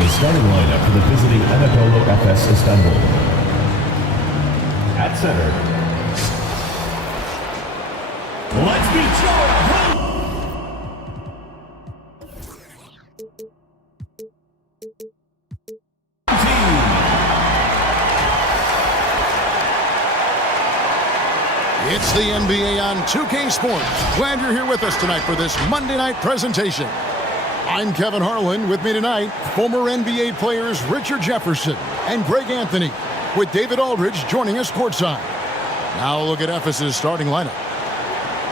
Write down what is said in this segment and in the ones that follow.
The starting lineup for the visiting Anadolu Efes Istanbul. At center. Let's be sure. It's the NBA on 2K Sports. Glad you're here with us tonight for this Monday night presentation. I'm Kevin Harlan. With me tonight, former NBA players Richard Jefferson and Greg Anthony, with David Aldridge joining us courtside. Now look at Efes' starting lineup.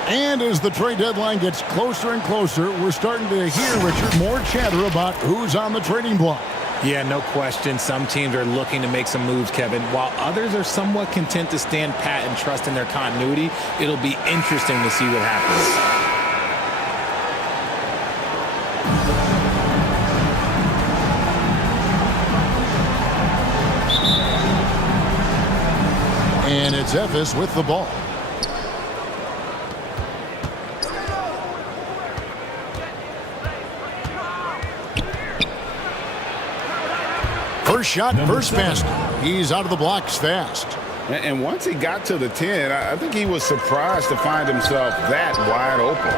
And as the trade deadline gets closer and closer, we're starting to hear, Richard, more chatter about who's on the trading block. Yeah, no question. Some teams are looking to make some moves, Kevin, while others are somewhat content to stand pat and trust in their continuity. It'll be interesting to see what happens. And it's Efes with the ball. First shot, first basket. He's out of the blocks fast. And once he got to the 10, I think he was surprised to find himself that wide open.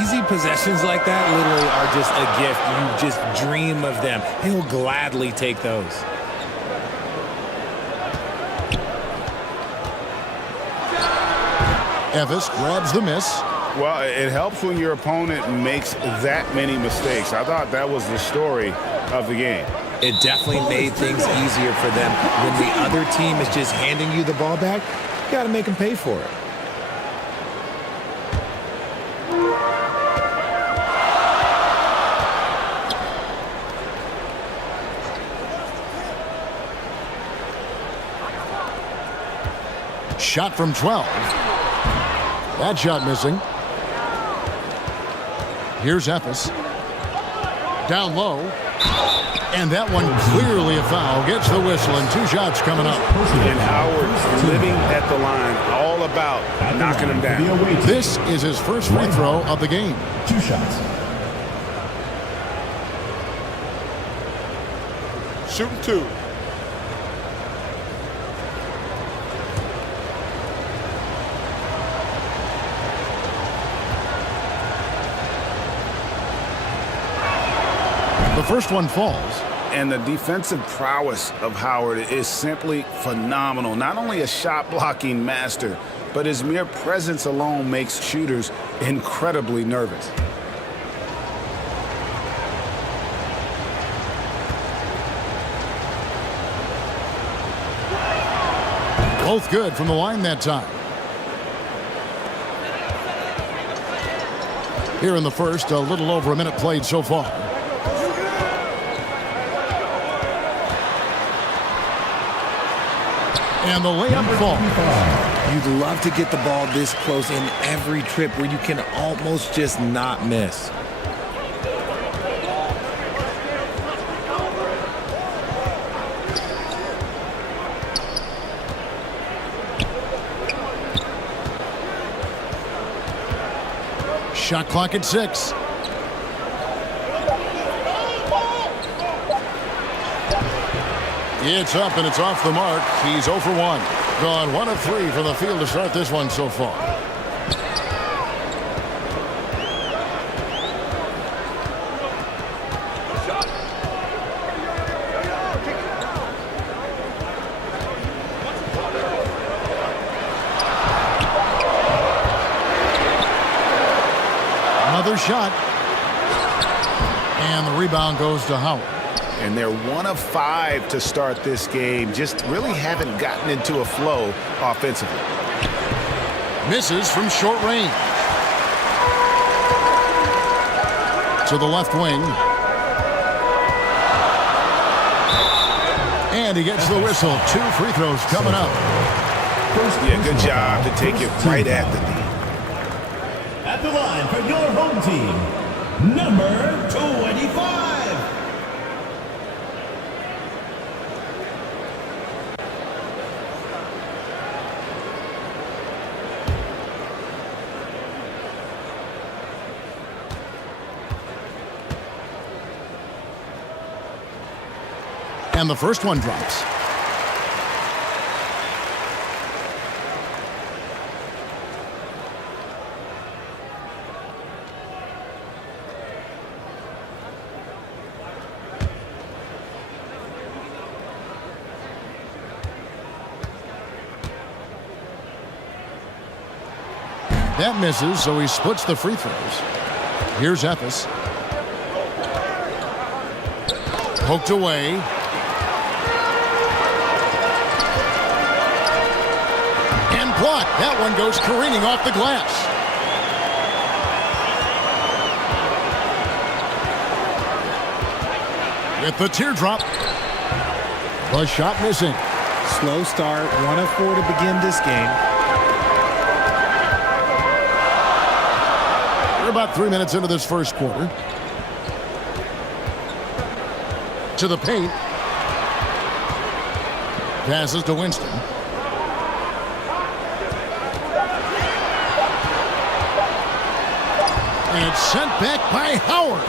Easy possessions like that literally are just a gift. You just dream of them. He'll gladly take those. Efes grabs the miss. Well, it helps when your opponent makes that many mistakes. I thought that was the story of the game. It definitely made things easier for them. When the other team is just handing you the ball back, you got to make them pay for it. Shot from 12. That shot missing. Here's Efes. Down low. And that one clearly a foul. Gets the whistle, and two shots coming up. And Howard living at the line, all about knocking him down. This is his first free throw of the game. 2 shots. Shooting 2. The first one falls. And the defensive prowess of Howard is simply phenomenal. Not only a shot-blocking master, but his mere presence alone makes shooters incredibly nervous. Both good from the line that time. Here in the first, a little over a minute played so far. And the layup falls. You'd love to get the ball this close in every trip where you can almost just not miss. Shot clock at 6. It's up and it's off the mark. He's 0 for 1. Gone 1 of 3 from the field to start this one so far. Another shot. And the rebound goes to Howard. And they're 1 of 5 to start this game. Just really haven't gotten into a flow offensively. Misses from short range. To the left wing. And he gets the whistle. 2 free throws coming up. Yeah, good job to take it right at the knee. At the line for your home team, number 25. And the first one drops. That misses, so he splits the free throws. Here's Ephes. Poked away. And blocked. That one goes careening off the glass. With the teardrop. The shot missing. Slow start, 1 of 4 to begin this game. We're about 3 minutes into this first quarter. To the paint. Passes to Winston. And it's sent back by Howard.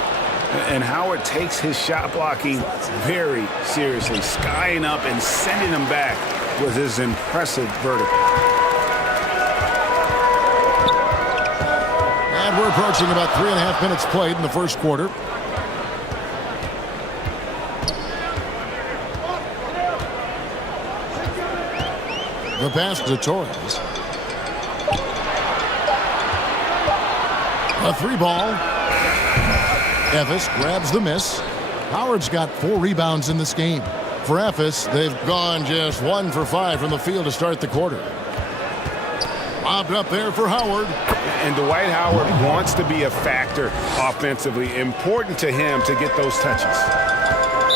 And Howard takes his shot blocking very seriously. Skying up and sending him back was his impressive vertical. And we're approaching about 3.5 minutes played in the first quarter. The pass to Torres. A 3-ball. Ephes grabs the miss. Howard's got 4 rebounds in this game. For Ephes, they've gone just 1 for 5 from the field to start the quarter. Lobbed up there for Howard. And Dwight Howard wants to be a factor offensively. Important to him to get those touches.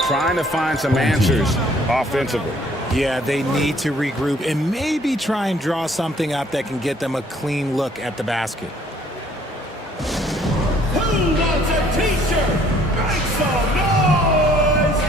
Trying to find some answers offensively. Yeah, they need to regroup and maybe try and draw something up that can get them a clean look at the basket. Who wants a t-shirt? Make some noise!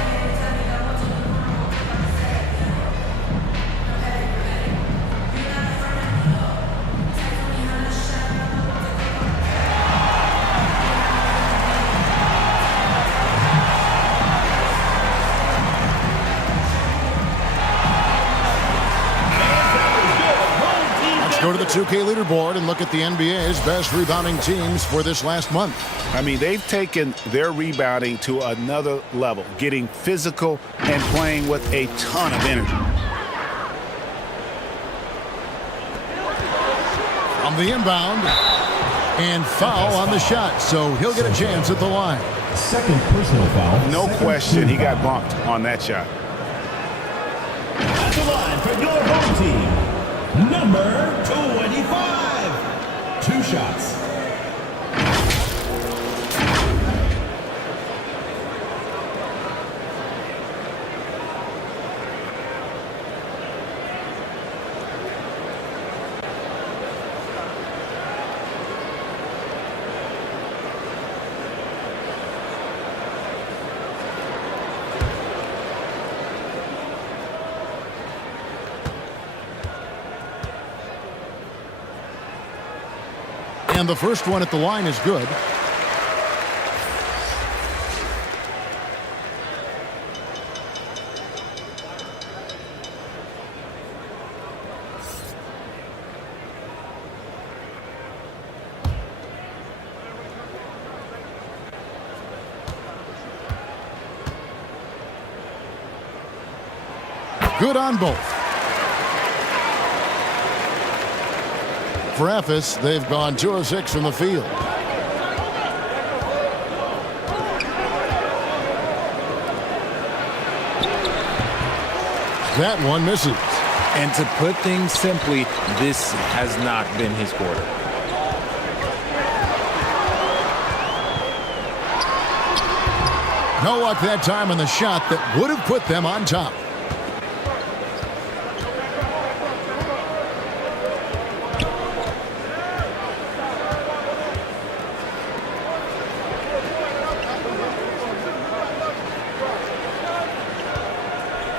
Let's go to the 2K leaderboard and look at the NBA's best rebounding teams for this last month. I mean, they've taken their rebounding to another level, getting physical and playing with a ton of energy. On the inbound. And foul on the shot, so he'll get a chance at the line. Second personal foul. No question he got bumped on that shot. At the line for your home team, number 25. 2 shots. And the first one at the line is good. Good on both. For Ephes, they've gone 2 of 6 from the field. That one misses. And to put things simply, this has not been his quarter. No luck that time on the shot that would have put them on top.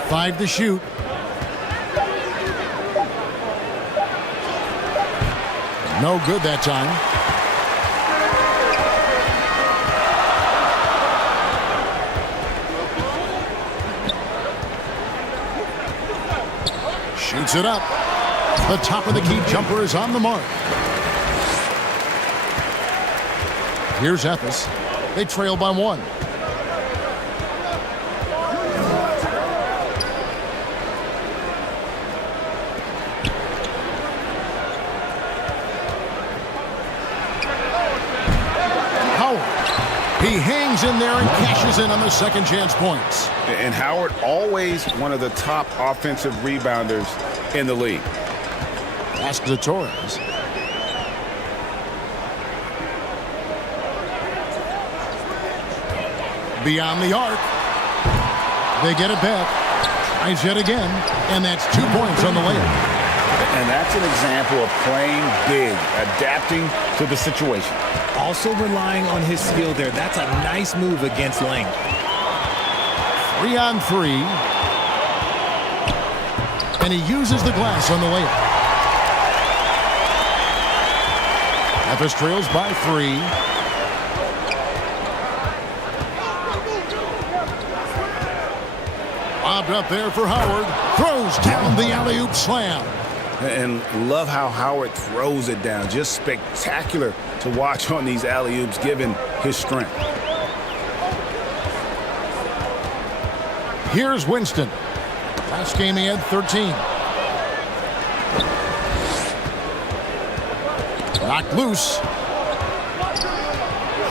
Five to shoot. No good that time. Puts it up. The top of the key jumper is on the mark. Here's Ephes. They trail by 1. He hangs in there and cashes in on the second chance points. And Howard, always one of the top offensive rebounders in the league. Pass to Torres. Beyond the arc. They get it back. Tries yet again. And that's 2 points on the layup. And that's an example of playing big, adapting to the situation. Also relying on his skill there. That's a nice move against length. 3 on 3. And he uses the glass on the layup. Ephes trails by 3. Lobbed up there for Howard. Throws down the alley-oop slam. And love how Howard throws it down. Just spectacular to watch on these alley-oops, given his strength. Here's Winston. Last game he had 13. Knocked loose.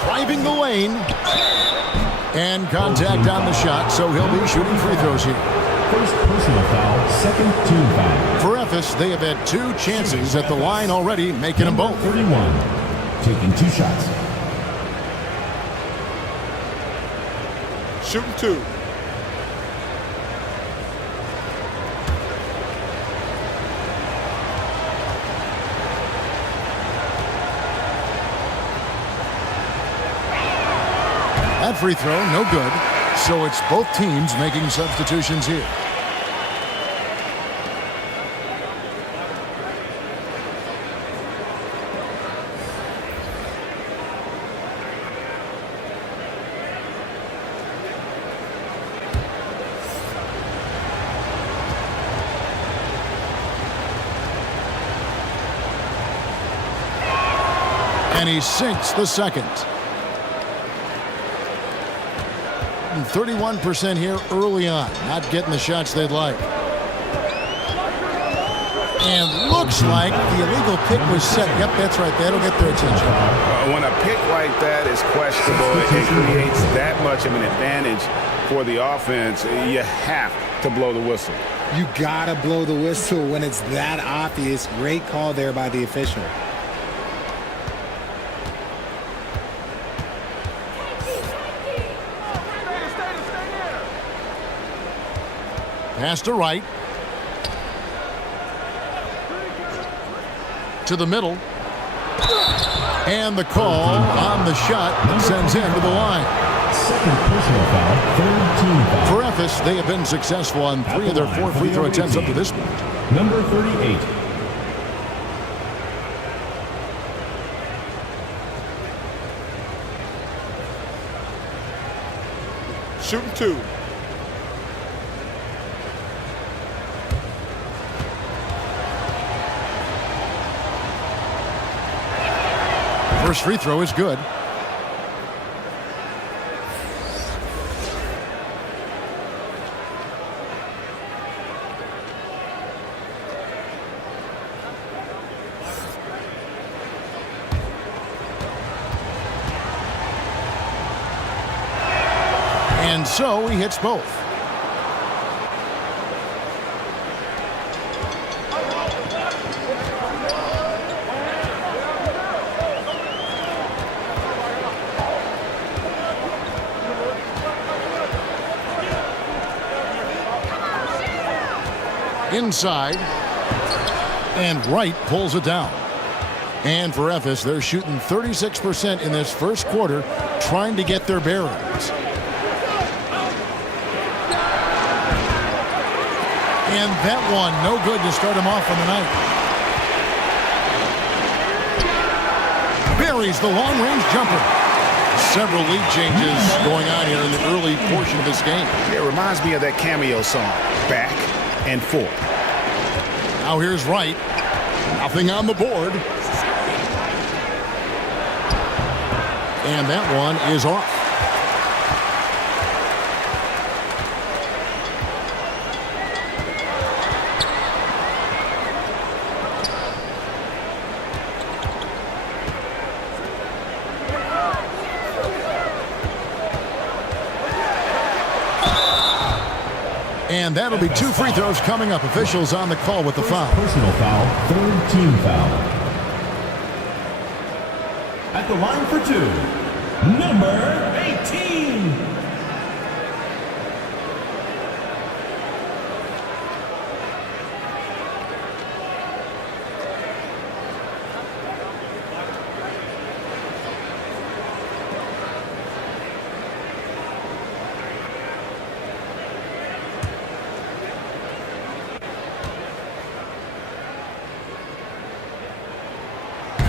Driving the lane. And contact on the shot, so he'll be shooting free throws here. First personal foul, second team foul. For Ephes, they have had 2 chances at the line already, making them both. 31, taking 2 shots. Shooting 2. That free throw, no good. So it's both teams making substitutions here. And he sinks the second. 31% here early on. Not getting the shots they'd like. And looks like the illegal pick was set. Yep, that's right. That'll get their attention. When a pick like that is questionable, it creates that much of an advantage for the offense. You have to blow the whistle. You gotta blow the whistle when it's that obvious. Great call there by the official. Pass to right. To the middle. And the call on the shot sends him to the line. Second personal foul, third team foul. For Ephes, they have been successful on 3 of their 4 free throw attempts up to this point. Number 38. Shooting 2. First free throw is good. And so he hits both. Inside, and Wright pulls it down. And for Ephes, they're shooting 36% in this first quarter, trying to get their bearings. And that one, no good to start him off on the night. Buries the long-range jumper. Several lead changes going on here in the early portion of this game. It reminds me of that cameo song, Back and Forth. Now here's Wright. Nothing on the board. And that one is off. And that'll be 2 free throws coming up. Officials on the call with the foul. Personal foul, 3rd team foul. At the line for 2, number 18.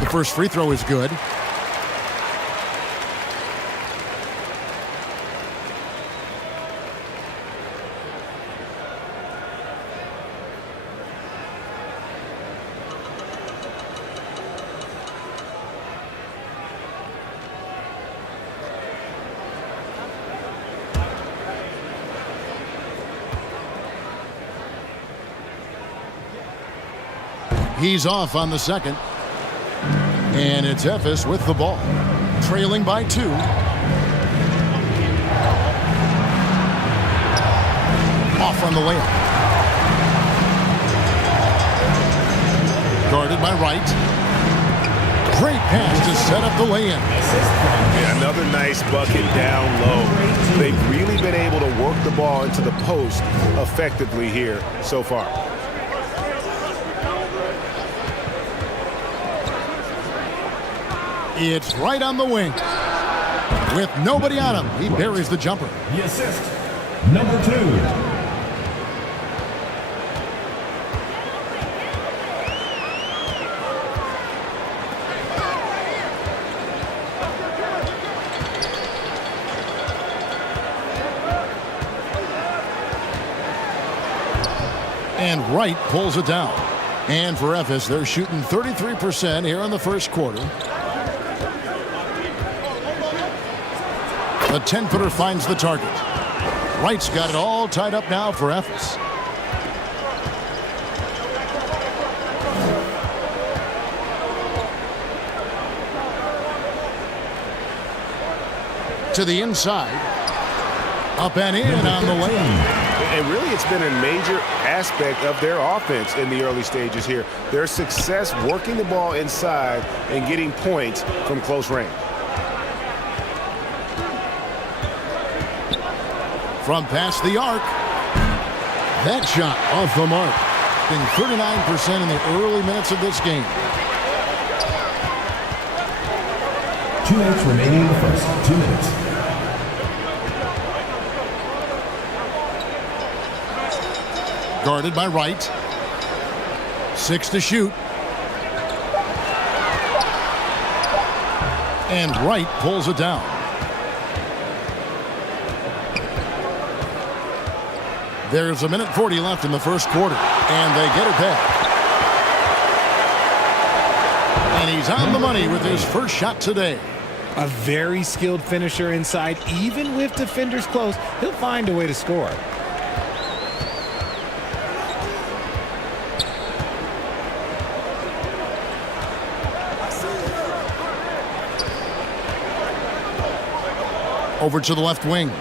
The first free throw is good. He's off on the second. And it's Ephes with the ball. Trailing by 2. Off on the layup. Guarded by Wright. Great pass to set up the lay-in. Yeah, another nice bucket down low. They've really been able to work the ball into the post effectively here so far. It's right on the wing. With nobody on him, he buries the jumper. The assist, number 2. And Wright pulls it down. And for Ephes, they're shooting 33% here in the first quarter. The 10-footer finds the target. Wright's got it all tied up now for Ephes. To the inside. Up and in on the lane. And really, it's been a major aspect of their offense in the early stages here. Their success working the ball inside and getting points from close range. From past the arc. That shot off the mark. Being 39% in the early minutes of this game. 2 minutes remaining in the first. 2 minutes. Guarded by Wright. 6 to shoot. And Wright pulls it down. There's 1:40 left in the first quarter. And they get it back. And he's on the money with his first shot today. A very skilled finisher inside. Even with defenders close, he'll find a way to score. Over to the left wing.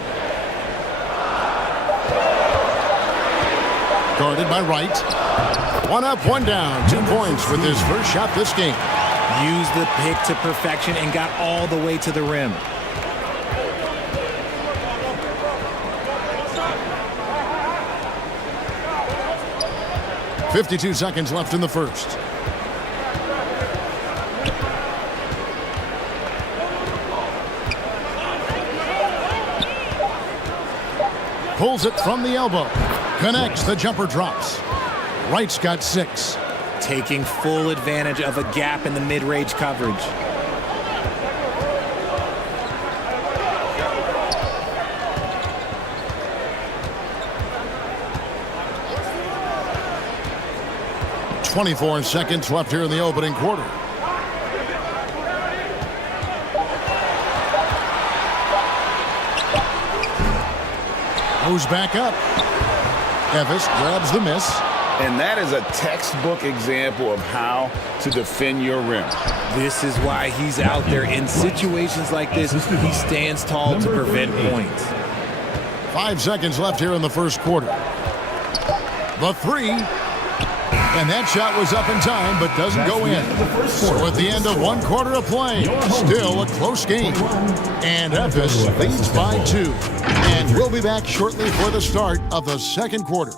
Guarded by Wright. 1 up, 1 down. 2 points with his first shot this game. Used the pick to perfection and got all the way to the rim. .52 seconds left in the first. Pulls it from the elbow. Connects. The jumper drops. Wright's got 6. Taking full advantage of a gap in the mid-range coverage. 24 seconds left here in the opening quarter. Goes back up. Evis grabs the miss. And that is a textbook example of how to defend your rim. This is why he's out there. In situations like this, he stands tall to prevent points. 5 seconds left here in the first quarter. The three. And that shot was up in time, but doesn't go in. So at the end of one quarter of play, still a close game. And Evis leads by 2. And we'll be back shortly for the start of the second quarter.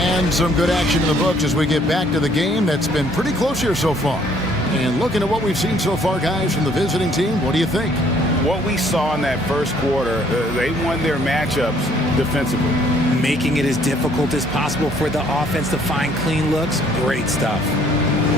And some good action in the books as we get back to the game that's been pretty close here so far. And looking at what we've seen so far, guys, from the visiting team, what do you think? What we saw in that first quarter, they won their matchups defensively. Making it as difficult as possible for the offense to find clean looks. Great stuff.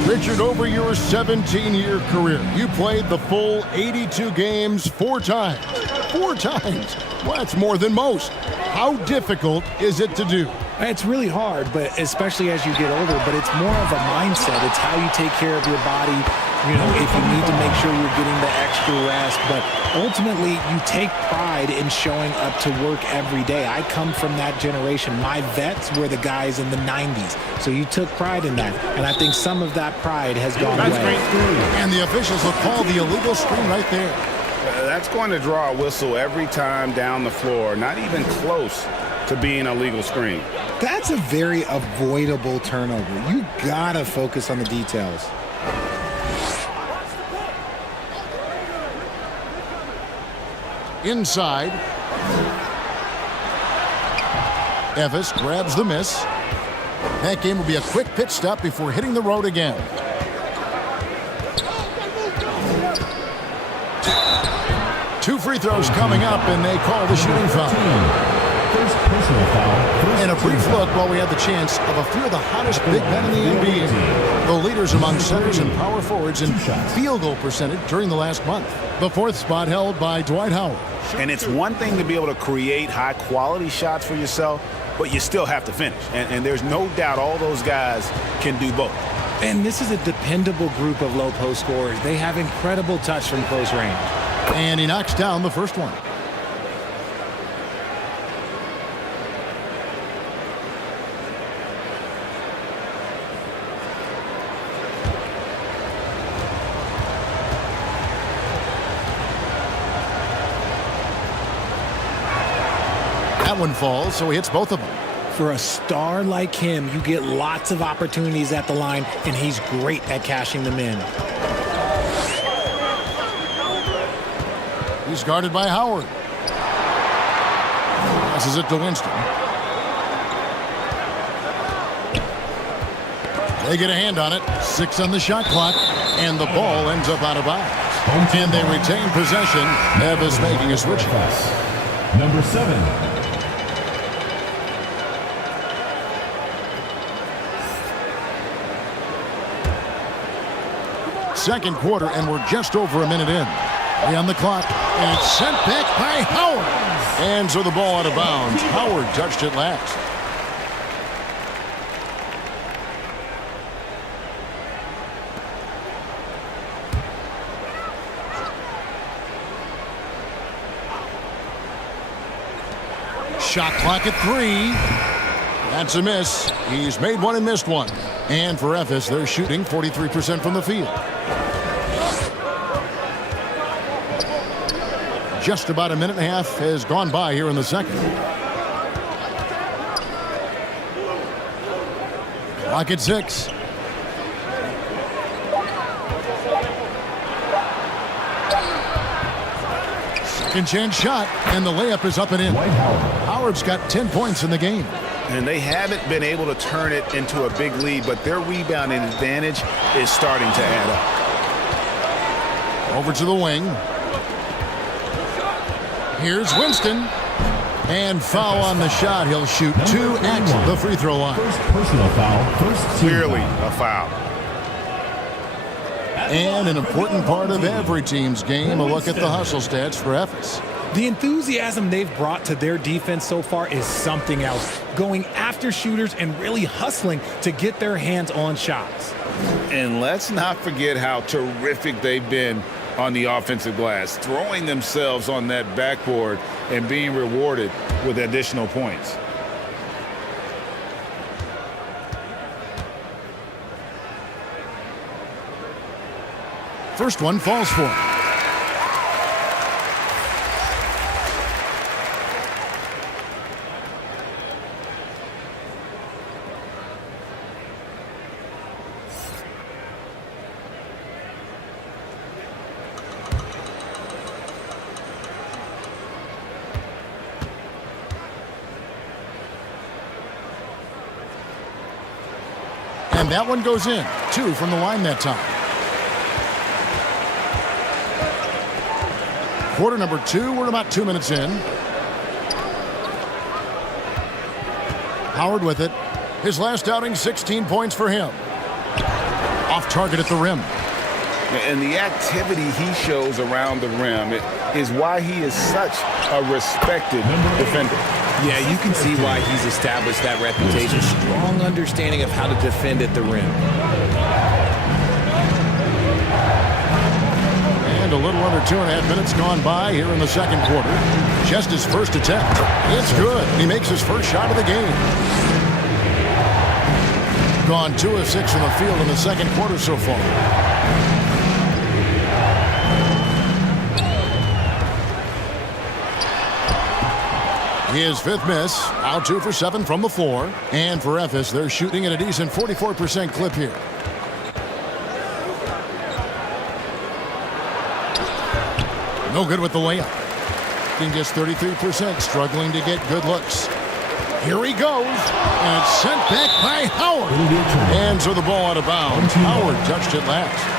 Richard, over your 17-year career, you played the full 82 games 4 times. 4 times? Well, that's more than most. How difficult is it to do? It's really hard, but especially as you get older, but it's more of a mindset. It's how you take care of your body, you know, if you need to make sure you're getting the extra rest. But ultimately, you take pride in showing up to work every day. I come from that generation. My vets were the guys in the 90s. So you took pride in that. And I think some of that pride has gone away. And the officials will call the illegal screen right there. That's going to draw a whistle every time down the floor. Not even close to being a legal screen. That's a very avoidable turnover. You gotta focus on the details. Inside. Evis grabs the miss. That game will be a quick pit stop before hitting the road again. Two free throws coming up, and they call the shooting foul. First personal foul. And a brief look while we had the chance of a few of the hottest big men in the NBA. The leaders among centers and power forwards in field goal percentage during the last month. The 4th spot held by Dwight Howard. And it's one thing to be able to create high-quality shots for yourself, but you still have to finish. And there's no doubt all those guys can do both. And this is a dependable group of low post scorers. They have incredible touch from close range. And he knocks down the first one. That one falls, so he hits both of them. For a star like him, you get lots of opportunities at the line, and he's great at cashing them in. He's guarded by Howard. Passes it to Winston. They get a hand on it. 6 on the shot clock, and the ball ends up out of bounds. And they retain possession. Evis making a switch pass. Number 7. Second quarter, and we're just over a minute in. 3 on the clock, and it's sent back by Howard. And so the ball out of bounds. Howard touched it last. Shot clock at 3. That's a miss. He's made one and missed one. And for Evis, they're shooting 43% from the field. Just about a minute and a half has gone by here in the second. Clock at 6. Second chance shot, and the layup is up and in. Howard's got 10 points in the game. And they haven't been able to turn it into a big lead, but their rebounding advantage is starting to add up. Over to the wing. Here's Winston. And foul on the shot. He'll shoot 2 at the free throw line. First personal foul. First team Clearly foul. a foul. And an important part of every team's game, a look at the hustle stats for Ephes. The enthusiasm they've brought to their defense so far is something else. Going after shooters and really hustling to get their hands on shots. And let's not forget how terrific they've been on the offensive glass, throwing themselves on that backboard and being rewarded with additional points. First one falls for him. And that one goes in. 2 from the line that time. Quarter number 2, we're about 2 minutes in. Howard with it. His last outing, 16 points for him. Off target at the rim. And the activity he shows around the rim is why he is such a respected defender. Yeah, you can see why he's established that reputation. Strong understanding of how to defend at the rim. And a little under 2.5 minutes gone by here in the second quarter. Just his first attempt. It's good. He makes his first shot of the game. Gone 2 of 6 from the field in the second quarter so far. His 5th miss. Out 2 for 7 from the floor. And for Ephes, they're shooting at a decent 44% clip here. No good with the layup. Shooting just 33%, struggling to get good looks. Here he goes. And it's sent back by Howard. And so the ball out of bounds. Howard touched it last.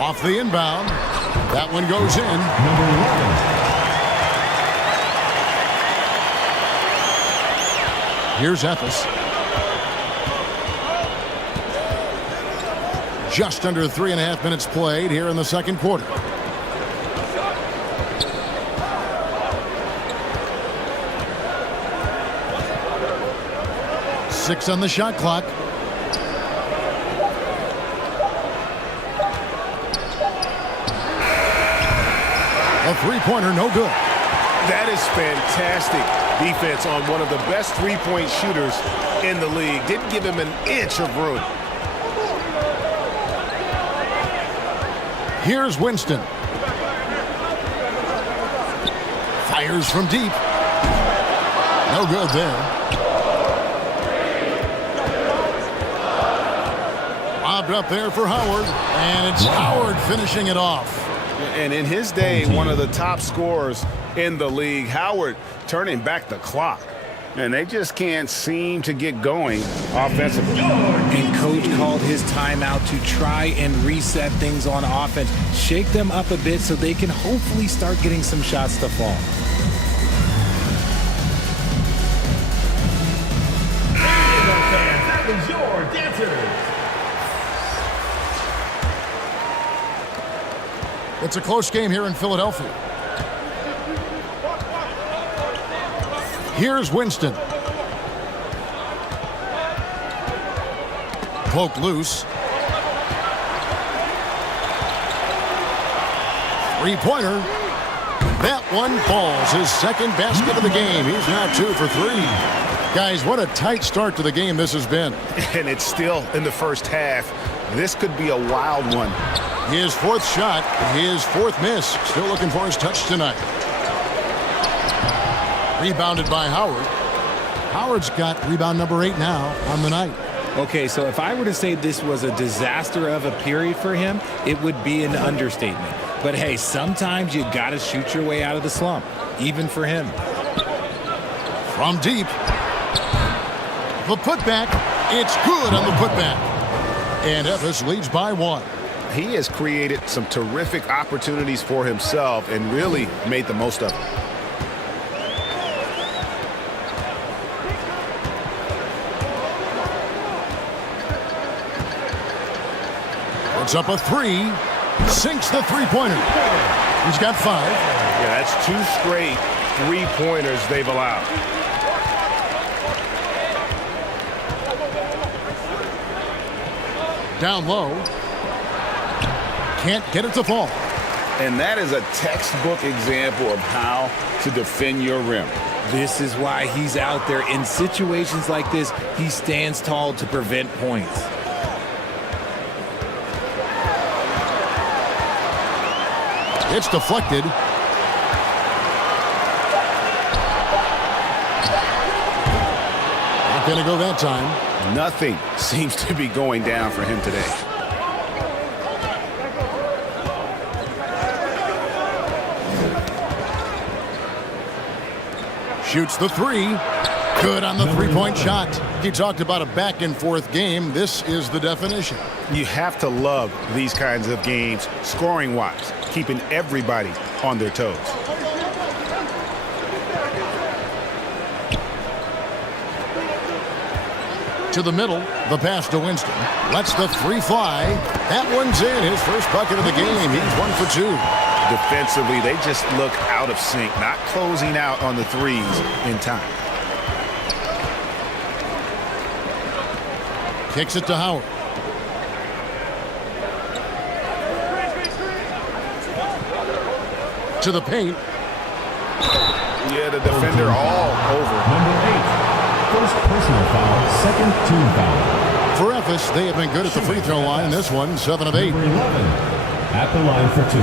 Off the inbound. That one goes in. Number 11. Here's Ephes. Just under 3.5 minutes played here in the second quarter. Six on the shot clock. A three-pointer, no good. That is fantastic defense on one of the best three-point shooters in the league. Didn't give him an inch of room. Here's Winston. Fires from deep. No good there. Lobbed up there for Howard. And it's Howard finishing it off. And in his day, one of the top scorers in the league, Howard turning back the clock. And they just can't seem to get going offensively. And coach called his timeout to try and reset things on offense, shake them up a bit so they can hopefully start getting some shots to fall. That was your dancers. It's a close game here in Philadelphia. Here's Winston. Poke loose. Three-pointer. That one falls. His second basket of the game. He's now 2 for 3. Guys, what a tight start to the game this has been. And it's still in the first half. This could be a wild one. His fourth shot, his fourth miss. Still looking for his touch tonight. Rebounded by Howard. Howard's got rebound number 8 now on the night. Okay, so if I were to say this was a disaster of a period for him, it would be an understatement. But hey, sometimes you got to shoot your way out of the slump, even for him. From deep. The putback. It's good on the putback. And Ephes leads by 1. He has created some terrific opportunities for himself and really made the most of it. Puts up a 3. Sinks the three-pointer. He's got 5. Yeah, that's 2 straight three-pointers they've allowed. Down low. Can't get it to fall. And that is a textbook example of how to defend your rim. This is why he's out there. In situations like this, he stands tall to prevent points. It's deflected. Not going to go that time. Nothing seems to be going down for him today. Shoots the 3. Good on the three-point shot. He talked about a back-and-forth game. This is the definition. You have to love these kinds of games, scoring-wise, keeping everybody on their toes. To the middle, the pass to Winston. Lets the 3 fly. That one's in. His first bucket of the game. He's 1 for 2. Defensively, they just look out of sync, not closing out on the threes in time. Kicks it to Howard. To the paint. Yeah, the defender all over. Number 8. First personal foul, second team foul. For Ephes, they have been good at the free throw line. This one, 7 of 8. Number 11 at the line for 2.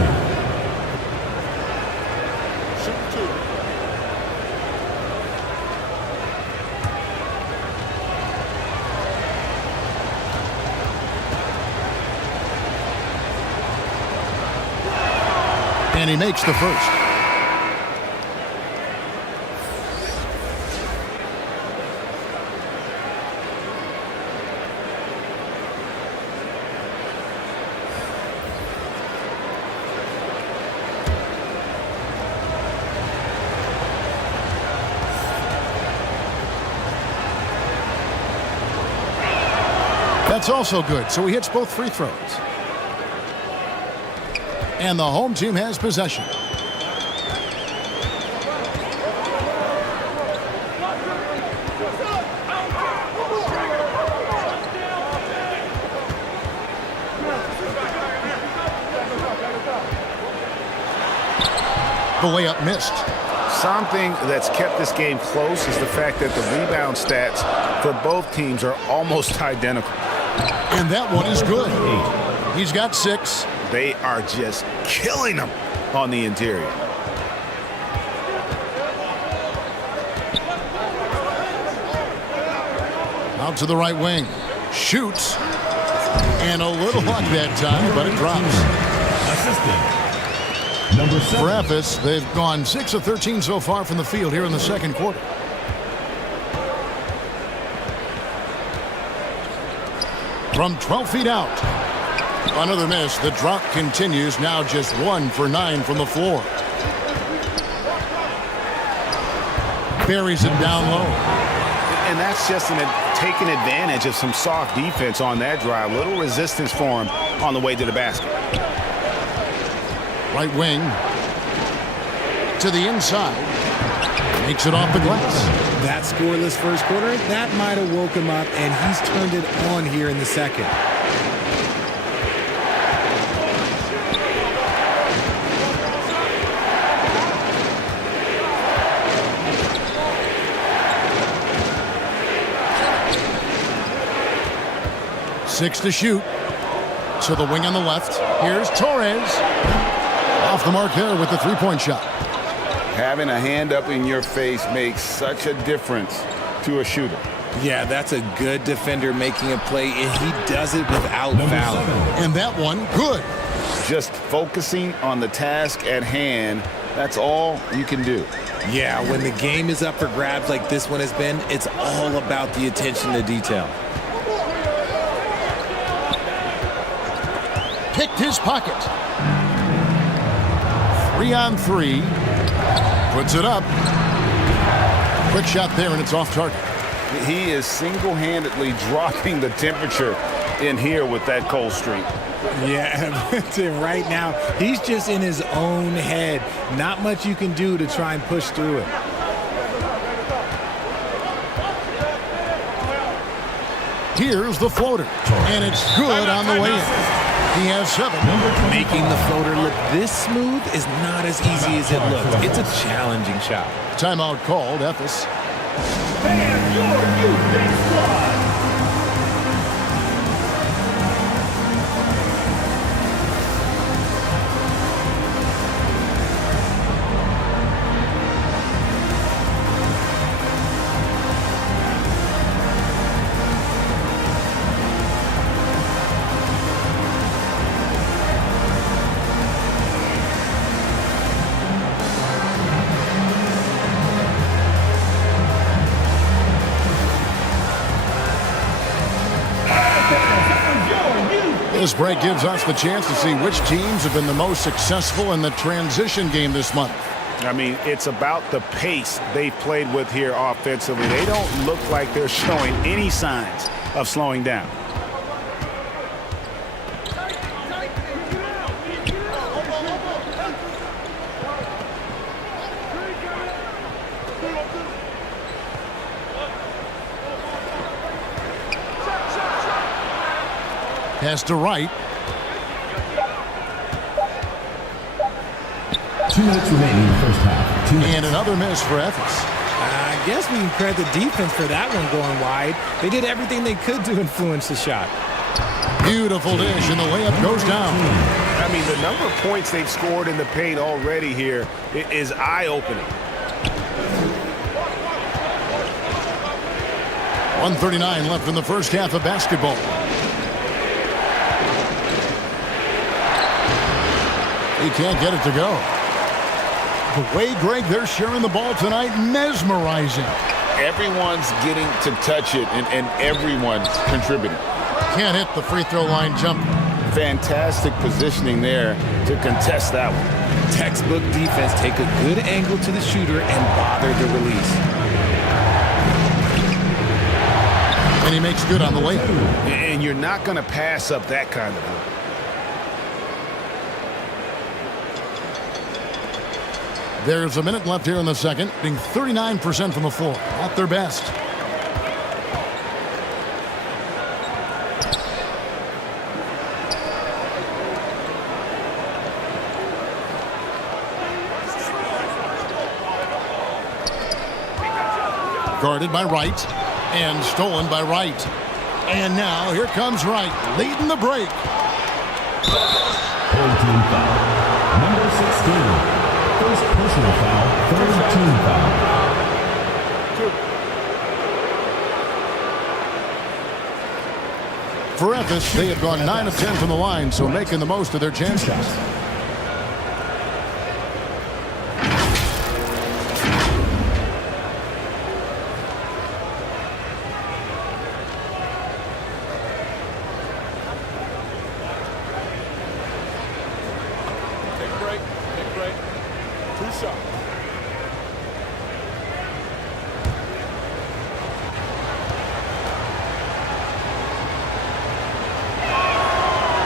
And he makes the first. That's also good, so he hits both free throws. And the home team has possession. The layup missed. Something that's kept this game close is the fact that the rebound stats for both teams are almost identical. And that one is good. He's got 6. They are just killing them on the interior. Out to the right wing. Shoots. And a little luck that time, but it drops. Assistant. Number 7. For Ephes, they've gone 6 of 13 so far from the field here in the second quarter. From 12 feet out. Another miss. The drought continues. Now just 1 for 9 from the floor. Buries it down low. And that's just taking advantage of some soft defense on that drive. Little resistance for him on the way to the basket. Right wing. To the inside. Makes it off the glass. That scoreless first quarter, that might have woke him up, and he's turned it on here in the second. Six to shoot. To the wing on the left. Here's Torres. Off the mark there with the three-point shot. Having a hand up in your face makes such a difference to a shooter. Yeah, that's a good defender making a play, and he does it without Number fouling. 7. And that one, good. Just focusing on the task at hand, that's all you can do. Yeah, when the game is up for grabs like this one has been, it's all about the attention to detail. Picked his pocket. 3-on-3. Puts it up. Quick shot there, and it's off target. He is single-handedly dropping the temperature in here with that cold streak. Yeah, Tim, right now, he's just in his own head. Not much you can do to try and push through it. Here's the floater, and it's good on the way in. He has 7. Making the floater look this smooth is not as easy as it looks. It's a challenging shot. Timeout called, Ephes. And your youth big squad. This break gives us the chance to see which teams have been the most successful in the transition game this month. I mean, it's about the pace they've played with here offensively. They don't look like they're showing any signs of slowing down. Pass to right. 2 minutes remaining in the first half. 2 minutes. And another miss for Ephes. I guess we can credit the defense for that one going wide. They did everything they could to influence the shot. Beautiful dish, and the layup goes down. I mean, the number of points they've scored in the paint already here is eye-opening. 1:39 left in the first half of basketball. He can't get it to go. The way, Greg, they're sharing the ball tonight, mesmerizing. Everyone's getting to touch it, and everyone's contributing. Can't hit the free throw line jump. Fantastic positioning there to contest that one. Textbook defense, take a good angle to the shooter and bother the release. And he makes good on the layup. And you're not going to pass up that kind of work. There's a minute left here in the second, being 39% from the floor. At their best. Guarded by Wright and stolen by Wright. And now here comes Wright, leading the break. 14 foul. Number 16. First personal foul, third team foul. For Ephes, they have gone 9 of 10 from the line, so making the most of their chances.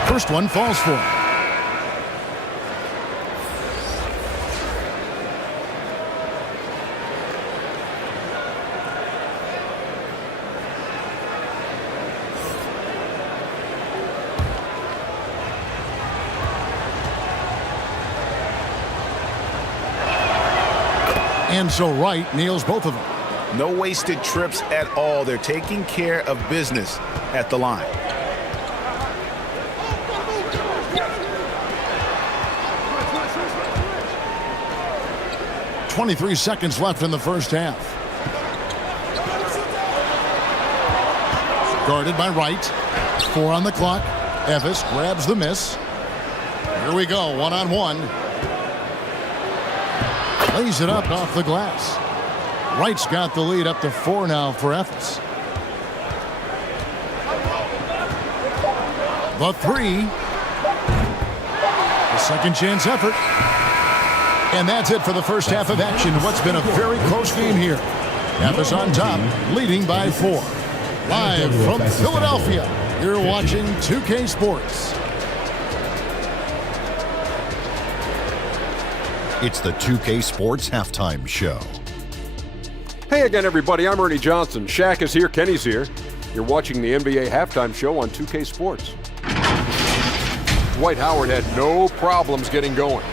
First one falls for him. And so Wright nails both of them. No wasted trips at all. They're taking care of business at the line. .23 seconds left in the first half. Guarded by Wright. 4 on the clock. Ephes grabs the miss. Here we go, one-on-one. Lays it up off the glass. Wright's got the lead up to 4 now for Ephes. The 3. The second chance effort. And that's it for the first half of action. What's been a very close game here. Ephes on top, leading by 4. Live from Philadelphia, you're watching 2K Sports. It's the 2K Sports Halftime Show. Hey again, everybody. I'm Ernie Johnson. Shaq is here. Kenny's here. You're watching the NBA Halftime Show on 2K Sports. Dwight Howard had no problems getting going.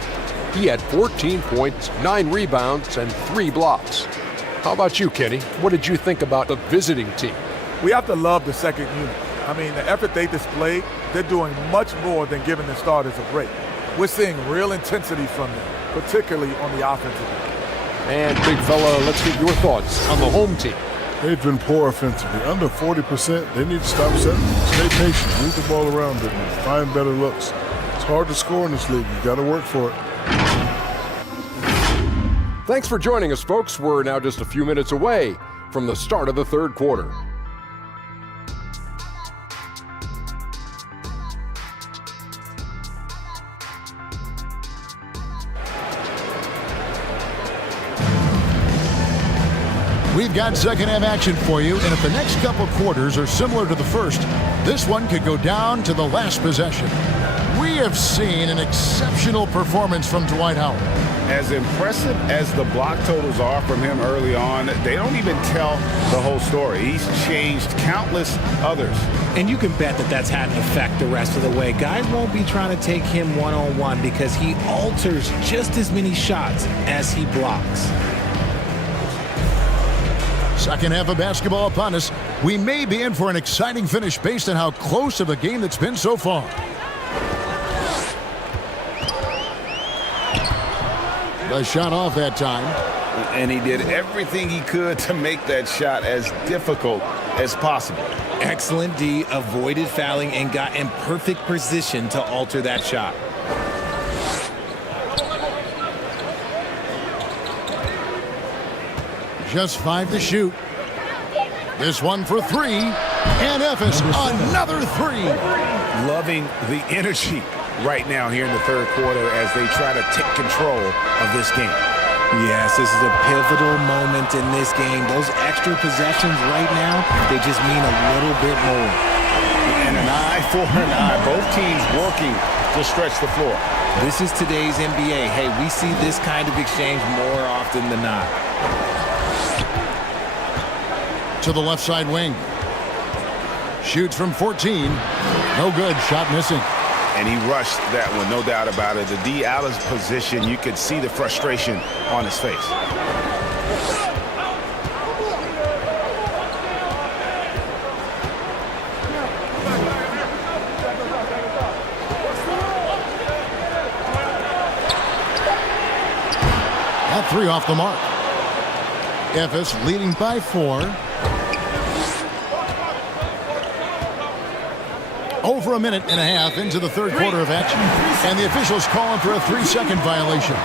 He had 14 points, 9 rebounds, and 3 blocks. How about you, Kenny? What did you think about the visiting team? We have to love the second unit. I mean, the effort they displayed, they're doing much more than giving the starters a break. We're seeing real intensity from them, particularly on the offensive end. And big fella, let's get your thoughts on the home team. They've been poor offensively. Under 40%, they need to stop setting. Stay patient, move the ball around it, and find better looks. It's hard to score in this league. You got to work for it. Thanks for joining us, folks. We're now just a few minutes away from the start of the third quarter. We've got second half action for you, and if the next couple quarters are similar to the first, this one could go down to the last possession. We have seen an exceptional performance from Dwight Howard. As impressive as the block totals are from him early on, they don't even tell the whole story. He's changed countless others. And you can bet that that's had an effect the rest of the way. Guys won't be trying to take him one-on-one because he alters just as many shots as he blocks. Second half of basketball upon us. We may be in for an exciting finish based on how close of a game that's been so far. The shot off that time. And he did everything he could to make that shot as difficult as possible. Excellent D, avoided fouling and got in perfect position to alter that shot. Just 5 to shoot. This one for 3. And Ephes, another 3. Loving the energy right now here in the third quarter as they try to take control of this game. Yes, this is a pivotal moment in this game. Those extra possessions right now, they just mean a little bit more. And an eye for an eye. Both teams working to stretch the floor. This is today's NBA. Hey, we see this kind of exchange more often than not. To the left side wing. Shoots from 14. No good. Shot missing. And he rushed that one, no doubt about it. The D out of position, you could see the frustration on his face. That 3 off the mark. Ephes leading by 4. Over a minute and a half into the third quarter of action. And the officials calling for a 3-second violation.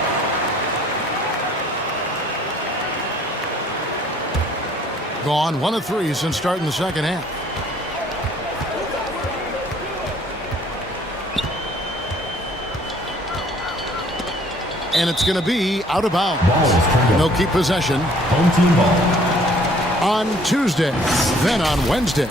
Gone 1 of 3 since starting the second half. And it's going to be out of bounds. They'll keep possession. Home team ball. On Tuesday, then on Wednesday.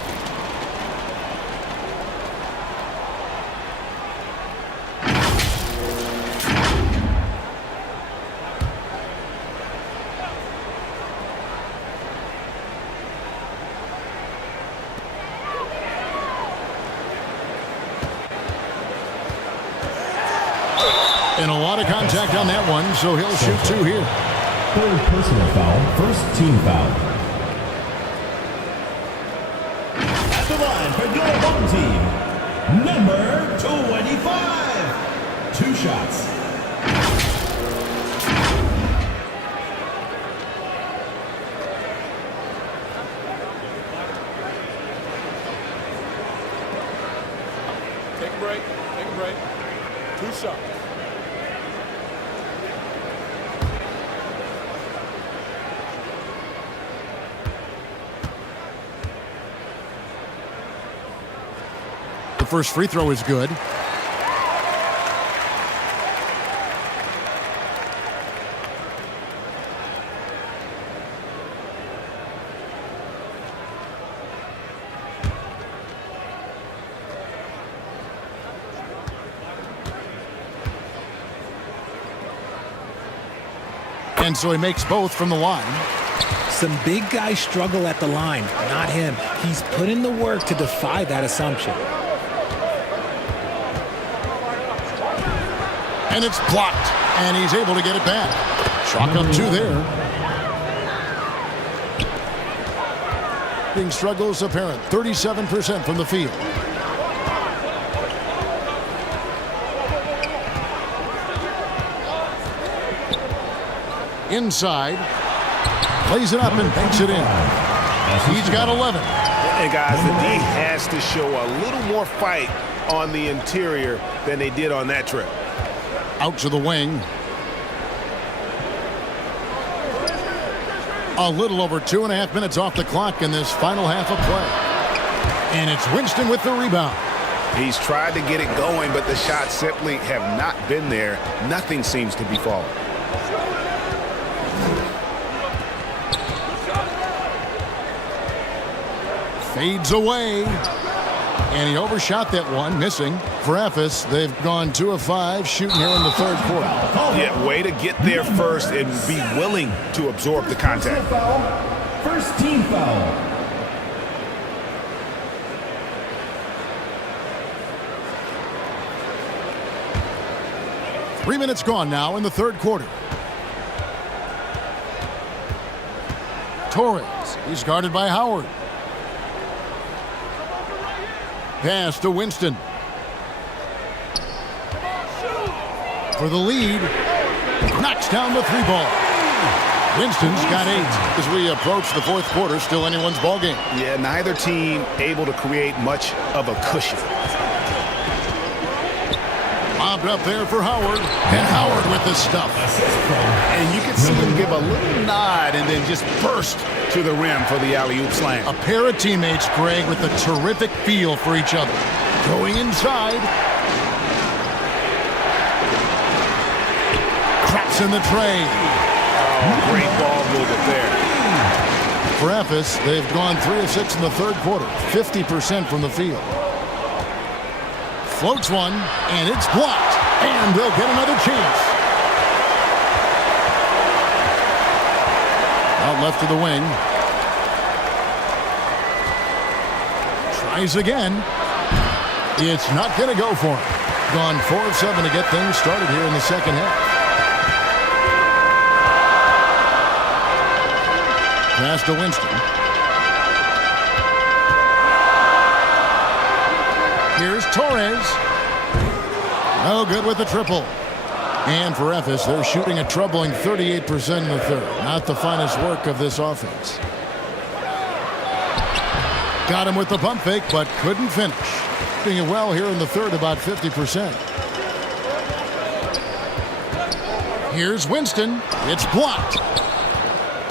And a lot of contact on that one, so he'll shoot 2 here. Third personal foul, first team foul. At the line for your home team, number 25. 2 shots. Take a break. Take a break. 2 shots. first free throw is good. And so he makes both from the line. Some big guys struggle at the line, not him. He's put in the work to defy that assumption. And it's blocked, and he's able to get it back. Chalk up 2 there. Being struggles apparent, 37% from the field. Inside, plays it up and banks it in. He's got 11. And guys, the D has to show a little more fight on the interior than they did on that trip. Out to the wing. A little over 2.5 minutes off the clock in this final half of play. And it's Winston with the rebound. He's tried to get it going, but the shots simply have not been there. Nothing seems to be falling. Fades away. And he overshot that one, missing. For Ephes, they've gone 2 of 5 shooting here in the third quarter. Yeah, way to get there first and be willing to absorb the contact. First team foul. Three minutes gone now in the third quarter. Torres, he's guarded by Howard. Pass to Winston. For the lead. Knocks down the 3 ball. Winston's got 8 as we approach the fourth quarter. Still anyone's ball game. Yeah, neither team able to create much of a cushion. Lobbed up there for Howard. And Howard with the stuff. And you can see him give a little nod and then just burst to the rim for the alley-oop slam. A pair of teammates, Greg, with a terrific feel for each other. Going inside. Traps in the tray. Oh, great ball movement there. For Ephes, they've gone 3 of 6 in the third quarter. 50% from the field. Floats one, and it's blocked. And they'll get another chance. Out left to the wing. Tries again. It's not going to go for him. Gone 4 of 7 to get things started here in the second half. Pass to Winston. Here's Torres. No good with the triple. And for Ephes, they're shooting a troubling 38% in the third. Not the finest work of this offense. Got him with the pump fake, but couldn't finish. Doing it well here in the third, about 50%. Here's Winston. It's blocked.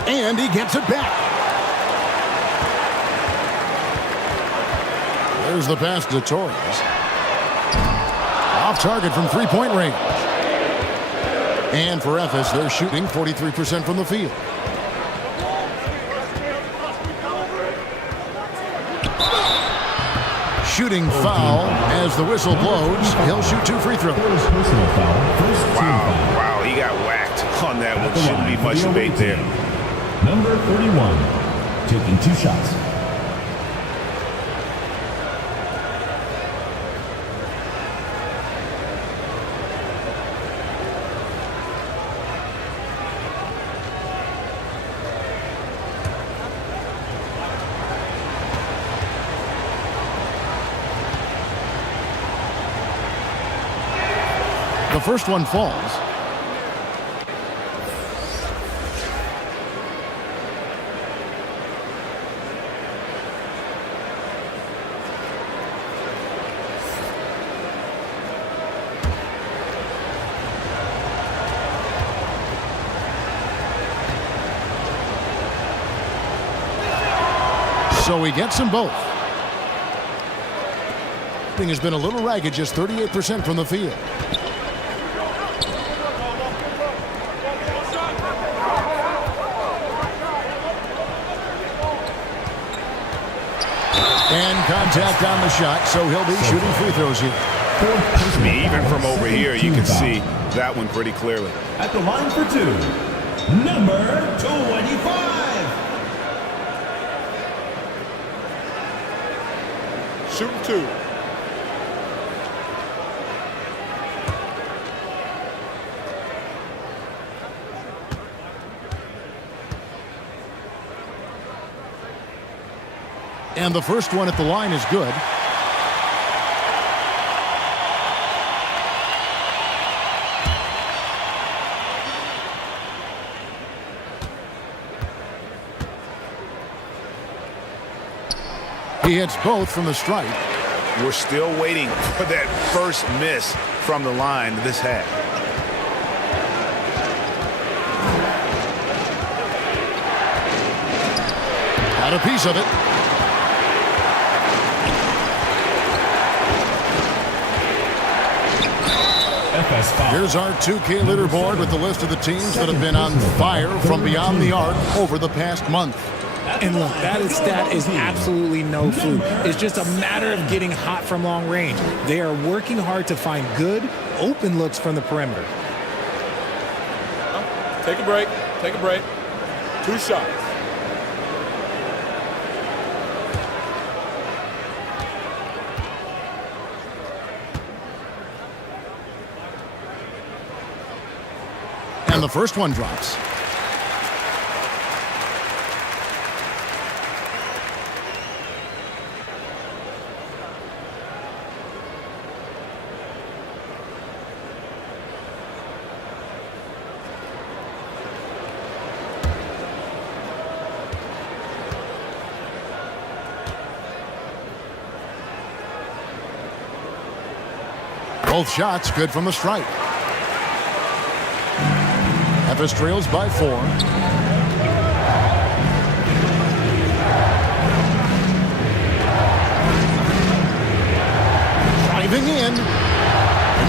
And he gets it back. There's the pass to Torres. Off target from three-point range. And for Ephes, they're shooting 43% from the field. Shooting foul as the whistle blows. He'll shoot 2 free throws. Wow, he got whacked on that one. Shouldn't be much debate there. Number 31, taking 2 shots. The first one falls. So he gets them both. shooting has been a little ragged, just 38% from the field. And contact on the shot, so he'll be shooting free throws here. Even from over here, you can see that one pretty clearly. At the line for two, number 25. Shooting two. And the first one at the line is good. He hits both from the stripe. We're still waiting for that first miss from the line this half. Got a piece of it. Here's our 2K leaderboard with the list of the teams that have been on fire from beyond the arc over the past month. And look, that stat is absolutely no fluke. It's just a matter of getting hot from long range. They are working hard to find good, open looks from the perimeter. Take a break. Take a break. 2 shots. And the first one drops. Both shots good from the stripe. Memphis trails by 4. Driving in.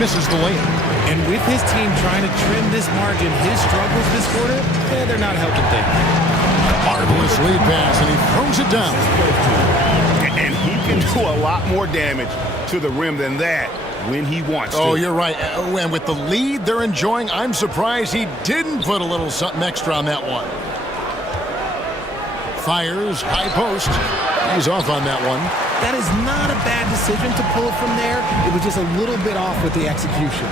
Misses the layup. And with his team trying to trim this margin, his struggles this quarter, they're not helping things. Marvelous lead pass, and he throws it down. And he can do a lot more damage to the rim than that when he wants to. Oh, you're right. And with the lead they're enjoying, I'm surprised he didn't put a little something extra on that one. Fires, high post. He's off on that one. That is not a bad decision to pull it from there. It was just a little bit off with the execution.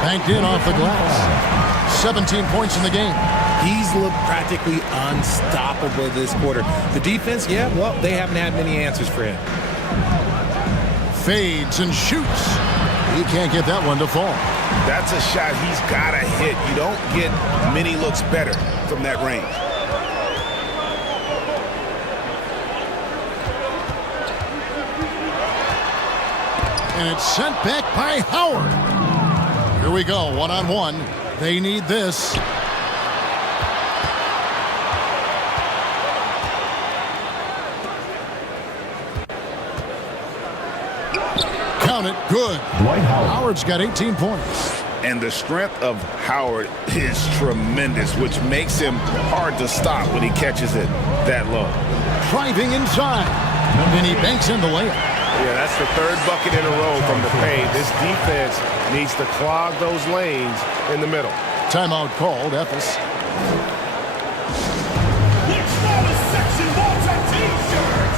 Banked in off the glass. 17 points in the game. He's looked practically unstoppable this quarter. The defense, yeah, well, they haven't had many answers for him. Fades and shoots. He can't get that one to fall. That's a shot he's got to hit. You don't get many looks better from that range. And it's sent back by Howard. Here we go, one-on-one. They need this. Count it, good. Howard's got 18 points. And the strength of Howard is tremendous, which makes him hard to stop when he catches it that low. Driving inside. And he banks in the layup. Yeah, that's the third bucket in a row from the paint. This defense needs to clog those lanes in the middle. Timeout called, Ephes. Section wants a t-shirt.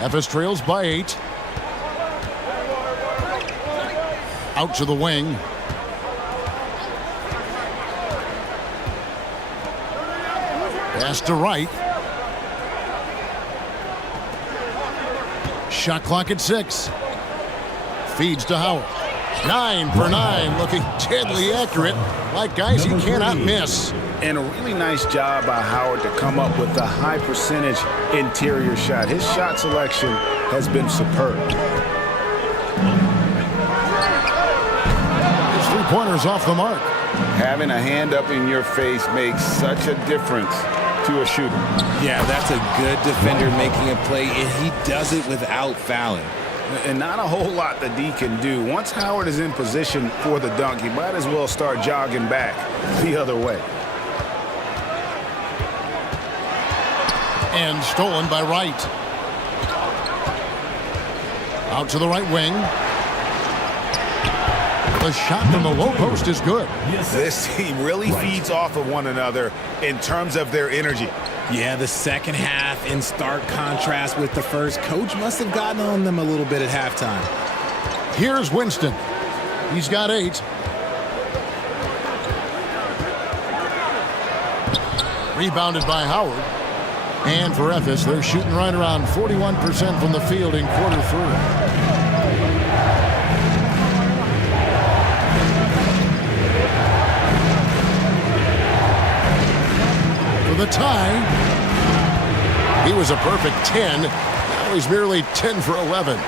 Efes trails by 8. Out to the wing. Pass to Wright. Shot clock at 6. Feeds to Howard. 9 for 9, looking deadly accurate, like guys he cannot miss. And a really nice job by Howard to come up with the high percentage interior shot. His shot selection has been superb. His three-pointers off the mark. Having a hand up in your face makes such a difference to a shooter. Yeah, that's a good defender making a play, and he does it without fouling. And not a whole lot that D can do. Once Howard is in position for the dunk, he might as well start jogging back the other way. And stolen by Wright. Out to the right wing. The shot from the low post is good. This team really feeds off of one another in terms of their energy. Yeah, the second half in stark contrast with the first. Coach must have gotten on them a little bit at halftime. Here's Winston. He's got 8. Rebounded by Howard. And for Efes, they're shooting right around 41% from the field in quarter 3. For the tie, he was a perfect 10. Now he's merely 10 for 11.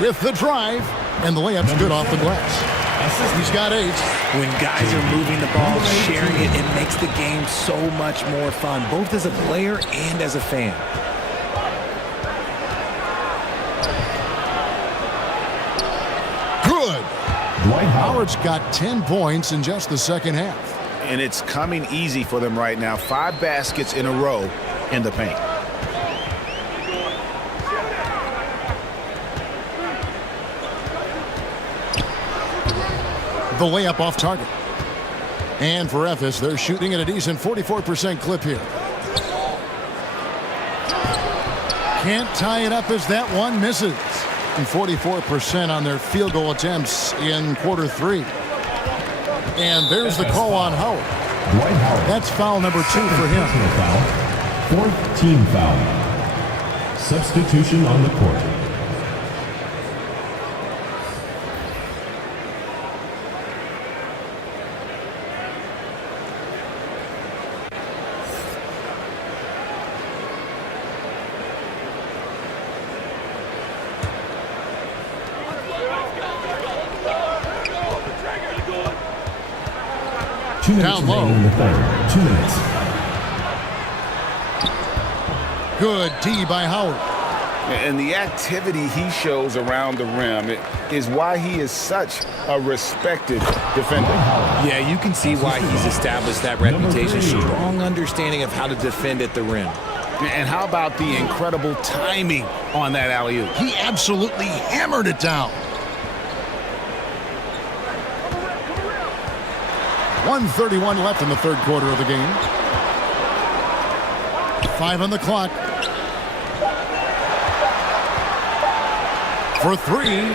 With the drive, and the layup's good off the glass. He's got 8. When guys are moving the ball, sharing it, it makes the game so much more fun, both as a player and as a fan. Good. Howard's got 10 points in just the second half. And it's coming easy for them right now. 5 baskets in a row in the paint. The layup off target. And for Efes, they're shooting at a decent 44% clip here. Can't tie it up as that one misses. And 44% on their field goal attempts in quarter 3. And there's the call on Howard. That's foul number 2 for him. 4th team foul. Substitution on the court. Down low. 2 minutes. Good D by Howard. And the activity he shows around the rim is why he is such a respected defender. Yeah, you can see why he's established that reputation. Strong understanding of how to defend at the rim. And how about the incredible timing on that alley-oop? He absolutely hammered it down. 1:31 left in the third quarter of the game. 5 on the clock. For 3.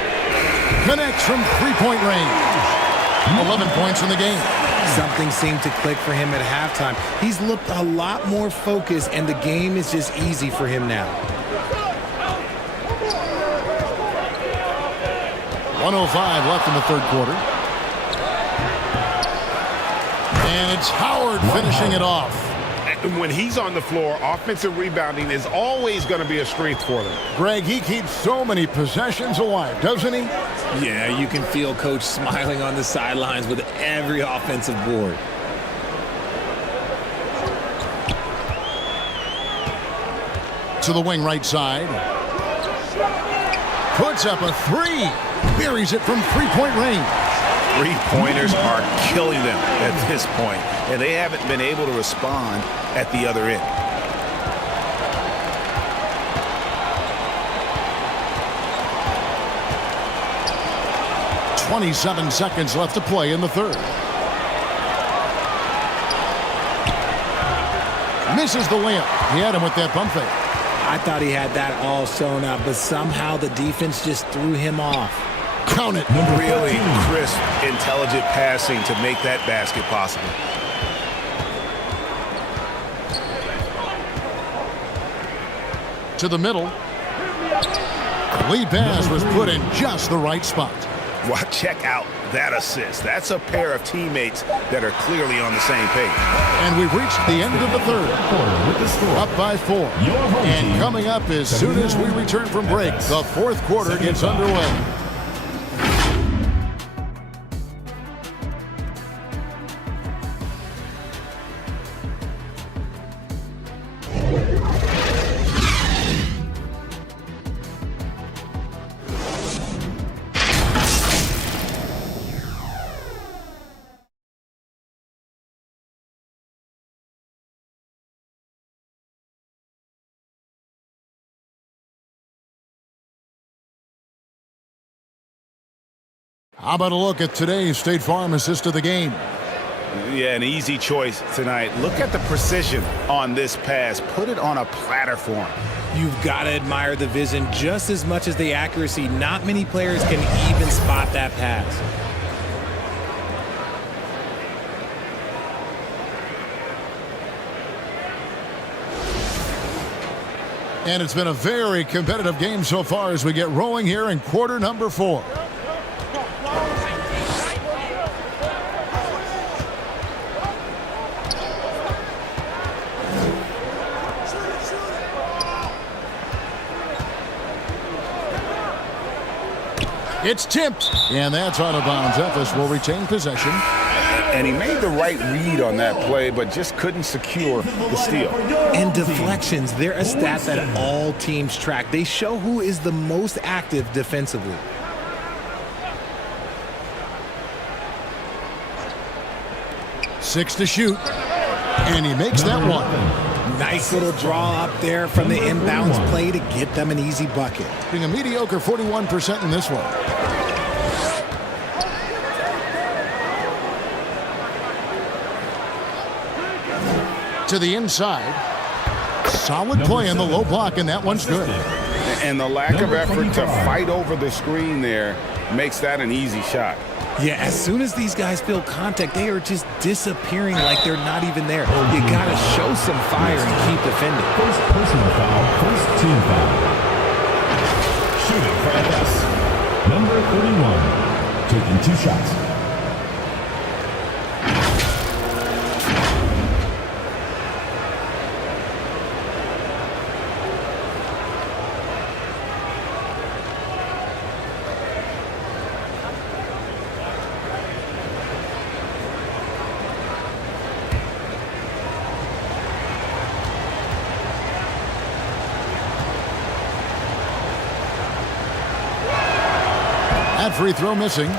Connects from three-point range. 11 points in the game. Something seemed to click for him at halftime. He's looked a lot more focused, and the game is just easy for him now. 1:05 left in the third quarter. And it's Howard finishing it off. When he's on the floor, offensive rebounding is always going to be a strength for them. Greg, he keeps so many possessions alive, doesn't he? Yeah, you can feel Coach smiling on the sidelines with every offensive board. To the wing right side. Puts up a 3. Buries it from three-point range. Three-pointers are killing them at this point, and they haven't been able to respond at the other end. .27 seconds left to play in the third. Misses the layup. He had him with that pump fake. I thought he had that all sewn up, but somehow the defense just threw him off. Count it. Really crisp, intelligent passing to make that basket possible. To the middle. Lead pass was put in just the right spot. Well, check out that assist. That's a pair of teammates that are clearly on the same page. And we've reached the end of the third. Up by 4. And coming up as soon as we return from break, the fourth quarter gets underway. How about a look at today's State Farm assist of the game? Yeah, an easy choice tonight. Look at the precision on this pass. Put it on a platter for him. You've got to admire the vision just as much as the accuracy. Not many players can even spot that pass. And it's been a very competitive game so far as we get rolling here in quarter number 4. It's tipped, and that's out of bounds. Ephes will retain possession. And he made the right read on that play, but just couldn't secure the steal. And deflections, they're a stat that all teams track. They show who is the most active defensively. Six to shoot, and he makes that one. Nice little draw up there from the inbounds play to get them an easy bucket. Being a mediocre 41% in this one. To the inside. Solid play in the low block, and that one's good. And the lack of effort to fight over the screen there makes that an easy shot. Yeah, as soon as these guys feel contact, they are just disappearing like they're not even there. You got to show some fire and keep defending. First personal foul, first team foul. Shooting for FS. Number 31, taking 2 shots. That free throw missing.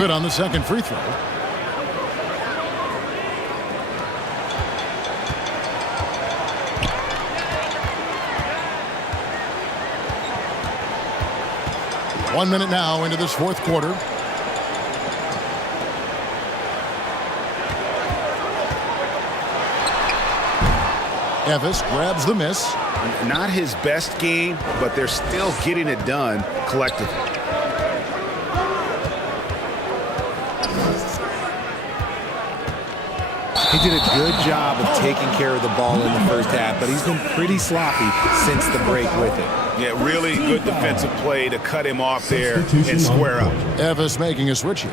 Good on the second free throw. One minute now into this fourth quarter. Ephes grabs the miss. Not his best game, but they're still getting it done collectively. He did a good job of taking care of the ball in the first half, but he's been pretty sloppy since the break with it. Yeah, really good defensive play to cut him off there and square up. Ephes making a switch here.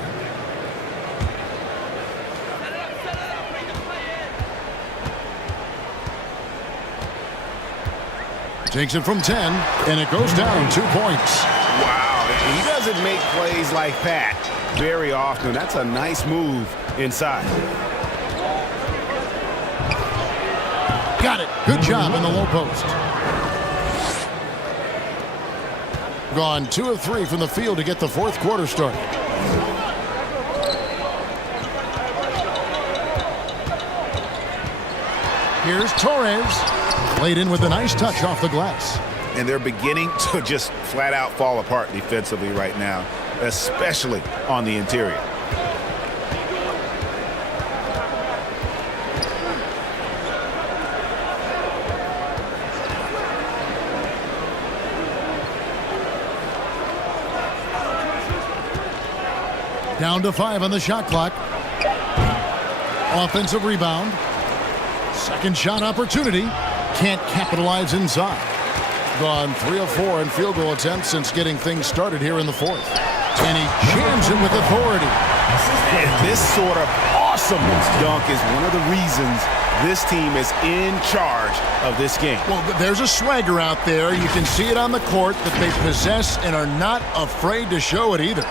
Takes it from 10, and it goes down 2 points. Wow, he doesn't make plays like that very often. That's a nice move inside. Got it. Good job in the low post. Gone 2 of 3 from the field to get the fourth quarter started. Here's Torres. Played in with a nice touch off the glass. And they're beginning to just flat out fall apart defensively right now, especially on the interior. Down to 5 on the shot clock. Offensive rebound. Second shot opportunity. Can't capitalize inside. Gone 3 of 4 in field goal attempts since getting things started here in the fourth. And he jams it with authority. And this sort of awesome dunk is one of the reasons this team is in charge of this game. Well, there's a swagger out there. You can see it on the court that they possess and are not afraid to show it either.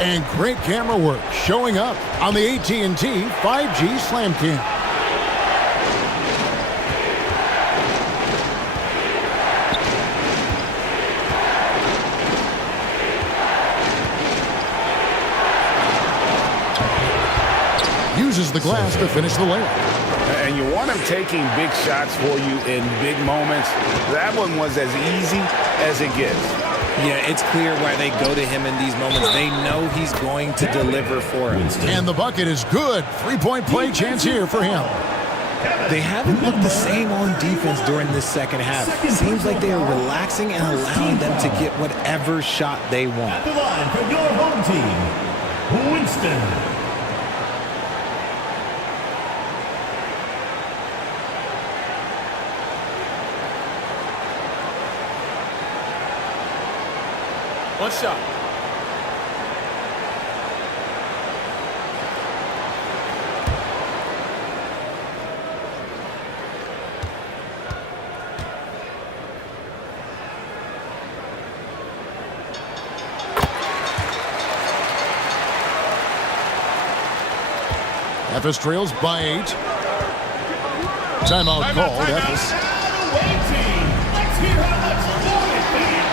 And great camera work showing up on the AT&T 5G Slam Cam. Uses the glass to finish the layup. And you want him taking big shots for you in big moments. That one was as easy as it gets. Yeah, it's clear why they go to him in these moments. They know he's going to deliver for him. And the bucket is good. 3-point play chance here for him. They haven't looked the same on defense during this second half. It seems like they are relaxing and allowing them to get whatever shot they want. At the line for your home team, Winston. One shot. Ephes trails by 8. Timeout called. Ephes. Let's hear how much fun it feels.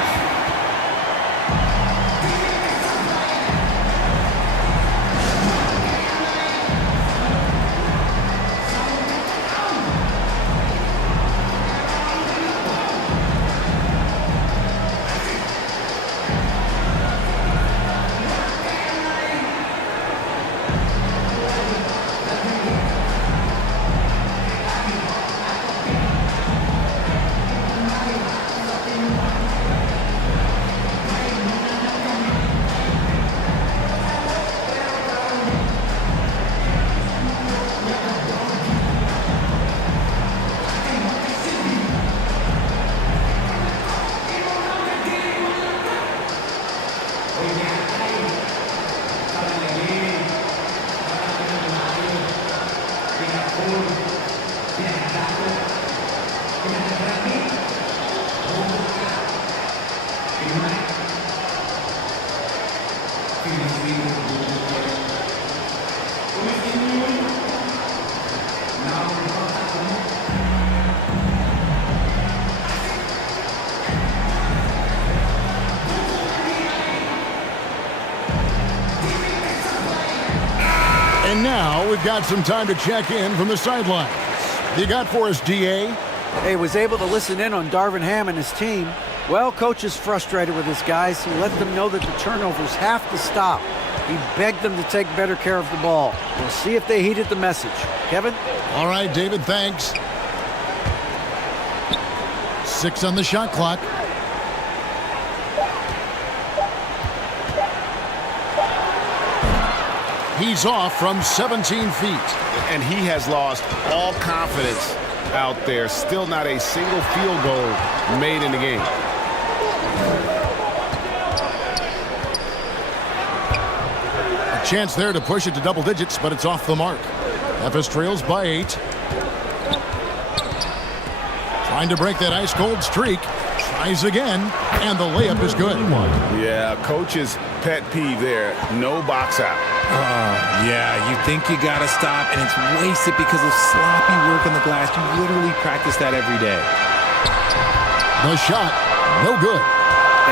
And now we've got some time to check in from the sidelines. You got for us, DA? Hey, was able to listen in on Darvin Ham and his team. Well, coach is frustrated with his guys. He let them know that the turnovers have to stop. He begged them to take better care of the ball. We'll see if they heeded the message. Kevin? All right, David, thanks. 6 on the shot clock. He's off from 17 feet. And he has lost all confidence out there. Still not a single field goal made in the game. A chance there to push it to double digits, but it's off the mark. Ephes trails by 8. Trying to break that ice-cold streak. Tries again, and the layup is good. Yeah, coach's pet peeve there. No box out. Yeah, you think you got to stop, and it's wasted because of sloppy work on the glass. You literally practice that every day. The shot, no good.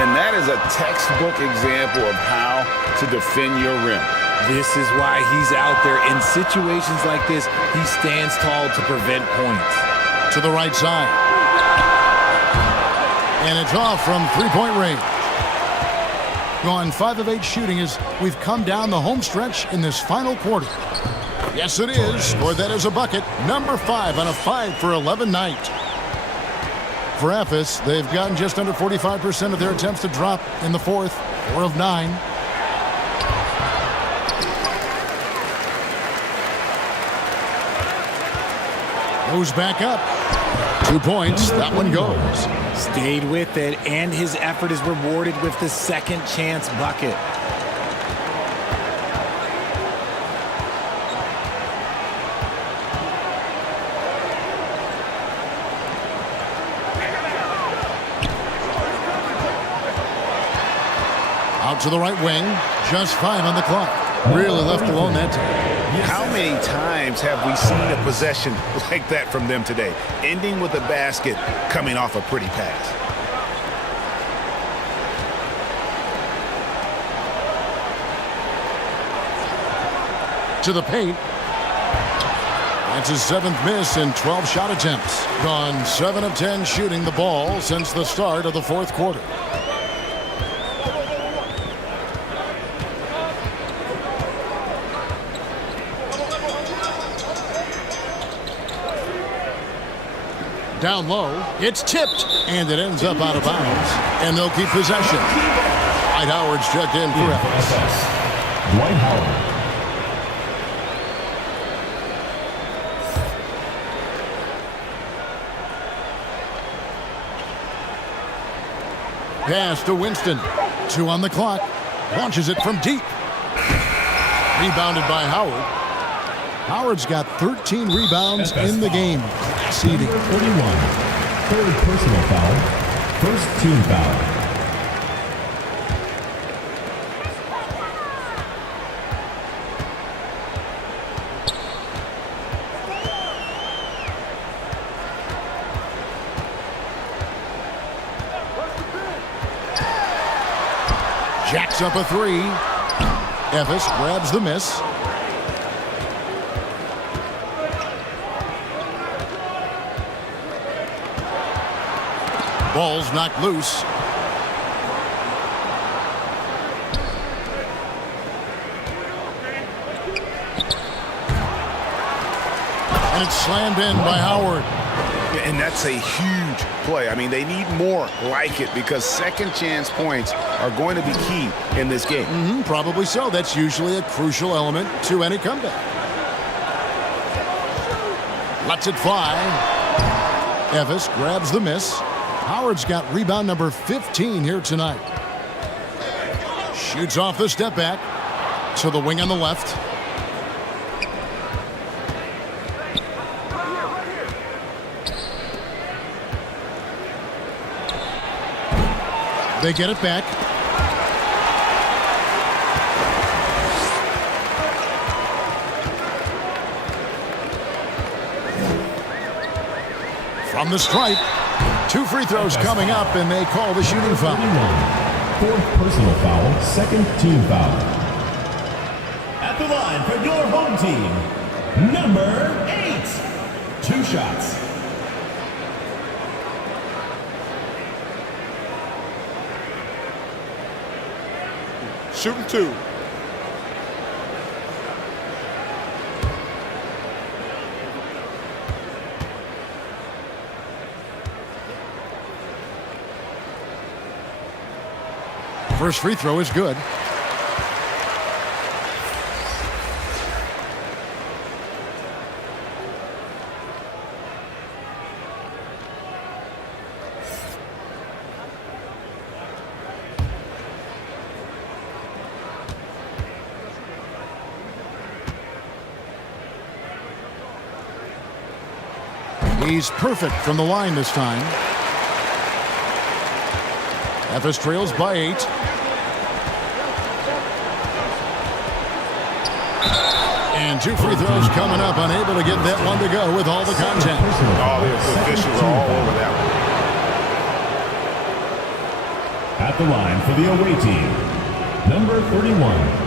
And that is a textbook example of how to defend your rim. This is why he's out there. In situations like this, he stands tall to prevent points. to the right side. And it's off from three-point range. Gone 5 of 8 shooting as we've come down the home stretch in this final quarter. Yes, it is. Scored that as a bucket. Number 5 on a 5 for 11 night. For Ephes, they've gotten just under 45% of their attempts to drop in the fourth. 4 of 9. Goes back up. 2 points. That one goes. Stayed with it, and his effort is rewarded with the second chance bucket. Out to the right wing. Just 5 on the clock. Really left alone that time. How many times have we seen a possession like that from them today? Ending with a basket, coming off a pretty pass. To the paint. That's his 7th miss in 12 shot attempts. Gone 7 of 10 shooting the ball since the start of the fourth quarter. Down low, it's tipped, and it ends up out of bounds. And they'll keep possession. Dwight Howard's checked in for Ephes. Dwight Howard. Pass to Winston. 2 on the clock. Launches it from deep. Rebounded by Howard. Howard's got 13 rebounds in the game. Seeding. 41. Third personal foul. First team foul. Jacks up a 3. Ephes grabs the miss. Ball's knocked loose. And it's slammed in by Howard. And that's a huge play. I mean, they need more like it because second chance points are going to be key in this game. Probably so. That's usually a crucial element to any comeback. Lets it fly. Ephes grabs the miss. Howard's got rebound number 15 here tonight. Shoots off the step back to the wing on the left. They get it back. From the stripe. 2 free throws coming up, and they call the shooting foul. 4th personal foul, 2nd team foul. At the line for your home team, number 8. 2 shots. Shooting 2. First free throw is good. He's perfect from the line this time. Ephes trails by 8. And 2 free throws coming up, unable to get that one to go with all the contact. Oh, the officials are all over that one. At the line for the away team, number 31.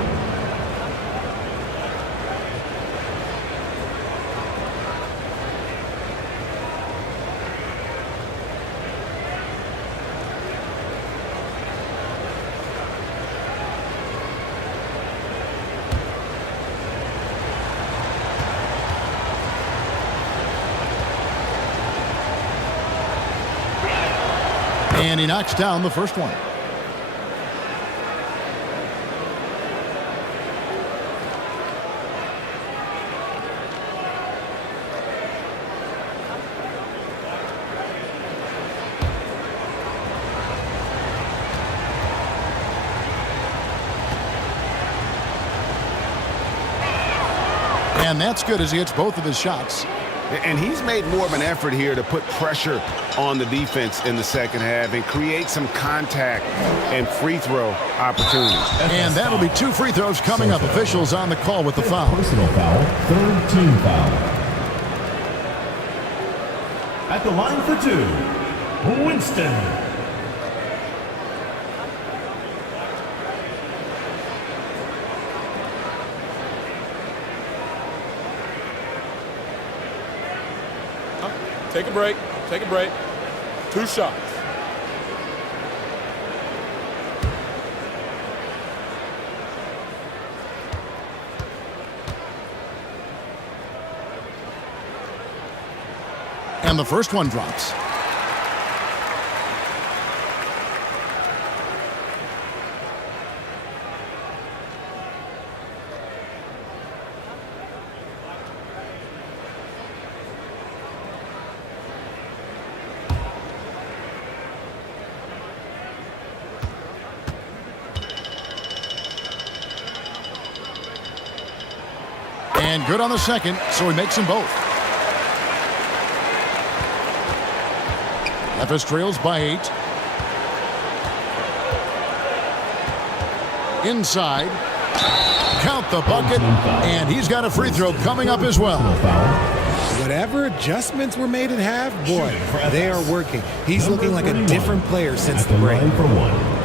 And he knocks down the first one. And that's good as he hits both of his shots. And he's made more of an effort here to put pressure on the defense in the second half and create some contact and free throw opportunities. And that'll be 2 free throws coming up. Officials on the call with the foul. Personal foul, third team foul. At the line for 2, Winston. Take a break. Take a break. 2 shots. And the first one drops. And good on the second, so he makes them both. Memphis trails by 8. Inside. Count the bucket, and he's got a free throw coming up as well. Whatever adjustments were made at half, boy, they are working. He's looking like a different player since the break. For 1.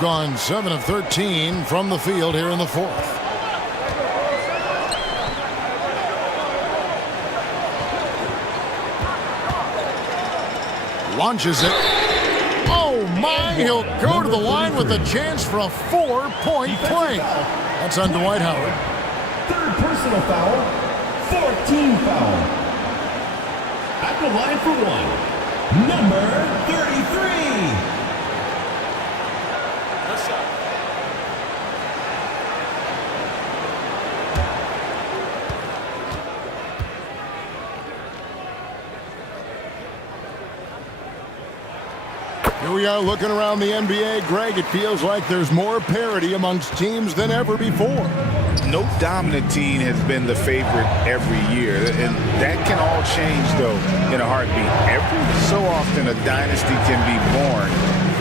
Gone 7 of 13 from the field here in the fourth. Launches it. Oh my, he'll go to the line with a chance for a 4-point play. That's on Dwight Howard. Third personal foul, 14 foul. At the line for 1, number 33. Here we are looking around the NBA. Greg, it feels like there's more parity amongst teams than ever before. No dominant team has been the favorite every year, and that can all change, though, in a heartbeat. Every so often, a dynasty can be born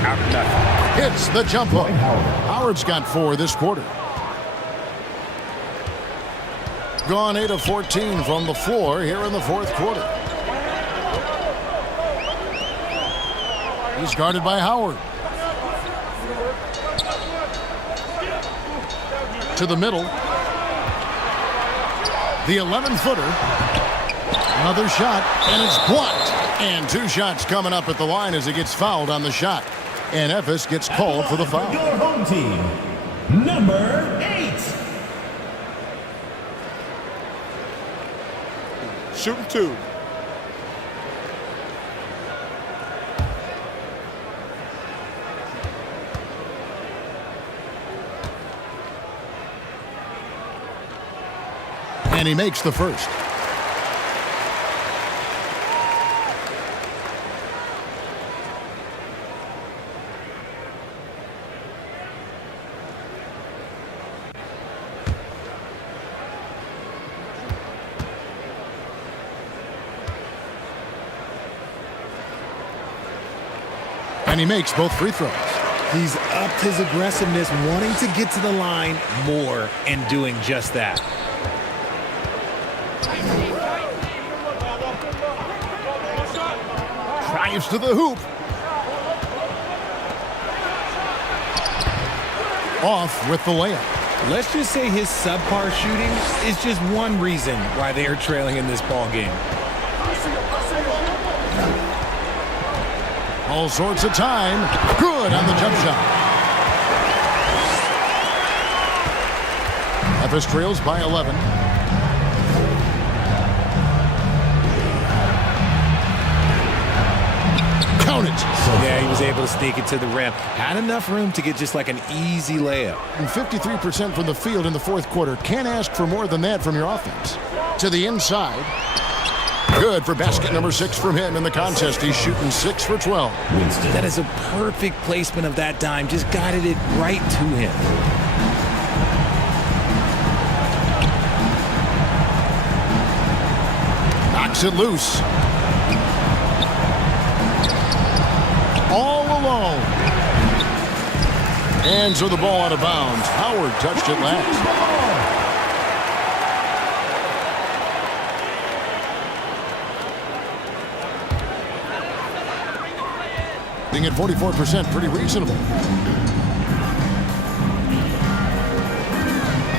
out of nothing. Hits the jump hook. Howard's got 4 this quarter. Gone 8 of 14 from the floor here in the fourth quarter. He's guarded by Howard. To the middle. The 11-footer. Another shot, and it's blocked. And 2 shots coming up at the line as he gets fouled on the shot. And Ephes gets called for the foul. Your home team, number 8. Shooting 2. And he makes the first. And he makes both free throws. He's upped his aggressiveness, wanting to get to the line more and doing just that. Drives to the hoop. off with the layup. Let's just say his subpar shooting is just one reason why they are trailing in this ball game. All sorts of time. Good on the jump shot. Memphis trails by 11. Count it. Yeah, he was able to sneak it to the rim. Had enough room to get just like an easy layup. And 53% from the field in the fourth quarter. Can't ask for more than that from your offense. To the inside. Good for basket number 6 from him in the contest. He's shooting 6 for 12. That is a perfect placement of that dime. Just guided it right to him. Knocks it loose. All alone. Hands of the ball out of bounds. Howard touched it last. Being at 44%, pretty reasonable.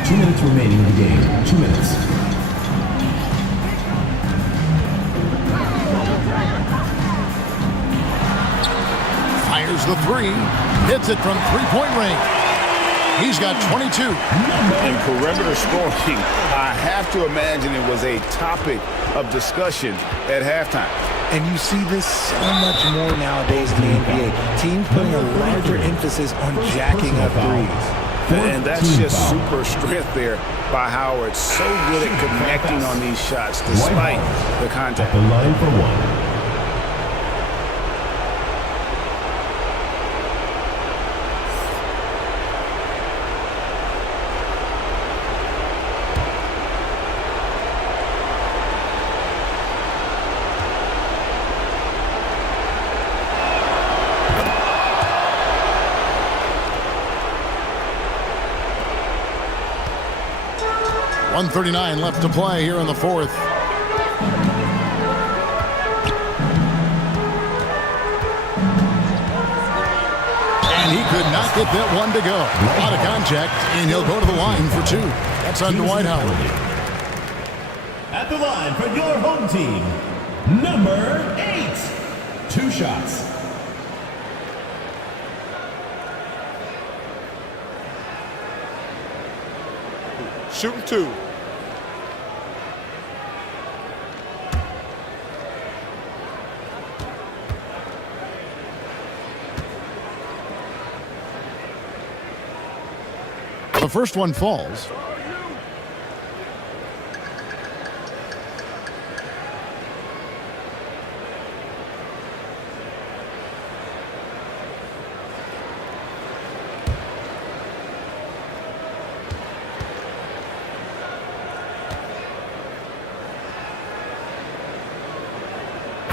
2 minutes remaining in the game. 2 minutes. Fires the 3. Hits it from three-point range. He's got 22. In perimeter scoring, I have to imagine it was a topic of discussion at halftime. And you see this so much more nowadays in the NBA. Teams putting a larger emphasis on jacking up threes. And that's just super strength there by Howard. So good at connecting on these shots despite the contact. The line for one. .139 left to play here in the fourth. And he could not get that one to go. A lot of contact, and he'll go to the line for 2. That's on Dwight Howard. At the line for your home team, number 8. 2 shots. Shooting 2. The first one falls.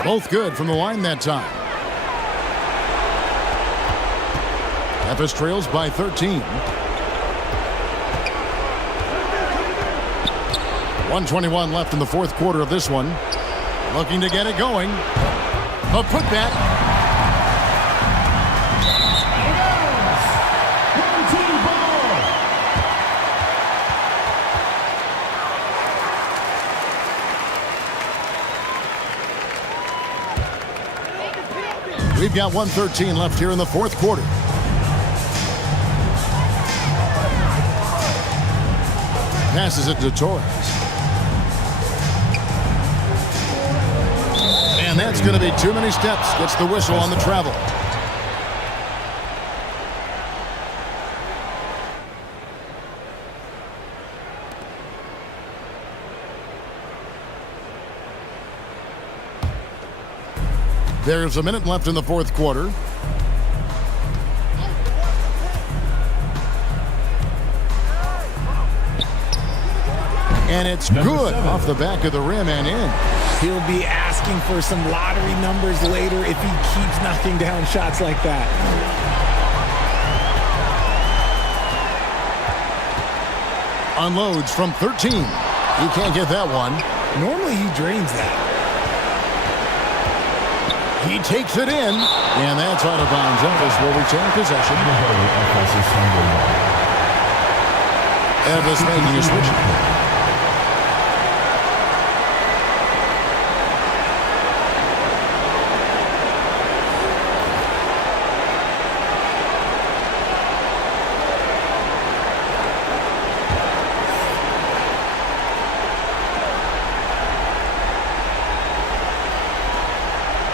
Both good from the line that time. Memphis trails by 13. 1:21 left in the fourth quarter of this one. Looking to get it going. A putback. We've got 1:13 left here in the fourth quarter. Passes it to Torres. And that's going to be too many steps. Gets the whistle on the travel. There's a minute left in the fourth quarter. And it's good off the back of the rim and in. He'll be asking for some lottery numbers later if he keeps knocking down shots like that. Unloads from 13. He can't get that one. Normally he drains that. He takes it in, and that's out of bounds. Elvis will retain possession. Evis making a switch.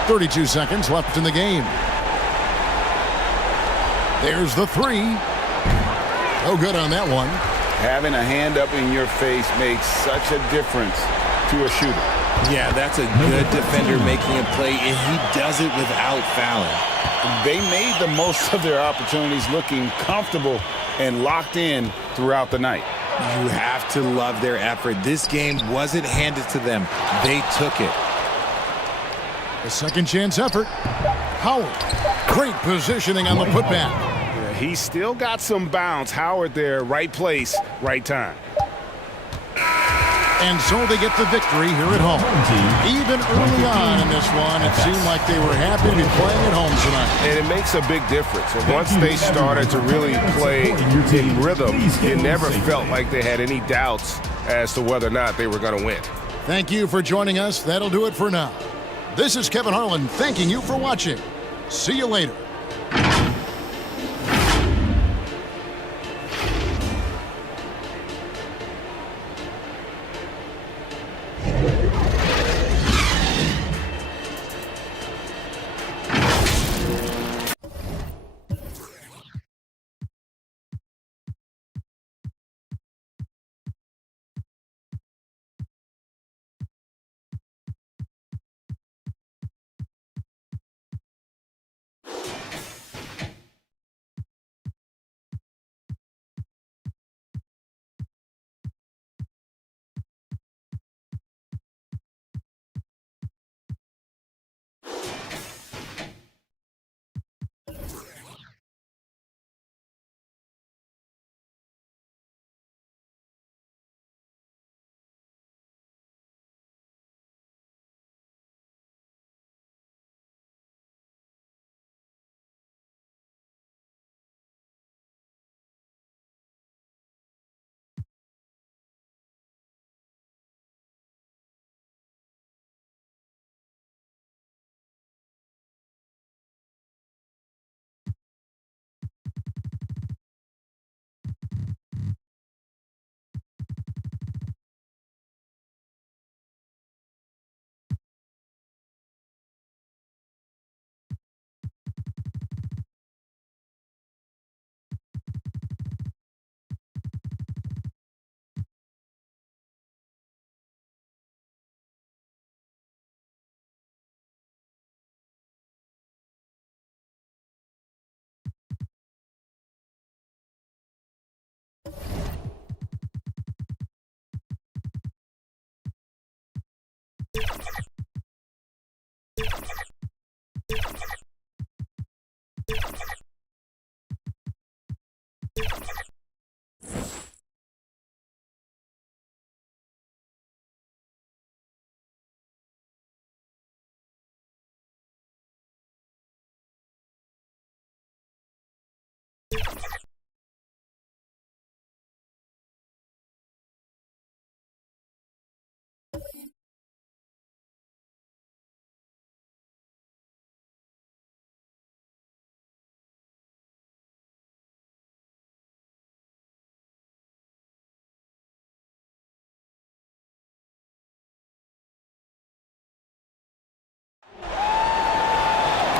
.32 seconds left in the game. There's the three. No good on that one. Having a hand up in your face makes such a difference to a shooter. Yeah, that's a good defender making a play, and he does it without fouling. They made the most of their opportunities, looking comfortable and locked in throughout the night. You have to love their effort. This game wasn't handed to them. They took it. A second chance effort. Howard. Great positioning on the putback. Yeah, he's still got some bounce. Howard there, right place, right time. And so they get the victory here at home. Even early on in this one, it seemed like they were happy to be playing at home tonight. And it makes a big difference. And once they started to really play in rhythm, it never felt like they had any doubts as to whether or not they were going to win. Thank you for joining us. That'll do it for now. This is Kevin Harlan thanking you for watching. See you later.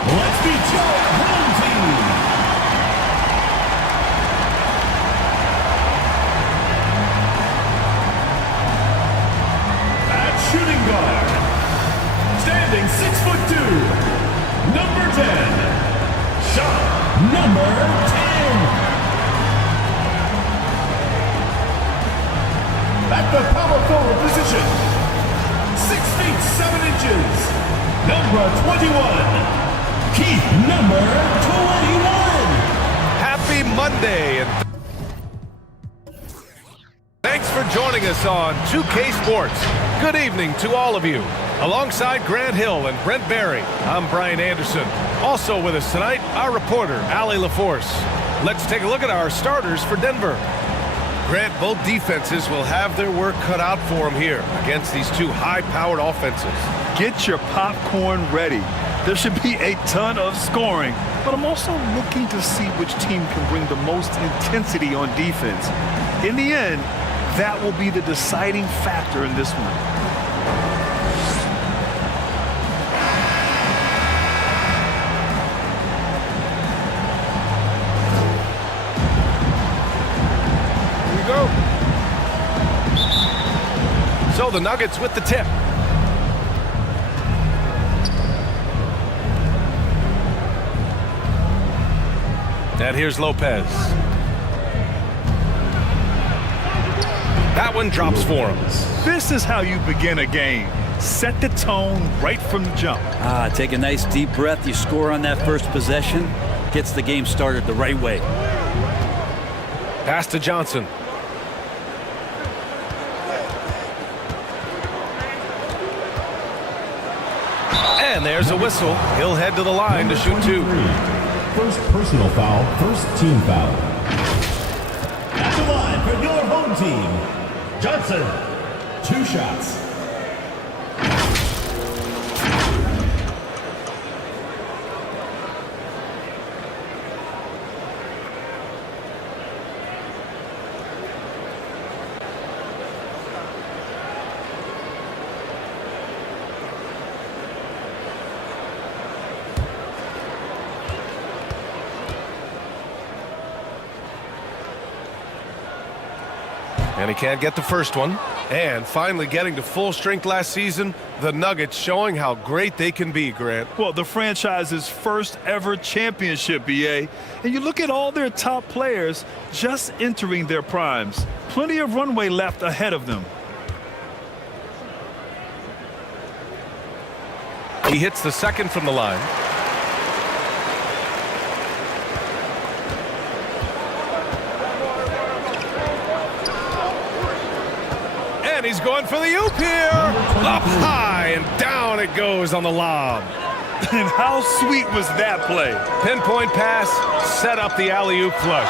Let's meet your home team. At shooting guard, standing 6'2", number 10, shot number 10. At the power forward position, 6 feet 7 inches, number 21. Keith, number 21. Happy Monday, and thanks for joining us on 2K Sports. Good evening to all of you. Alongside Grant Hill and Brent Barry, I'm Brian Anderson. Also with us tonight, our reporter, Allie LaForce. Let's take a look at our starters for Denver. Grant, both defenses will have their work cut out for them here against these two high-powered offenses. Get your popcorn ready. There should be a ton of scoring, but I'm also looking to see which team can bring the most intensity on defense. In the end, that will be the deciding factor in this one. So the Nuggets with the tip. And here's Lopez. That one drops for him. This is how you begin a game. Set the tone right from the jump. Take a nice deep breath. You score on that first possession. Gets the game started the right way. Pass to Johnson. And there's a whistle. He'll head to the line to shoot two. First personal foul, first team foul. At the line for your home team, Johnson. 2 shots. And he can't get the first one. And finally getting to full strength last season, the Nuggets showing how great they can be, Grant. Well, the franchise's first ever championship, BA. And you look at all their top players just entering their primes. Plenty of runway left ahead of them. He hits the second from the line. And he's going for the oop here. Up high and down it goes on the lob. And how sweet was that play? Pinpoint pass, set up the alley-oop flush.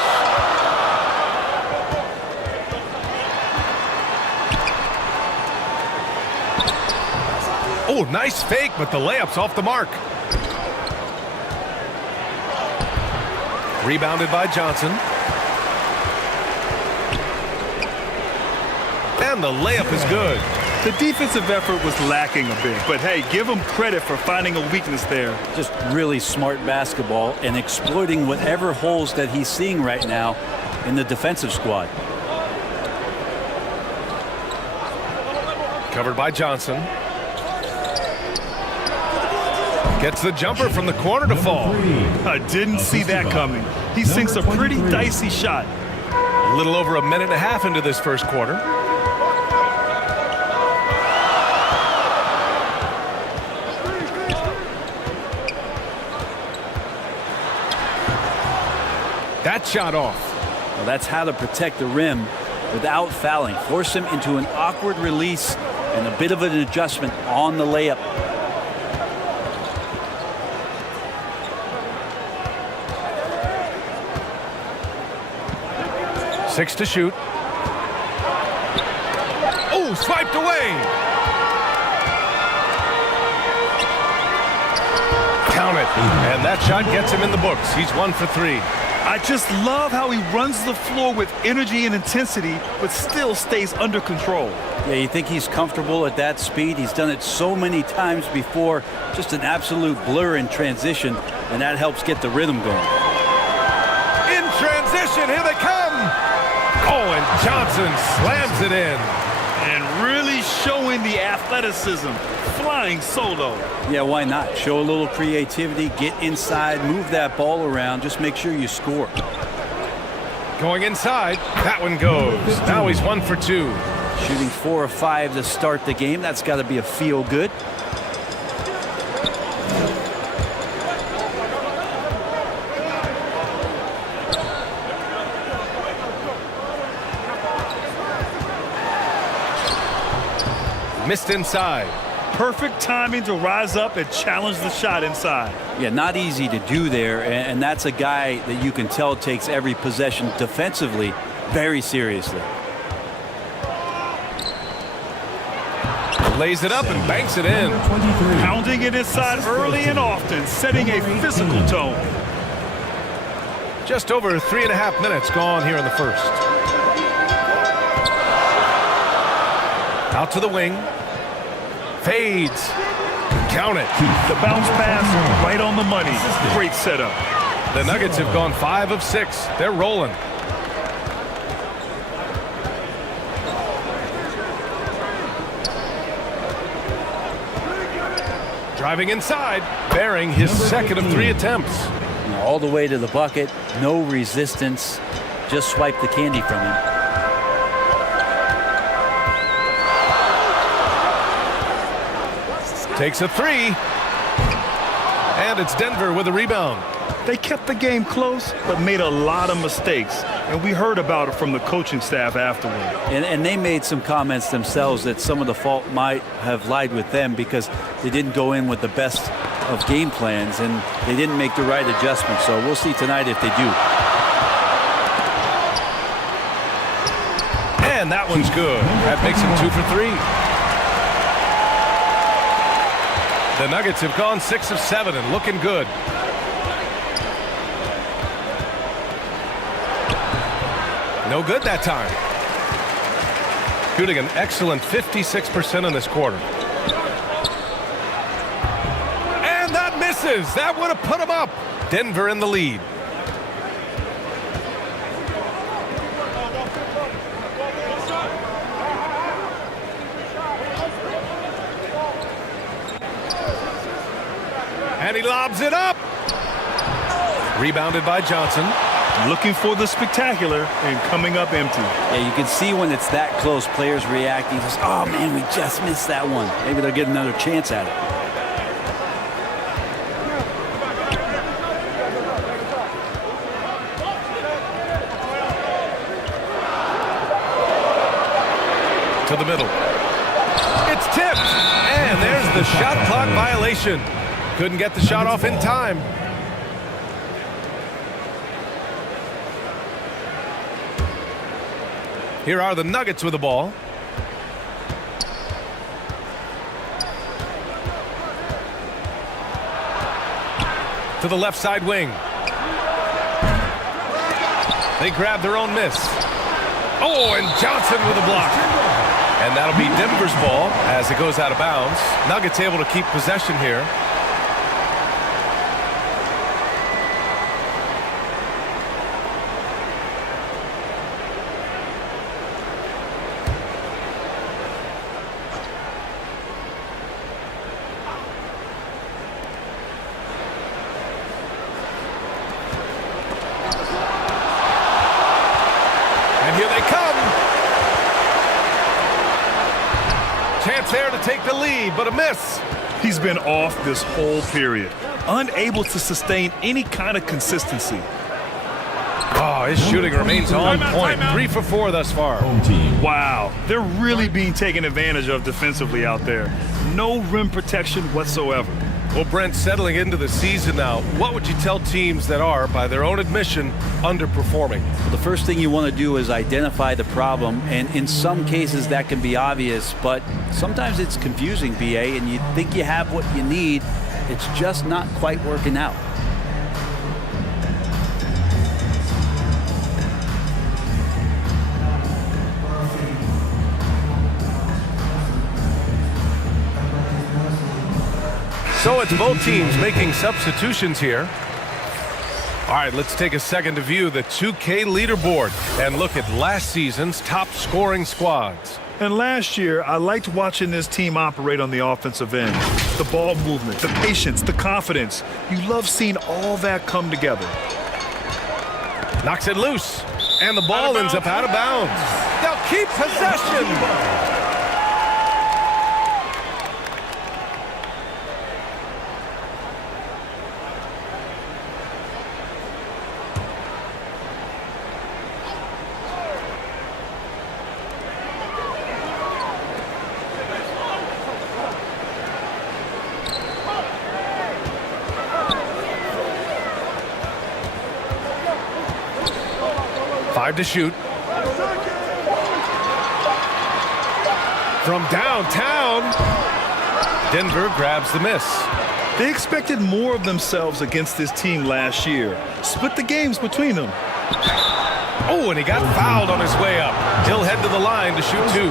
Oh, nice fake, but the layup's off the mark. Rebounded by Johnson. And the layup is good. The defensive effort was lacking a bit, but hey, give him credit for finding a weakness there. Just really smart basketball and exploiting whatever holes that he's seeing right now in the defensive squad. Covered by Johnson. Gets the jumper from the corner to fall. I didn't see that coming. He sinks a pretty dicey shot. A little over a minute and a half into this first quarter. That shot off. Well, that's how to protect the rim without fouling. Force him into an awkward release and a bit of an adjustment on the layup. Six to shoot. Oh, swiped away. Count it. And that shot gets him in the books. He's 1 for 3. I just love how he runs the floor with energy and intensity, but still stays under control. Yeah, you think he's comfortable at that speed? He's done it so many times before. Just an absolute blur in transition, and that helps get the rhythm going. In transition, here they come. Oh, and Johnson slams it in. And really showing the athleticism, flying solo. Yeah, why not? Show a little creativity, get inside, move that ball around, just make sure you score. Going inside, that one goes. Now he's 1 for 2. Shooting 4 of 5 to start the game. That's got to be a feel good. Missed inside. Perfect timing to rise up and challenge the shot inside. Yeah, not easy to do there, and that's a guy that you can tell takes every possession defensively very seriously. Lays it up and banks it in. Pounding it inside early and often, setting a physical tone. Just over 3.5 minutes gone here in the first. Out to the wing. Fades. Count it. The bounce pass right on the money. Great setup. The Nuggets have gone 5 of 6. They're rolling. Driving inside, bearing his second of 3 attempts. All the way to the bucket, no resistance, just swipe the candy from him. Takes a 3, and it's Denver with a rebound. They kept the game close, but made a lot of mistakes, and we heard about it from the coaching staff afterward. And they made some comments themselves that some of the fault might have lied with them because they didn't go in with the best of game plans and they didn't make the right adjustments. So we'll see tonight if they do. And that one's good. That makes him 2 for 3. The Nuggets have gone 6 of 7 and looking good. No good that time. Shooting an excellent 56% in this quarter. And that misses. That would have put him up. Denver in the lead. And he lobs it up. Rebounded by Johnson. Looking for the spectacular and coming up empty. Yeah, you can see when it's that close, players reacting. Just, oh, man, we just missed that one. Maybe they'll get another chance at it. To the middle. It's tipped. And there's the shot clock violation. Couldn't get the shot off in time. Here are the Nuggets with the ball. To the left side wing. They grab their own miss. Oh, and Johnson with a block. And that'll be Denver's ball as it goes out of bounds. Nuggets able to keep possession here. Chance there to take the lead, but a miss. He's been off this whole period, unable to sustain any kind of consistency. Oh, his shooting remains on point. 3 for 4 thus far. Wow, they're really being taken advantage of defensively out there. No rim protection whatsoever. Well, Brent, settling into the season now, what would you tell teams that are, by their own admission, underperforming? The first thing you want to do is identify the problem, and in some cases that can be obvious, but sometimes it's confusing, BA, and you think you have what you need. It's just not quite working out. So it's both teams making substitutions here. All right, let's take a second to view the 2K leaderboard and look at last season's top scoring squads. And last year, I liked watching this team operate on the offensive end. The ball movement, the patience, the confidence. You love seeing all that come together. Knocks it loose, and the ball ends up out of bounds. They'll keep possession. Five to shoot. From downtown, Denver grabs the miss. They expected more of themselves against this team last year. Split the games between them. Oh, and he got fouled on his way up. He'll head to the line to shoot 2.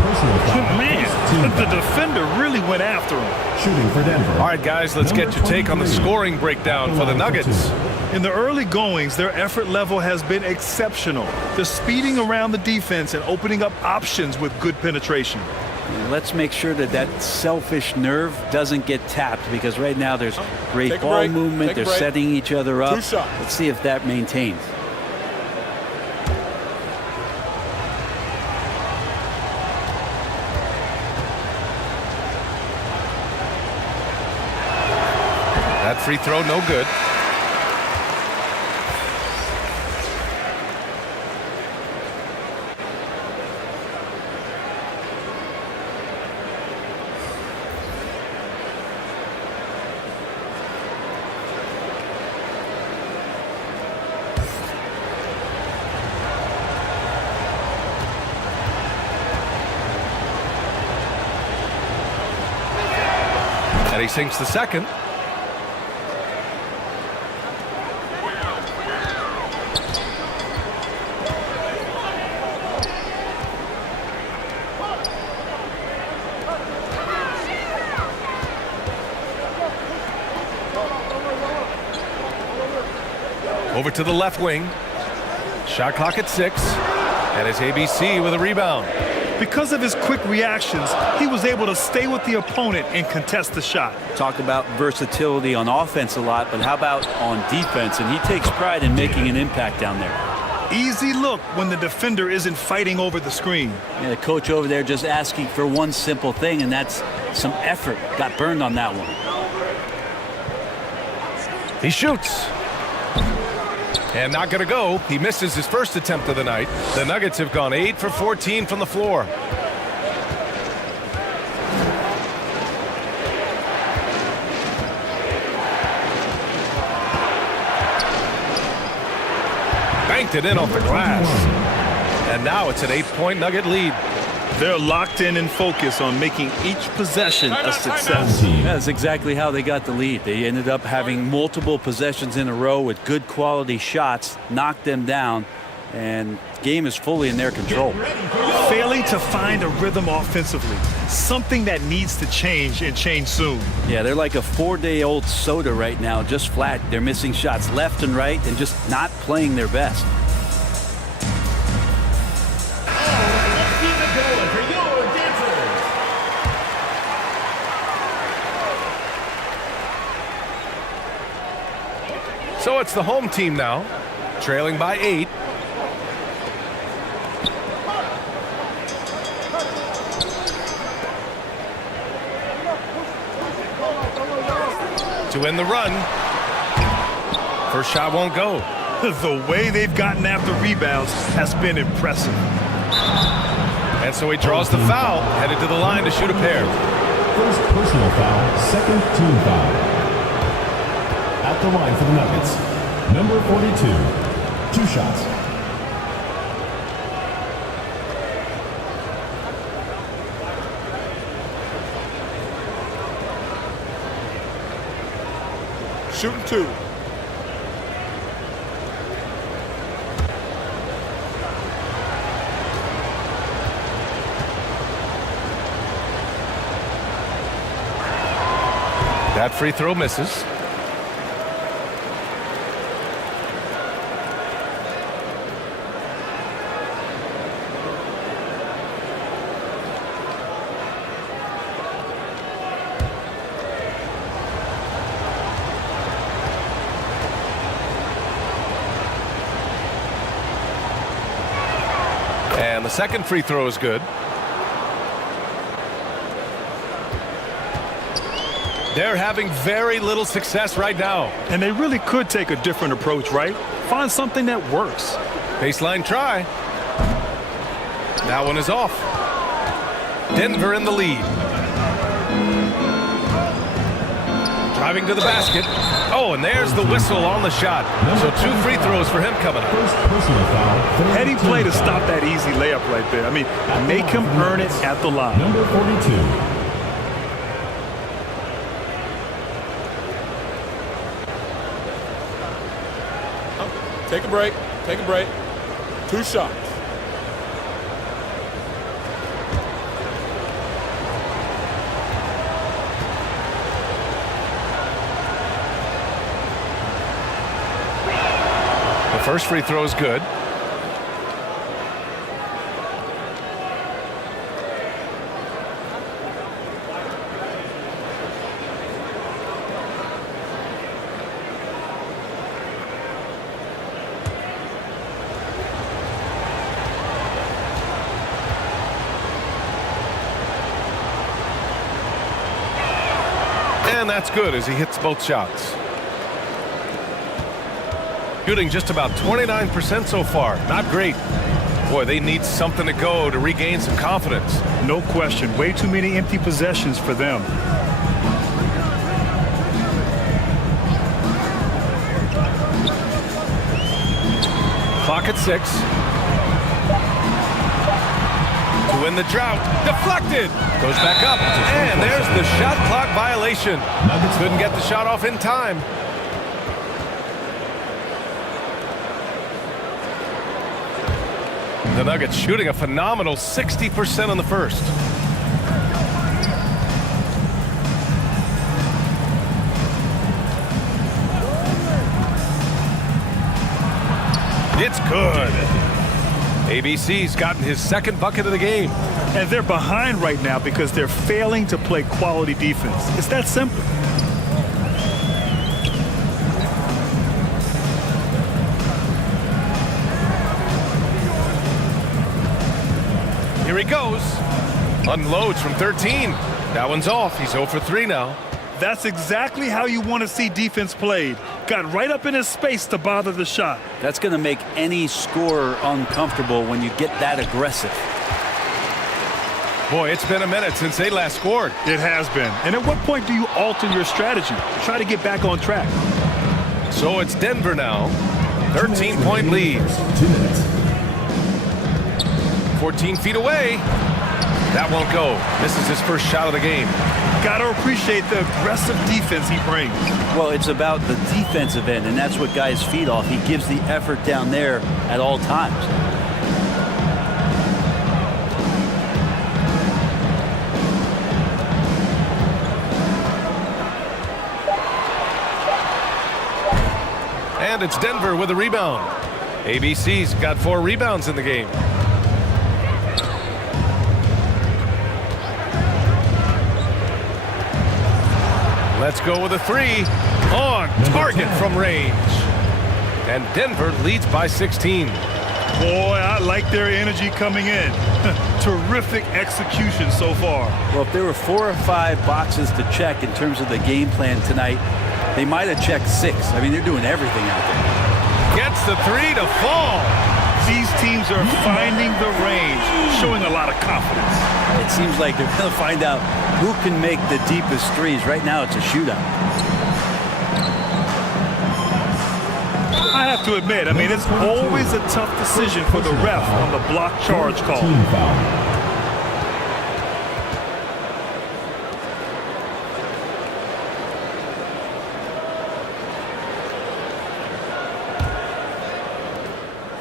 Man, the defender really went after him. Shooting for Denver. All right, guys, let's get your take on the scoring breakdown for the Nuggets. In the early goings, their effort level has been exceptional. They're speeding around the defense and opening up options with good penetration. Let's make sure that that selfish nerve doesn't get tapped, because right now there's great ball movement. They're setting each other up. Let's see if that maintains. That free throw, no good. And he sinks the second. Over to the left wing. Shot clock at 6. And it's ABC with a rebound. Because of his quick reactions, he was able to stay with the opponent and contest the shot. Talk about versatility on offense a lot, but how about on defense? And he takes pride in making an impact down there. Easy look when the defender isn't fighting over the screen. Yeah, the coach over there just asking for one simple thing, and that's some effort. Got burned on that one. He shoots. And not going to go. He misses his first attempt of the night. The Nuggets have gone 8 for 14 from the floor. Banked it in off the glass. And now it's an 8-point Nugget lead. They're locked in and focused on making each possession a success. That's exactly how they got the lead. They ended up having multiple possessions in a row with good quality shots, knocked them down, and the game is fully in their control. Failing to find a rhythm offensively, something that needs to change and change soon. Yeah, they're like a 4-day-old soda right now, just flat. They're missing shots left and right and just not playing their best. So it's the home team now, trailing by 8. To end the run. First shot won't go. The way they've gotten after rebounds has been impressive. And so he draws the foul, headed to the line to shoot a pair. First personal foul, second team foul. At the line for the Nuggets, number 42, 2 shots. Shooting 2. That free throw misses. And the second free throw is good. They're having very little success right now. And they really could take a different approach, right? Find something that works. Baseline try. That one is off. Denver in the lead. Driving to the basket. Oh, and there's the whistle on the shot. So 2 free throws for him coming up. First personal foul. Heady play to stop that easy layup right there. I mean, make him earn it at the line. Number 42. Take a break. Take a break. 2 shots. The first free throw is good. And that's good as he hits both shots. Shooting just about 29% so far. Not great. Boy, they need something to go to regain some confidence. No question. Way too many empty possessions for them. Clock at 6. To win the drought. Deflected. Goes back up. And there's the shot clock violation. Nuggets couldn't get the shot off in time. The Nuggets shooting a phenomenal 60% on the first. It's good. ABC's gotten his second bucket of the game. And they're behind right now because they're failing to play quality defense. It's that simple. Here he goes. Unloads from 13. That one's off. He's 0 for 3 now. That's exactly how you want to see defense played. Got right up in his space to bother the shot. That's going to make any scorer uncomfortable when you get that aggressive. Boy, it's been a minute since they last scored. It has been. And at what point do you alter your strategy? Try to get back on track. So it's Denver now. 13-point lead. 2 minutes. 14 feet away. That won't go. This is his first shot of the game. Got to appreciate the aggressive defense he brings. Well, it's about the defensive end, and that's what guys feed off. He gives the effort down there at all times. And it's Denver with a rebound. ABC's got 4 rebounds in the game. Let's go with a 3 on target from range. And Denver leads by 16. Boy, I like their energy coming in. Terrific execution so far. Well, if there were 4 or 5 boxes to check in terms of the game plan tonight, they might have checked 6. I mean, they're doing everything out there. Gets the 3 to fall. These teams are finding the range, showing a lot of confidence. It seems like they're going to find out who can make the deepest threes. Right now, it's a shootout. I have to admit, I mean, it's always a tough decision for the ref on the block charge call. Team foul.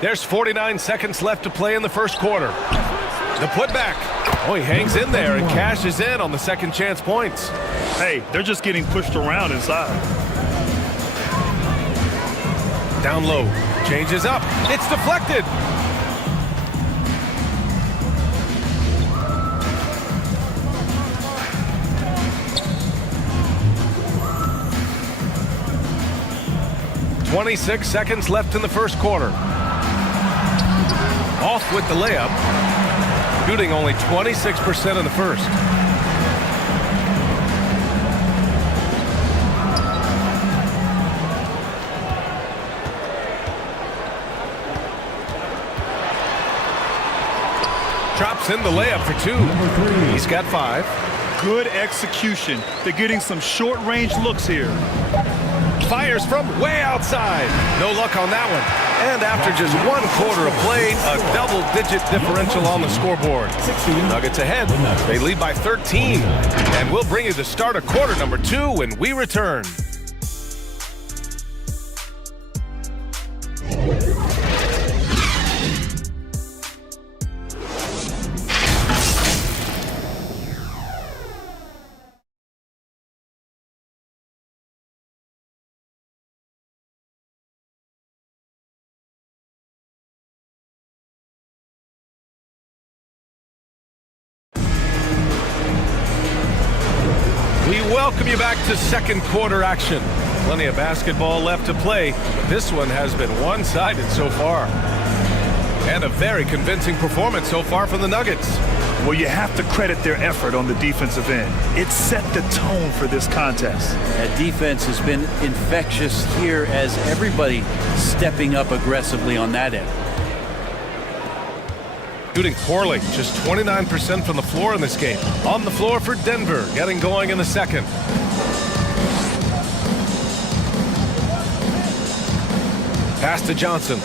There's 49 seconds left to play in the first quarter. The putback. Oh, he hangs in there and cashes in on the second chance points. Hey, they're just getting pushed around inside. Down low. Changes up. It's deflected. "26 seconds left in the first quarter. Off with the layup. Shooting only 26% in the first. Drops in the layup for 2. He's got 5. Good execution. They're getting some short-range looks here. Fires from way outside. No luck on that one. And after just 1 quarter of play, a double-digit differential on the scoreboard. Nuggets ahead. They lead by 13. And we'll bring you the start of quarter number 2 when we return. We welcome you back to second quarter action. Plenty of basketball left to play, but this one has been one-sided so far. And a very convincing performance so far from the Nuggets. Well, you have to credit their effort on the defensive end. It set the tone for this contest. That defense has been infectious here as everybody stepping up aggressively on that end. Shooting poorly, just 29% from the floor in this game. On the floor for Denver, getting going in the second. Pass to Johnson.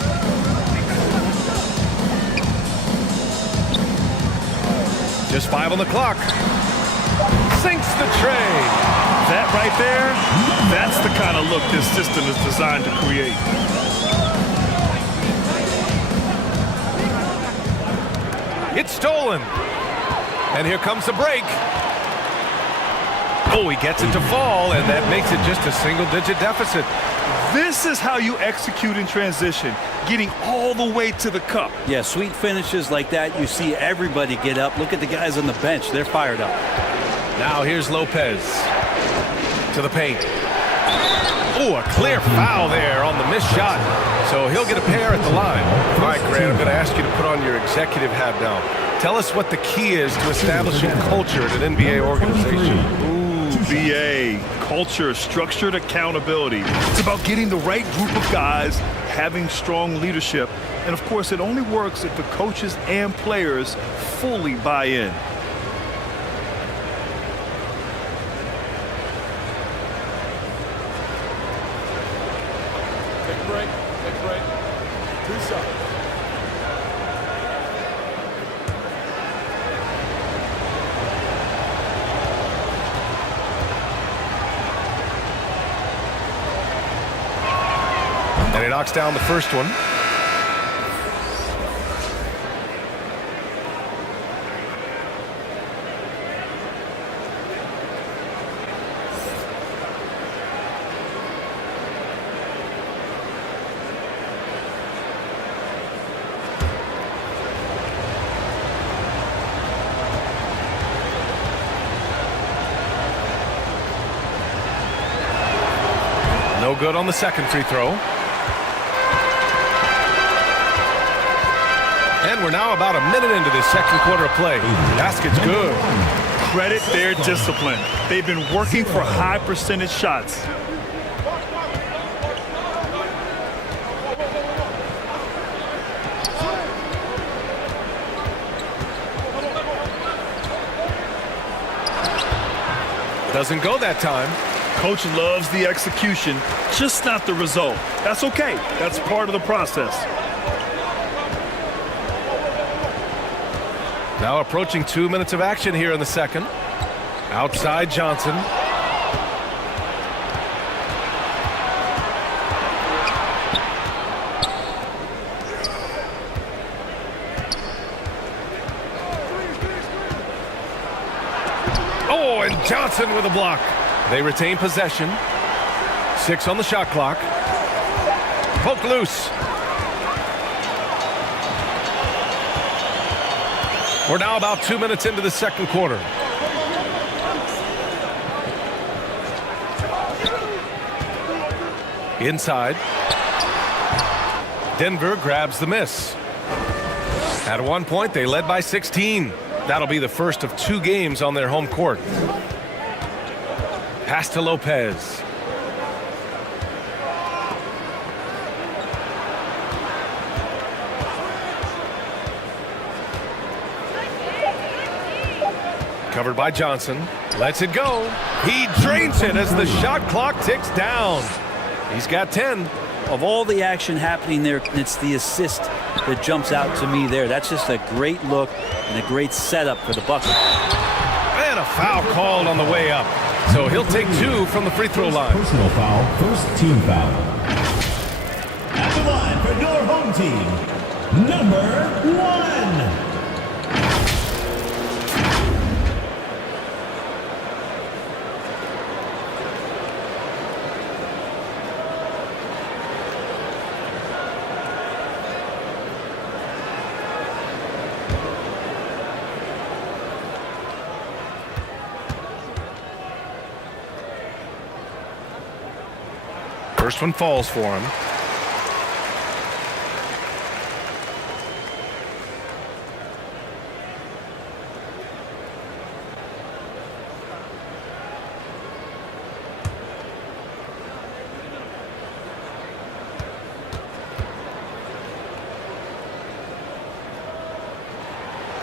Just 5 on the clock. Sinks the tray. That right there, that's the kind of look this system is designed to create. It's stolen. And here comes the break. Oh, he gets it to fall, and that makes it just a single-digit deficit. This is how you execute in transition, getting all the way to the cup. Yeah, sweet finishes like that, you see everybody get up. Look at the guys on the bench. They're fired up. Now here's Lopez to the paint. Oh, a clear foul there on the missed shot. So he'll get a pair at the line. All right, Grant, I'm going to ask you to put on your executive hat now. Tell us what the key is to establishing culture at an NBA organization. Ooh, BA, culture, structured accountability. It's about getting the right group of guys, having strong leadership. And, of course, it only works if the coaches and players fully buy in. And he knocks down the first one. No good on the second free throw. And we're now about a minute into this second quarter of play. Basket's good. Credit their discipline. They've been working for high percentage shots. Doesn't go that time. Coach loves the execution, just not the result. That's okay. That's part of the process. Now approaching 2 minutes of action here in the second. Outside Johnson. Oh, and Johnson with a block. They retain possession. 6 on the shot clock. Poked loose. We're now about 2 minutes into the second quarter. Inside. Denver grabs the miss. At one point, they led by 16. That'll be the first of 2 games on their home court. Pass to Lopez. Covered by Johnson. Lets it go. He drains it as the shot clock ticks down. He's got 10. Of all the action happening there, it's the assist that jumps out to me there. That's just a great look and a great setup for the bucket. And a foul called on the way up. So he'll take 2 from the free throw line. Personal foul, first team foul. At the line for your home team, number 1. First one falls for him.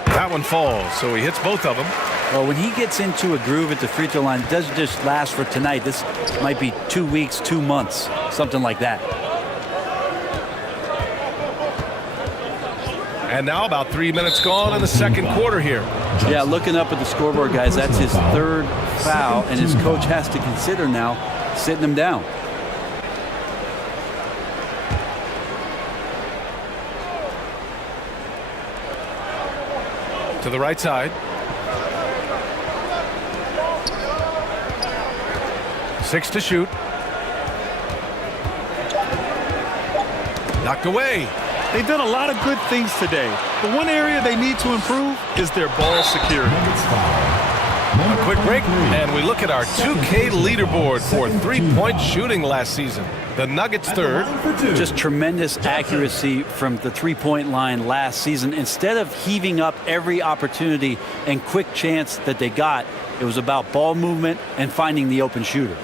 That one falls, so he hits both of them. Well, when he gets into a groove at the free throw line, it doesn't just last for tonight. This might be 2 weeks, 2 months, something like that. And now about 3 minutes gone in the second quarter here. Yeah, looking up at the scoreboard, guys, that's his 3rd foul, and his coach has to consider now sitting him down. To the right side. 6 to shoot. Knocked away. They've done a lot of good things today, but one area they need to improve is their ball security. A quick break, and we look at our 2K leaderboard for three-point shooting last season. The Nuggets 3rd. Just tremendous accuracy from the three-point line last season. Instead of heaving up every opportunity and quick chance that they got, it was about ball movement and finding the open shooter.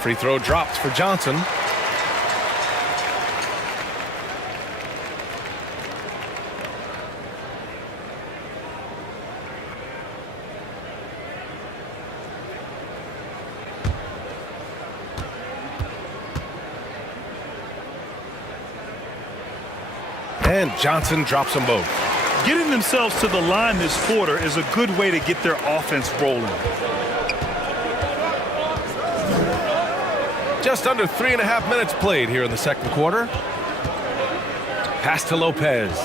Free throw dropped for Johnson. And Johnson drops them both. Getting themselves to the line this quarter is a good way to get their offense rolling. Just under 3.5 minutes played here in the second quarter. Pass to Lopez.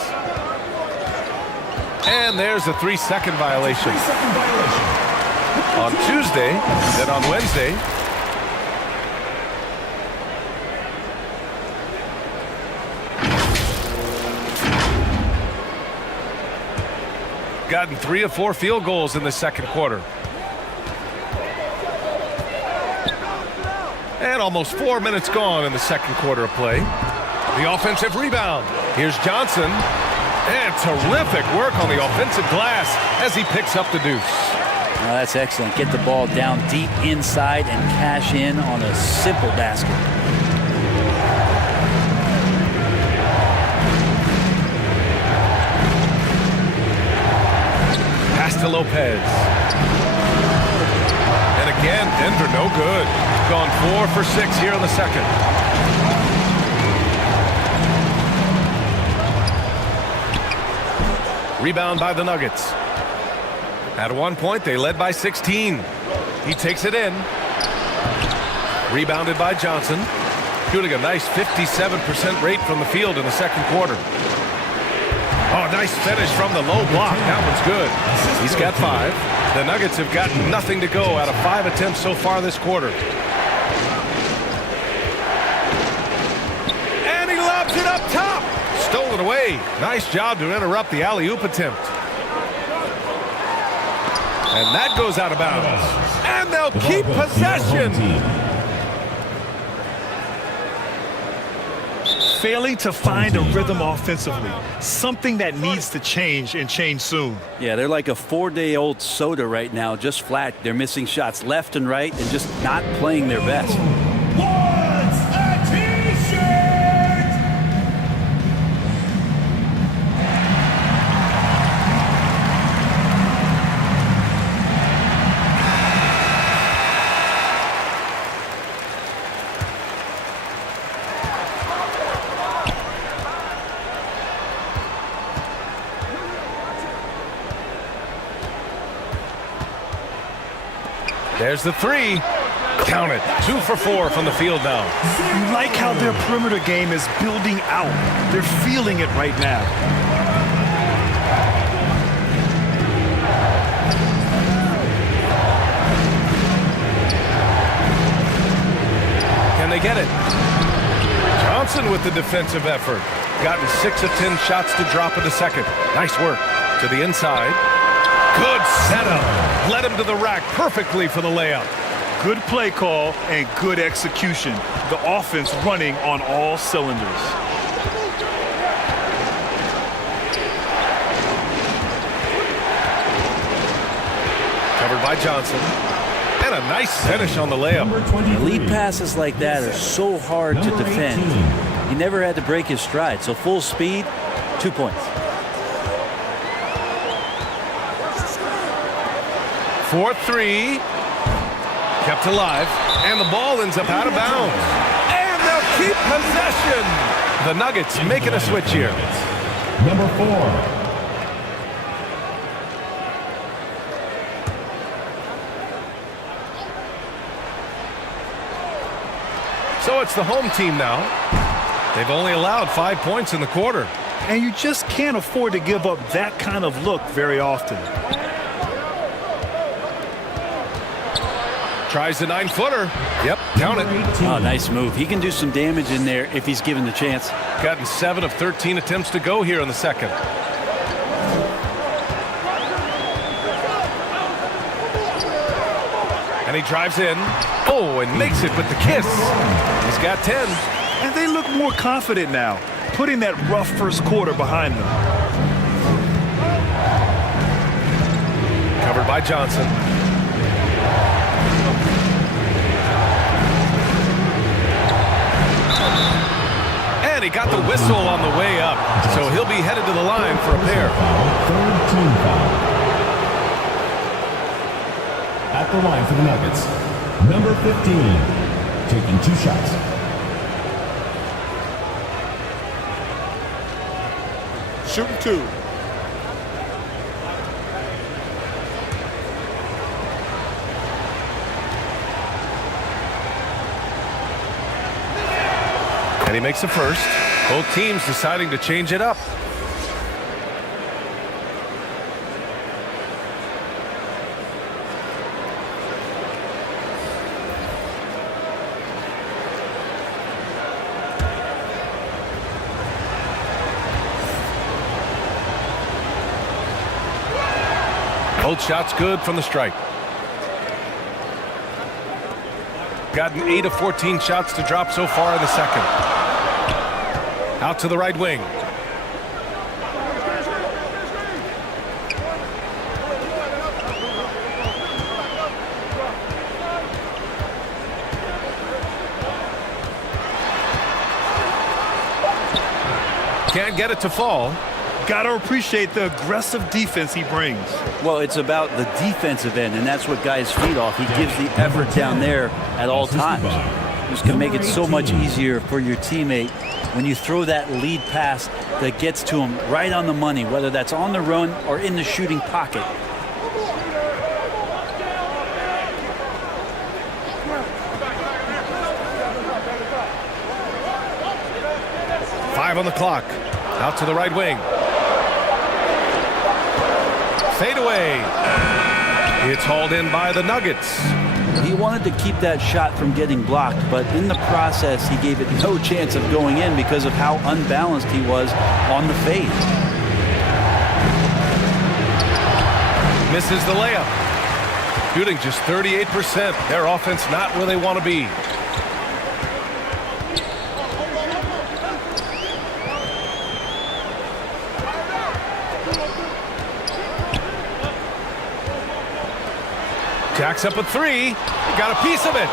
And there's a 3-second violation. On Tuesday, then on Wednesday. Gotten 3 of 4 field goals in the second quarter. And almost 4 minutes gone in the second quarter of play. The offensive rebound. Here's Johnson. And terrific work on the offensive glass as he picks up the deuce. Well, that's excellent. Get the ball down deep inside and cash in on a simple basket. Pass to Lopez. And again, Denver no good. Gone 4 for 6 here in the second. Rebound by the Nuggets. At one point, they led by 16. He takes it in. Rebounded by Johnson. Shooting a nice 57% rate from the field in the second quarter. Oh, nice finish from the low block. That one's good. He's got 5. The Nuggets have got nothing to go out of 5 attempts so far this quarter. And he lobs it up top. Stolen away. Nice job to interrupt the alley-oop attempt. And that goes out of bounds. And they'll keep possession. failing to find a rhythm offensively, something that needs to change and change soon. Yeah, they're like a 4-day-old soda right now, just flat. They're missing shots left and right and just not playing their best. What's a T-shirt? There's the three. Count it. 2 for 4 from the field now. You like how their perimeter game is building out. They're feeling it right now. Can they get it? Johnson with the defensive effort. Gotten 6 of 10 shots to drop in the second. Nice work. To the inside. Good setup. Led him to the rack perfectly for the layup. Good play call and good execution. The offense running on all cylinders. Covered by Johnson. And a nice finish on the layup. Lead passes like that are so hard to defend. He never had to break his stride, so full speed, 2 points. 4-3. Kept alive. And the ball ends up out of bounds. And they'll keep possession. The Nuggets making a switch here. Number 4. So it's the home team now. They've only allowed 5 points in the quarter. And you just can't afford to give up that kind of look very often. Tries the 9-footer. Yep, count it. Oh, nice move. He can do some damage in there if he's given the chance. Gotten 7 of 13 attempts to go here in the second. And he drives in. Oh, and makes it with the kiss. He's got 10. And they look more confident now, putting that rough first quarter behind them. Covered by Johnson. And he got the whistle on the way up. So he'll be headed to the line for a pair. Third team foul. At the line for the Nuggets, number 15, taking 2 shots. Shooting 2. And he makes the first. Both teams deciding to change it up. Both shots good from the stripe. Gotten 8 of 14 shots to drop so far in the second. Out to the right wing. Can't get it to fall. Gotta appreciate the aggressive defense he brings. Well, it's about the defensive end, and that's what guys feed off. He gives the effort down there at all times. This can make it so much easier for your teammate when you throw that lead pass that gets to him right on the money, whether that's on the run or in the shooting pocket. Five on the clock. Out to the right wing. Fade away. It's hauled in by the Nuggets. He wanted to keep that shot from getting blocked, but in the process, he gave it no chance of going in because of how unbalanced he was on the fade. Misses the layup. Shooting just 38%. Their offense not where they want to be. Jacks up a three. Got a piece of it.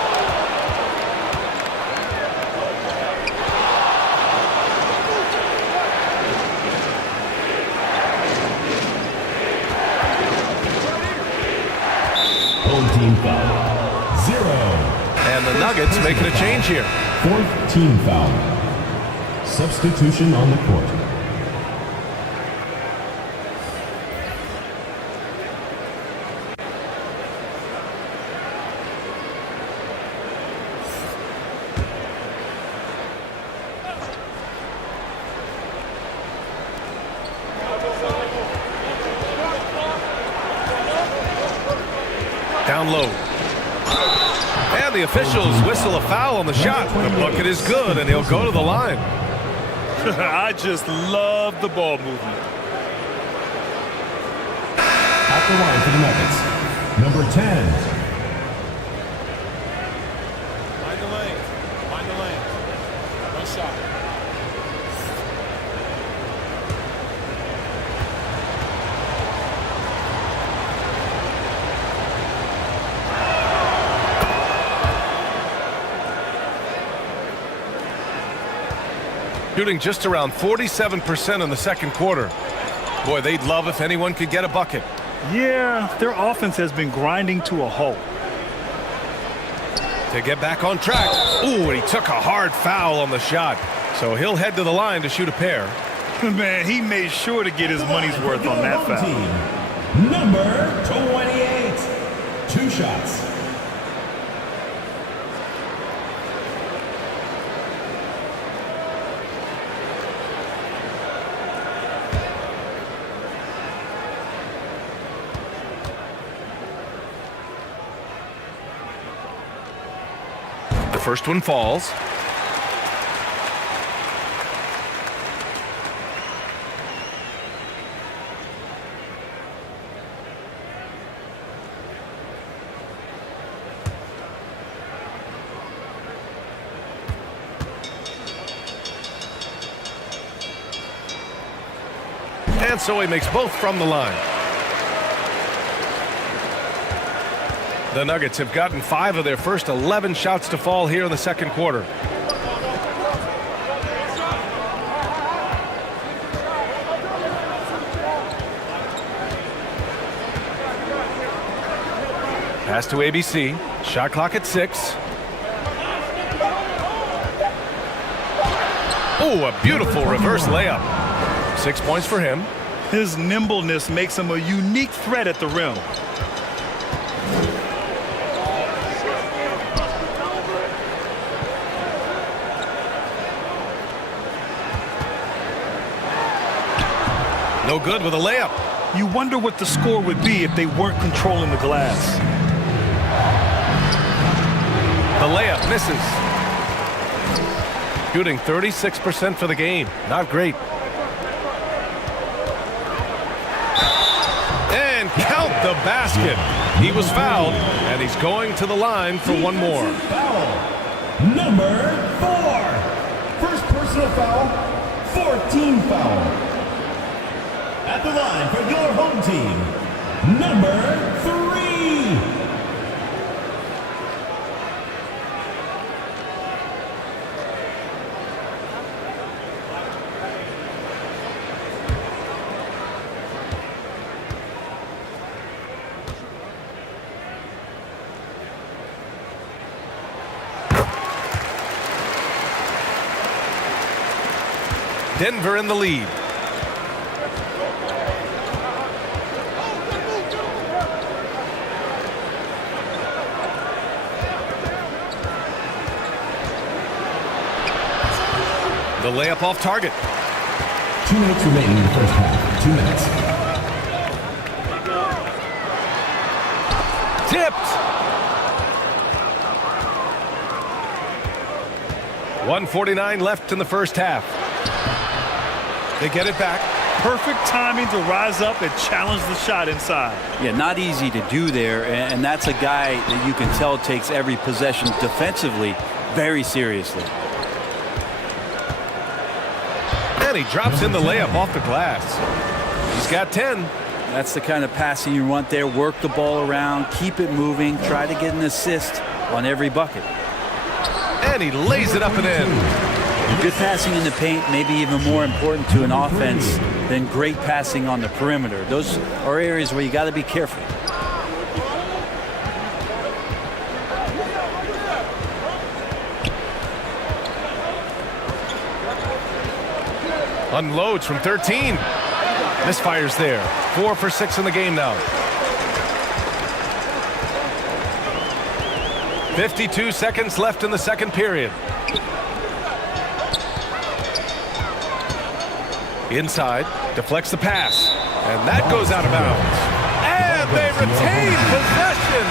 Home team foul. 0. And the Nuggets making a change here. 4th team foul. Substitution on the court. Down low. And the officials whistle a foul on the shot. The bucket is good, and he'll go to the line. I just love the ball movement. At the line for the Nuggets, number 10. Find the lane. Find the lane. Nice shot. Shooting just around 47% in the second quarter. Boy, they'd love if anyone could get a bucket. Yeah, their offense has been grinding to a halt. To get back on track. Ooh, and he took a hard foul on the shot. So he'll head to the line to shoot a pair. Man, he made sure to get his money's worth on that foul. Number 28. 2 shots. The first one falls. And so he makes both from the line. The Nuggets have gotten 5 of their first 11 shots to fall here in the second quarter. Pass to ABC. Shot clock at 6. Oh, a beautiful reverse layup. 6 points for him. His nimbleness makes him a unique threat at the rim. No good with a layup. You wonder what the score would be if they weren't controlling the glass. The layup misses. Shooting 36% for the game. Not great. And count the basket. He was fouled, and he's going to the line for one more. Foul. Number 4. First personal foul. 14 foul. At the line for your home team, number 3. Denver in the lead. The layup off target. 2 minutes remaining in the first half. 2 minutes. Tipped. 1:49 left in the first half. They get it back. Perfect timing to rise up and challenge the shot inside. Yeah, not easy to do there, and that's a guy that you can tell takes every possession defensively very seriously. And he drops in the layup off the glass. He's got 10. That's the kind of passing you want there. Work the ball around, keep it moving, try to get an assist on every bucket. And he lays it up and in. Good passing in the paint may be even more important to an offense than great passing on the perimeter. Those are areas where you got to be careful. Unloads from 13. Misfires there. 4 for 6 in the game now. 52 seconds left in the second period. Inside, deflects the pass, and that goes out of bounds. And they retain possession.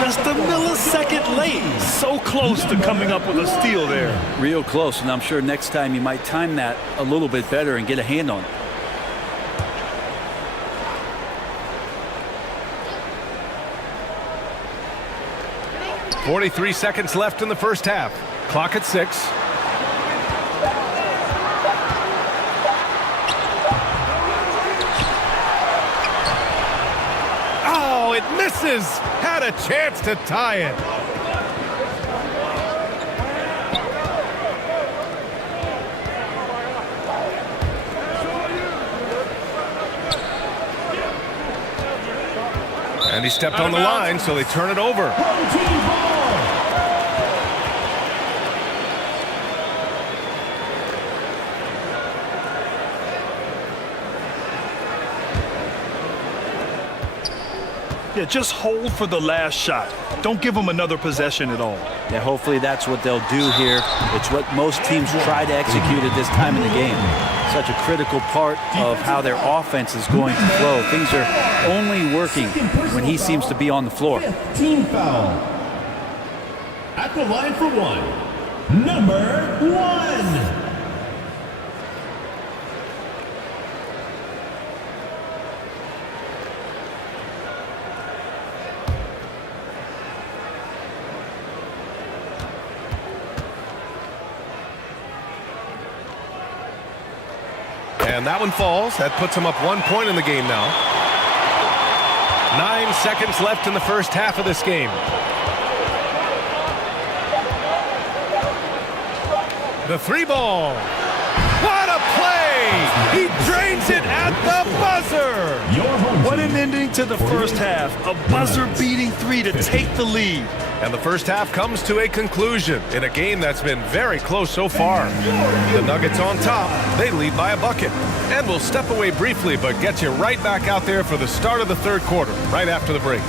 Just a millisecond late. So close to coming up with a steal there. Real close, and I'm sure next time you might time that a little bit better and get a hand on it. .43 seconds left in the first half. Clock at 6. Oh, it misses. Had a chance to tie it. And he stepped on the line, so they turn it over. Yeah, just hold for the last shot. Don't give them another possession at all. Yeah, hopefully that's what they'll do here. It's what most teams try to execute at this time in the game. Such a critical part of how their offense is going to flow. Things are only working when he seems to be on the floor. Team foul. At the line for one, number 1. And that one falls. That puts him up 1 point in the game now. 9 seconds left in the first half of this game. The 3 ball. What a play! He drains it at the buzzer! What an ending to the first half. A buzzer-beating 3 to take the lead. And the first half comes to a conclusion in a game that's been very close so far. The Nuggets on top. They lead by a bucket. And we'll step away briefly, but get you right back out there for the start of the third quarter, right after the break.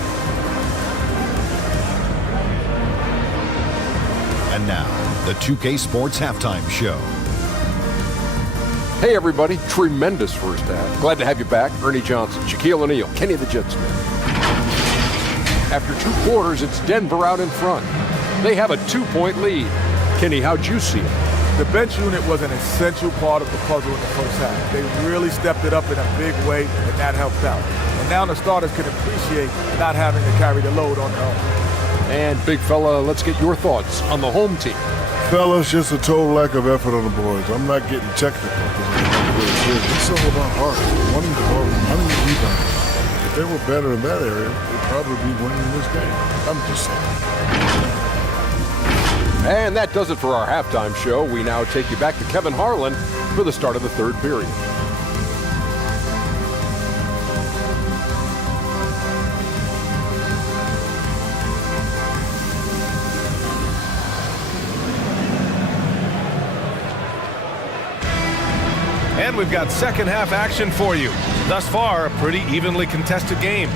And now, the 2K Sports Halftime Show. Hey everybody, tremendous first half. Glad to have you back. Ernie Johnson, Shaquille O'Neal, Kenny the Jet Smith. After 2 quarters, it's Denver out in front. They have a 2-point lead. Kenny, how'd you see it? The bench unit was an essential part of the puzzle in the first half. They really stepped it up in a big way, and that helped out. And now the starters can appreciate not having to carry the load on their own. And big fella, let's get your thoughts on the home team. Fellas, just a total lack of effort on the boards. I'm not getting technical because it's all about heart. Wanting the ball, wanting the rebound. If they were better in that area, they'd probably be winning this game. I'm just saying. And that does it for our halftime show. We now take you back to Kevin Harlan for the start of the third period. And we've got second half action for you. Thus far, a pretty evenly contested game.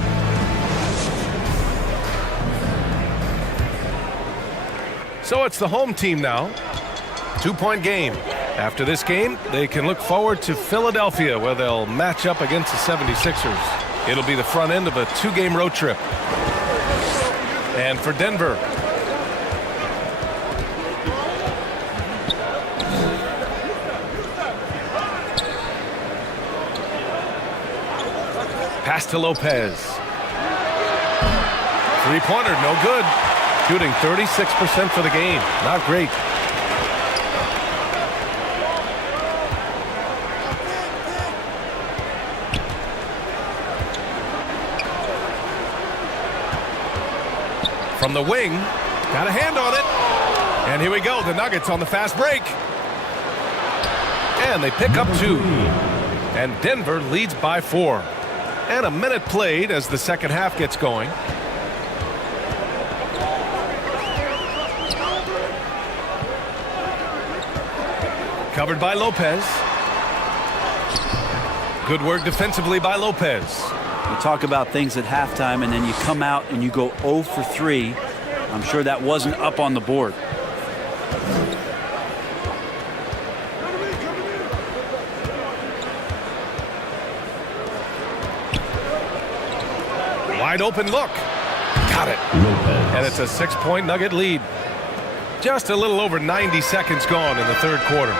So it's the home team now. 2-point game. After this game, they can look forward to Philadelphia, where they'll match up against the 76ers. It'll be the front end of a 2-game road trip. And for Denver, pass to Lopez. Three-pointer, no good. Shooting 36% for the game. Not great. From the wing, got a hand on it. And here we go, the Nuggets on the fast break. And they pick up 2. And Denver leads by 4. And a minute played as the second half gets going. Covered by Lopez. Good work defensively by Lopez. We talk about things at halftime, and then you come out and you go 0 for 3. I'm sure that wasn't up on the board. Wide open look. Got it. And it's a 6-point Nugget lead. Just a little over 90 seconds gone in the third quarter.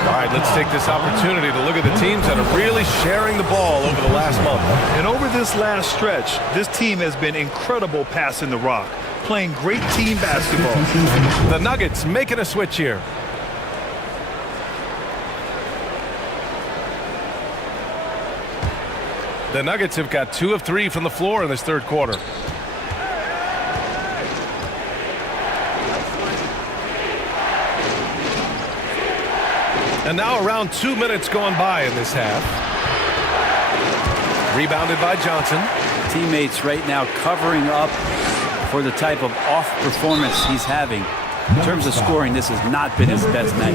All right, let's take this opportunity to look at the teams that are really sharing the ball over the last month. And over this last stretch, this team has been incredible passing the rock, playing great team basketball. The Nuggets making a switch here. The Nuggets have got 2 of 3 from the floor in this third quarter. And now around 2 minutes gone by in this half. Rebounded by Johnson. Teammates right now covering up for the type of off performance he's having. In terms of scoring, this has not been his best night.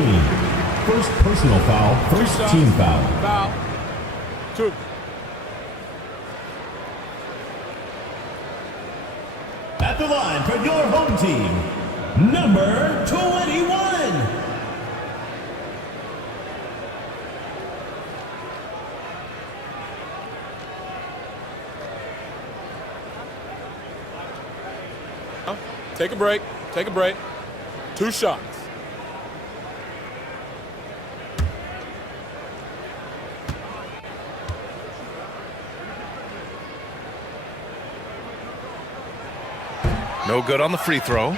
First personal foul, first team foul. Foul. 2. At the line for your home team, number 21. Take a break. Take a break. 2 shots. No good on the free throw.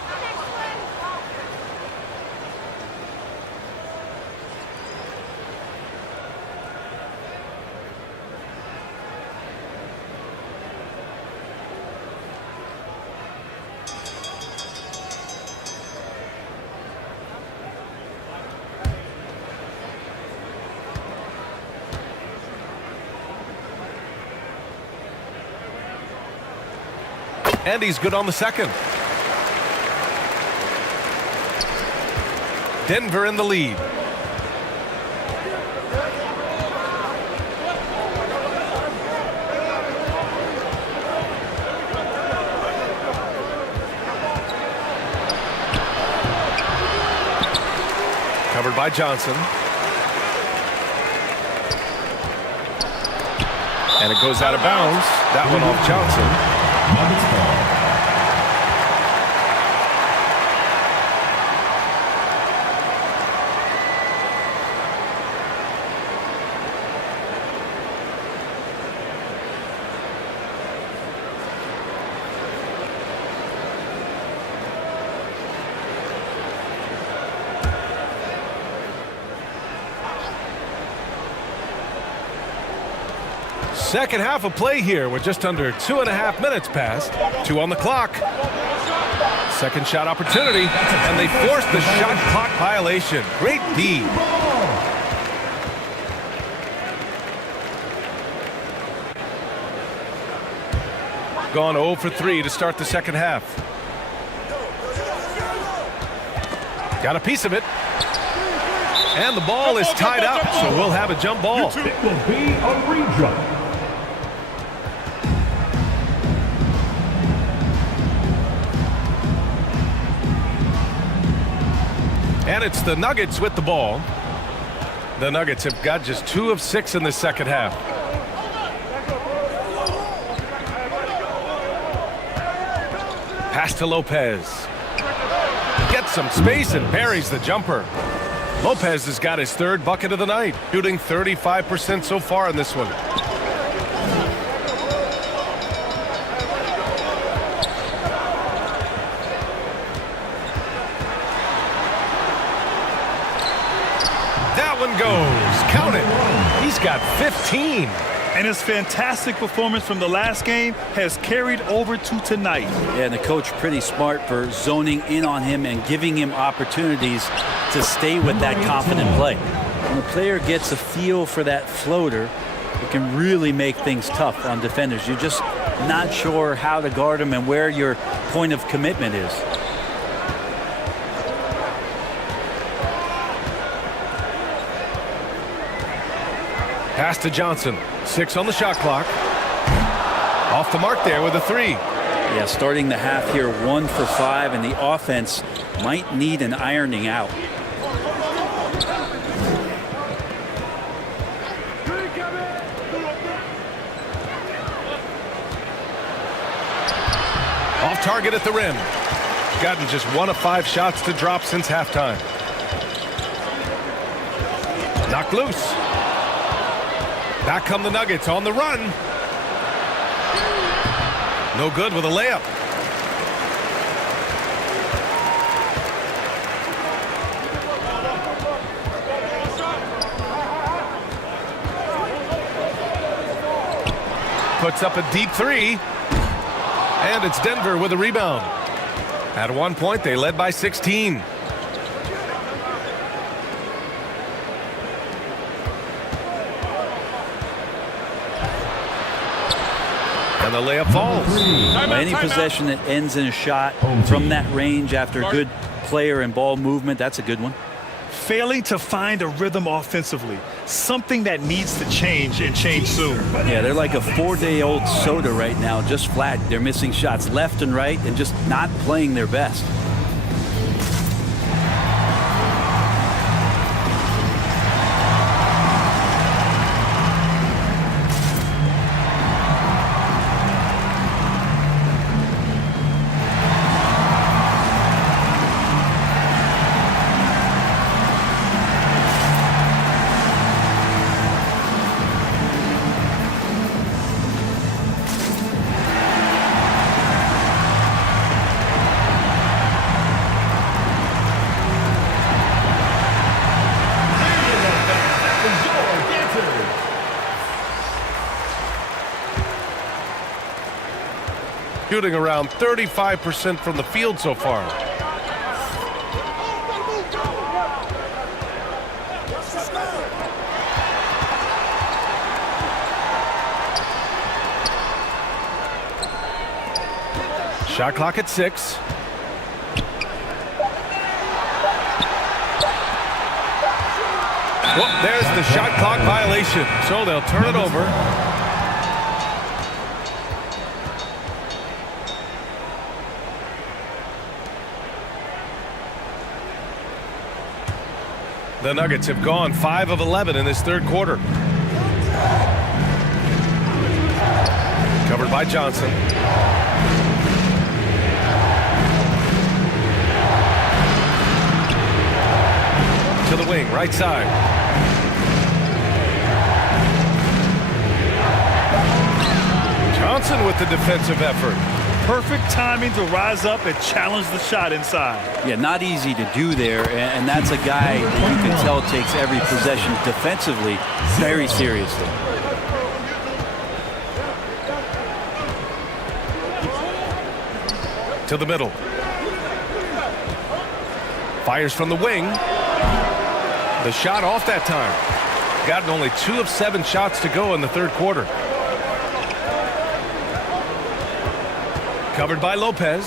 And he's good on the second. Denver in the lead. Covered by Johnson. And it goes out of bounds. That one off Johnson. Nuggets ball. Second half of play here with just under 2.5 minutes passed. 2 on the clock. Second shot opportunity, and they forced the shot clock violation. Great D. Gone 0 for 3 to start the second half. Got a piece of it. And the ball is tied up, so we'll have a jump ball. It will be a rejump. And it's the Nuggets with the ball. The Nuggets have got just 2 of 6 in the second half. Pass to Lopez. Gets some space and buries the jumper. Lopez has got his 3rd bucket of the night, shooting 35% so far in this one. one goes. Count it. He's got 15. And his fantastic performance from the last game has carried over to tonight. Yeah, and the coach pretty smart for zoning in on him and giving him opportunities to stay with that confident play. When a player gets a feel for that floater, it can really make things tough on defenders. You're just not sure how to guard them and where your point of commitment is. Pass to Johnson. 6 on the shot clock. Off the mark there with a 3. Yeah, starting the half here 1 for 5, and the offense might need an ironing out. Off target at the rim. Gotten just 1 of 5 shots to drop since halftime. Knocked loose. Back come the Nuggets on the run. No good with a layup. Puts up a deep 3. And it's Denver with a rebound. At one point, they led by 16. And the layup falls. Any possession that ends in a shot from that range after a good player and ball movement, that's a good one. Failing to find a rhythm offensively, something that needs to change and change soon. Yeah, they're like a 4-day-old soda right now, just flat. They're missing shots left and right and just not playing their best. Shooting around 35% from the field so far. Shot clock at 6. Well, there's the shot clock violation, so they'll turn it over. The Nuggets have gone 5 of 11 in this third quarter. Covered by Johnson. To the wing, right side. Johnson with the defensive effort. Perfect timing to rise up and challenge the shot inside. Yeah, not easy to do there, and that's a guy that you can tell takes every possession defensively very seriously. To the middle. Fires from the wing. The shot off that time. Gotten only 2 of 7 shots to go in the third quarter. Covered by Lopez.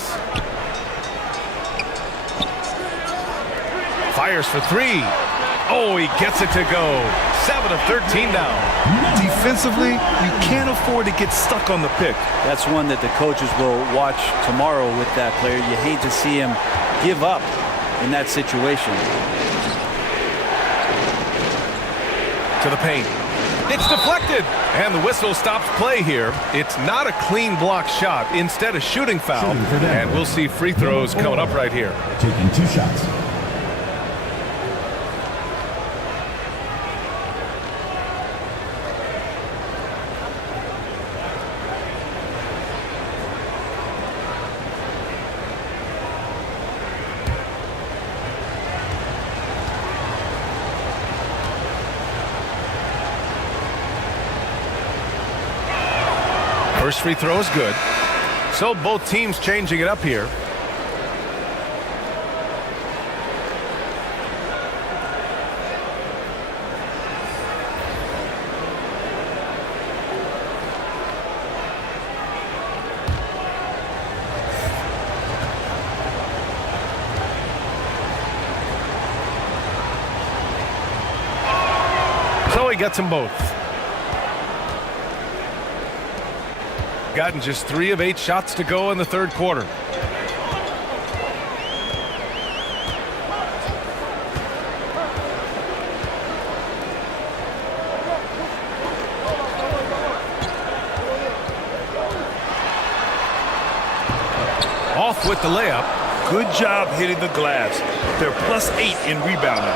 Fires for 3. Oh, he gets it to go. 7 of 13 now. Defensively, you can't afford to get stuck on the pick. That's one that the coaches will watch tomorrow with that player. You hate to see him give up in that situation. To the paint. It's deflected. And the whistle stops play here. It's not a clean block shot. Instead, a shooting foul. And we'll see free throws coming up right here. Taking 2 shots. First free throw is good. So both teams changing it up here. So he gets them both. Gotten just 3 of 8 shots to go in the third quarter. Off with the layup. Good job hitting the glass. They're +8 in rebounding.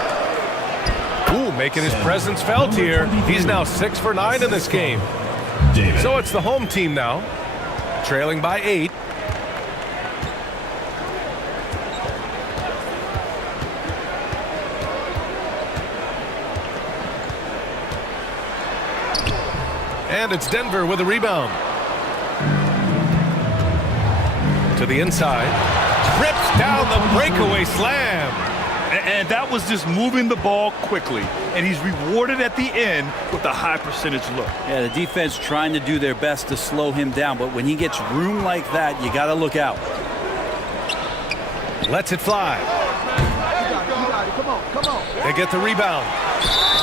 Ooh, making his presence felt here. He's now 6 for 9 in this game. So it's the home team now, trailing by 8. And it's Denver with a rebound. To the inside. Rips down the breakaway slam. And that was just moving the ball quickly. And he's rewarded at the end with a high percentage look. Yeah, the defense trying to do their best to slow him down. But when he gets room like that, you got to look out. Lets it fly. They get the rebound.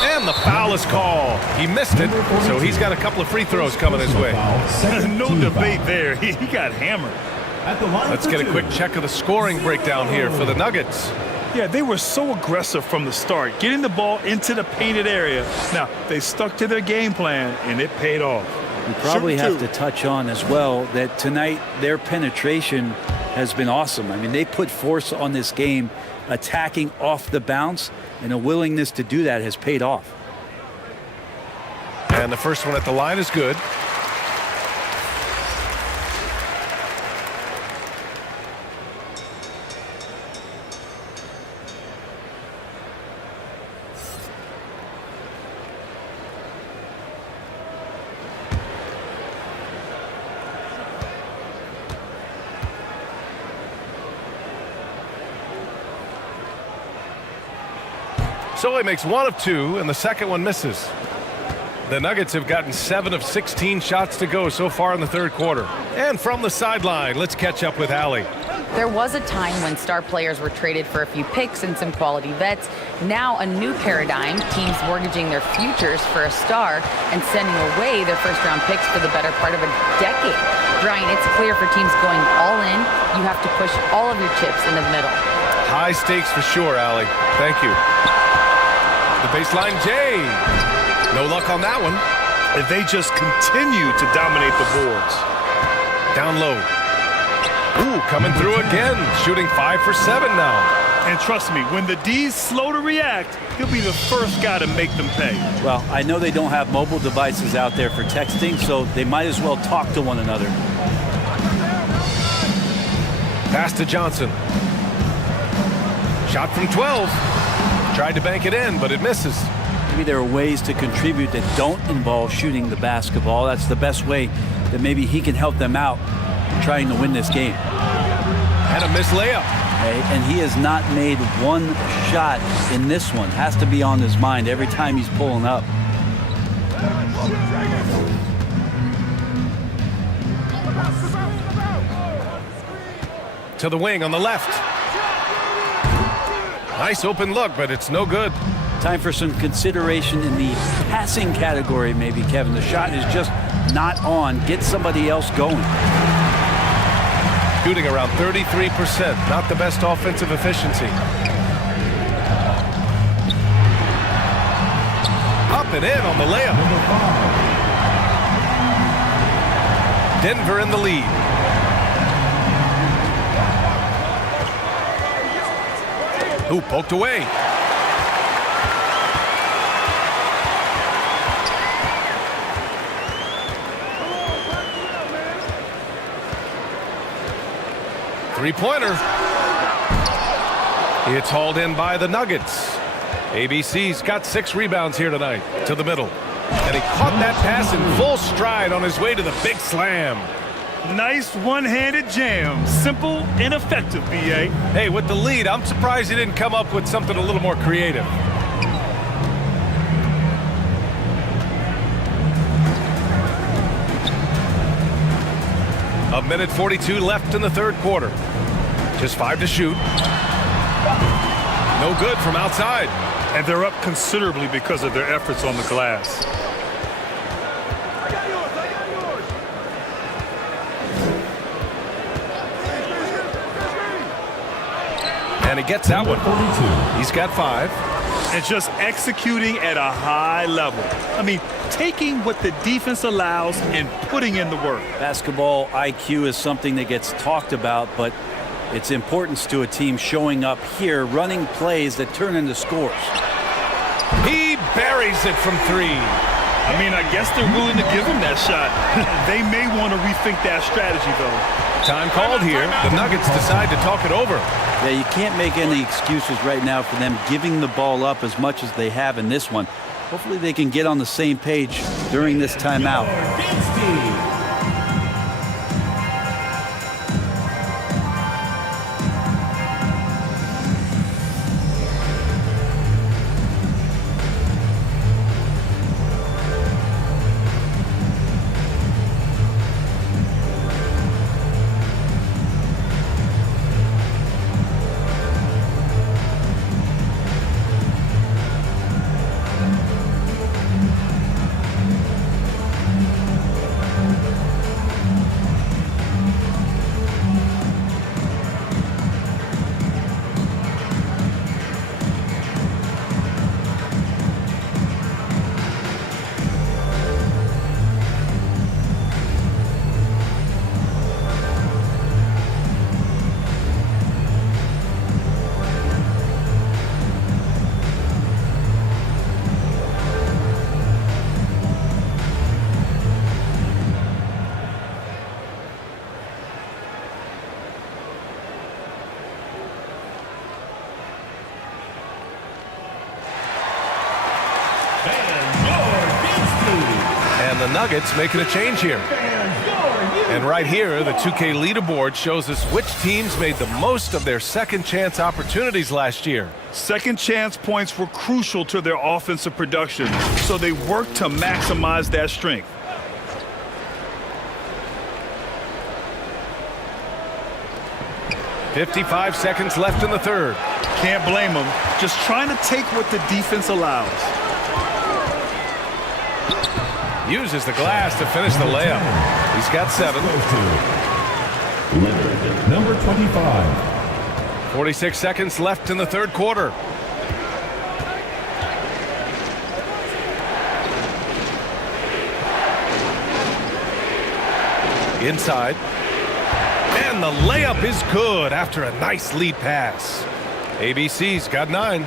And the foul is called. He missed it, so he's got a couple of free throws coming his way. No debate there. He got hammered. Let's get a quick check of the scoring breakdown here for the Nuggets. Yeah, they were so aggressive from the start, getting the ball into the painted area. Now, they stuck to their game plan, and it paid off. We probably have to touch on as well that tonight their penetration has been awesome. I mean, they put force on this game, attacking off the bounce, and a willingness to do that has paid off. And the first one at the line is good. So he makes 1 of 2, and the second one misses. The Nuggets have gotten 7 of 16 shots to go so far in the third quarter. And from the sideline, let's catch up with Allie. There was a time when star players were traded for a few picks and some quality vets. Now a new paradigm, teams mortgaging their futures for a star and sending away their first-round picks for the better part of a decade. Brian, it's clear for teams going all in, you have to push all of your chips into the middle. High stakes for sure, Allie. Thank you. The baseline J. No luck on that one. And they just continue to dominate the boards. Down low. Ooh, coming through again. Shooting 5 for 7 now. And trust me, when the D's slow to react, he'll be the first guy to make them pay. Well, I know they don't have mobile devices out there for texting, so they might as well talk to one another. Pass to Johnson. Shot from 12. Tried to bank it in, but it misses. Maybe there are ways to contribute that don't involve shooting the basketball. That's the best way that maybe he can help them out in trying to win this game. And a missed layup. And he has not made one shot in this one. Has to be on his mind every time he's pulling up. To the wing on the left. Nice open look, but it's no good. Time for some consideration in the passing category, maybe, Kevin. The shot is just not on. Get somebody else going. Shooting around 33%. Not the best offensive efficiency. Up and in on the layup. Denver in the lead. Ooh, poked away. Three-pointer. It's hauled in by the Nuggets. ABC's got 6 rebounds here tonight. To the middle. And he caught that pass in full stride on his way to the big slam. Nice one-handed jam. Simple and effective, BA. Hey, with the lead, I'm surprised he didn't come up with something a little more creative. A minute 42 left in the third quarter. Just 5 to shoot. No good from outside. And they're up considerably because of their efforts on the glass. And he gets that one. He's got 5. And just executing at a high level. I mean, taking what the defense allows and putting in the work. Basketball IQ is something that gets talked about, but its importance to a team showing up here, running plays that turn into scores. He buries it from 3. I mean, I guess they're willing to give him that shot. They may want to rethink that strategy, though. Time called here. The Nuggets decide to talk it over. Yeah, you can't make any excuses right now for them giving the ball up as much as they have in this one. Hopefully they can get on the same page during this timeout. The Nuggets making a change here. And right here, the 2K leaderboard shows us which teams made the most of their second chance opportunities last year. Second chance points were crucial to their offensive production, so they worked to maximize that strength. .55 seconds left in the third. Can't blame them. Just trying to take what the defense allows. Uses the glass to finish the layup. He's got 7. Number 25. 46 seconds left in the third quarter. Inside. And the layup is good after a nice lead pass. ABC's got 9.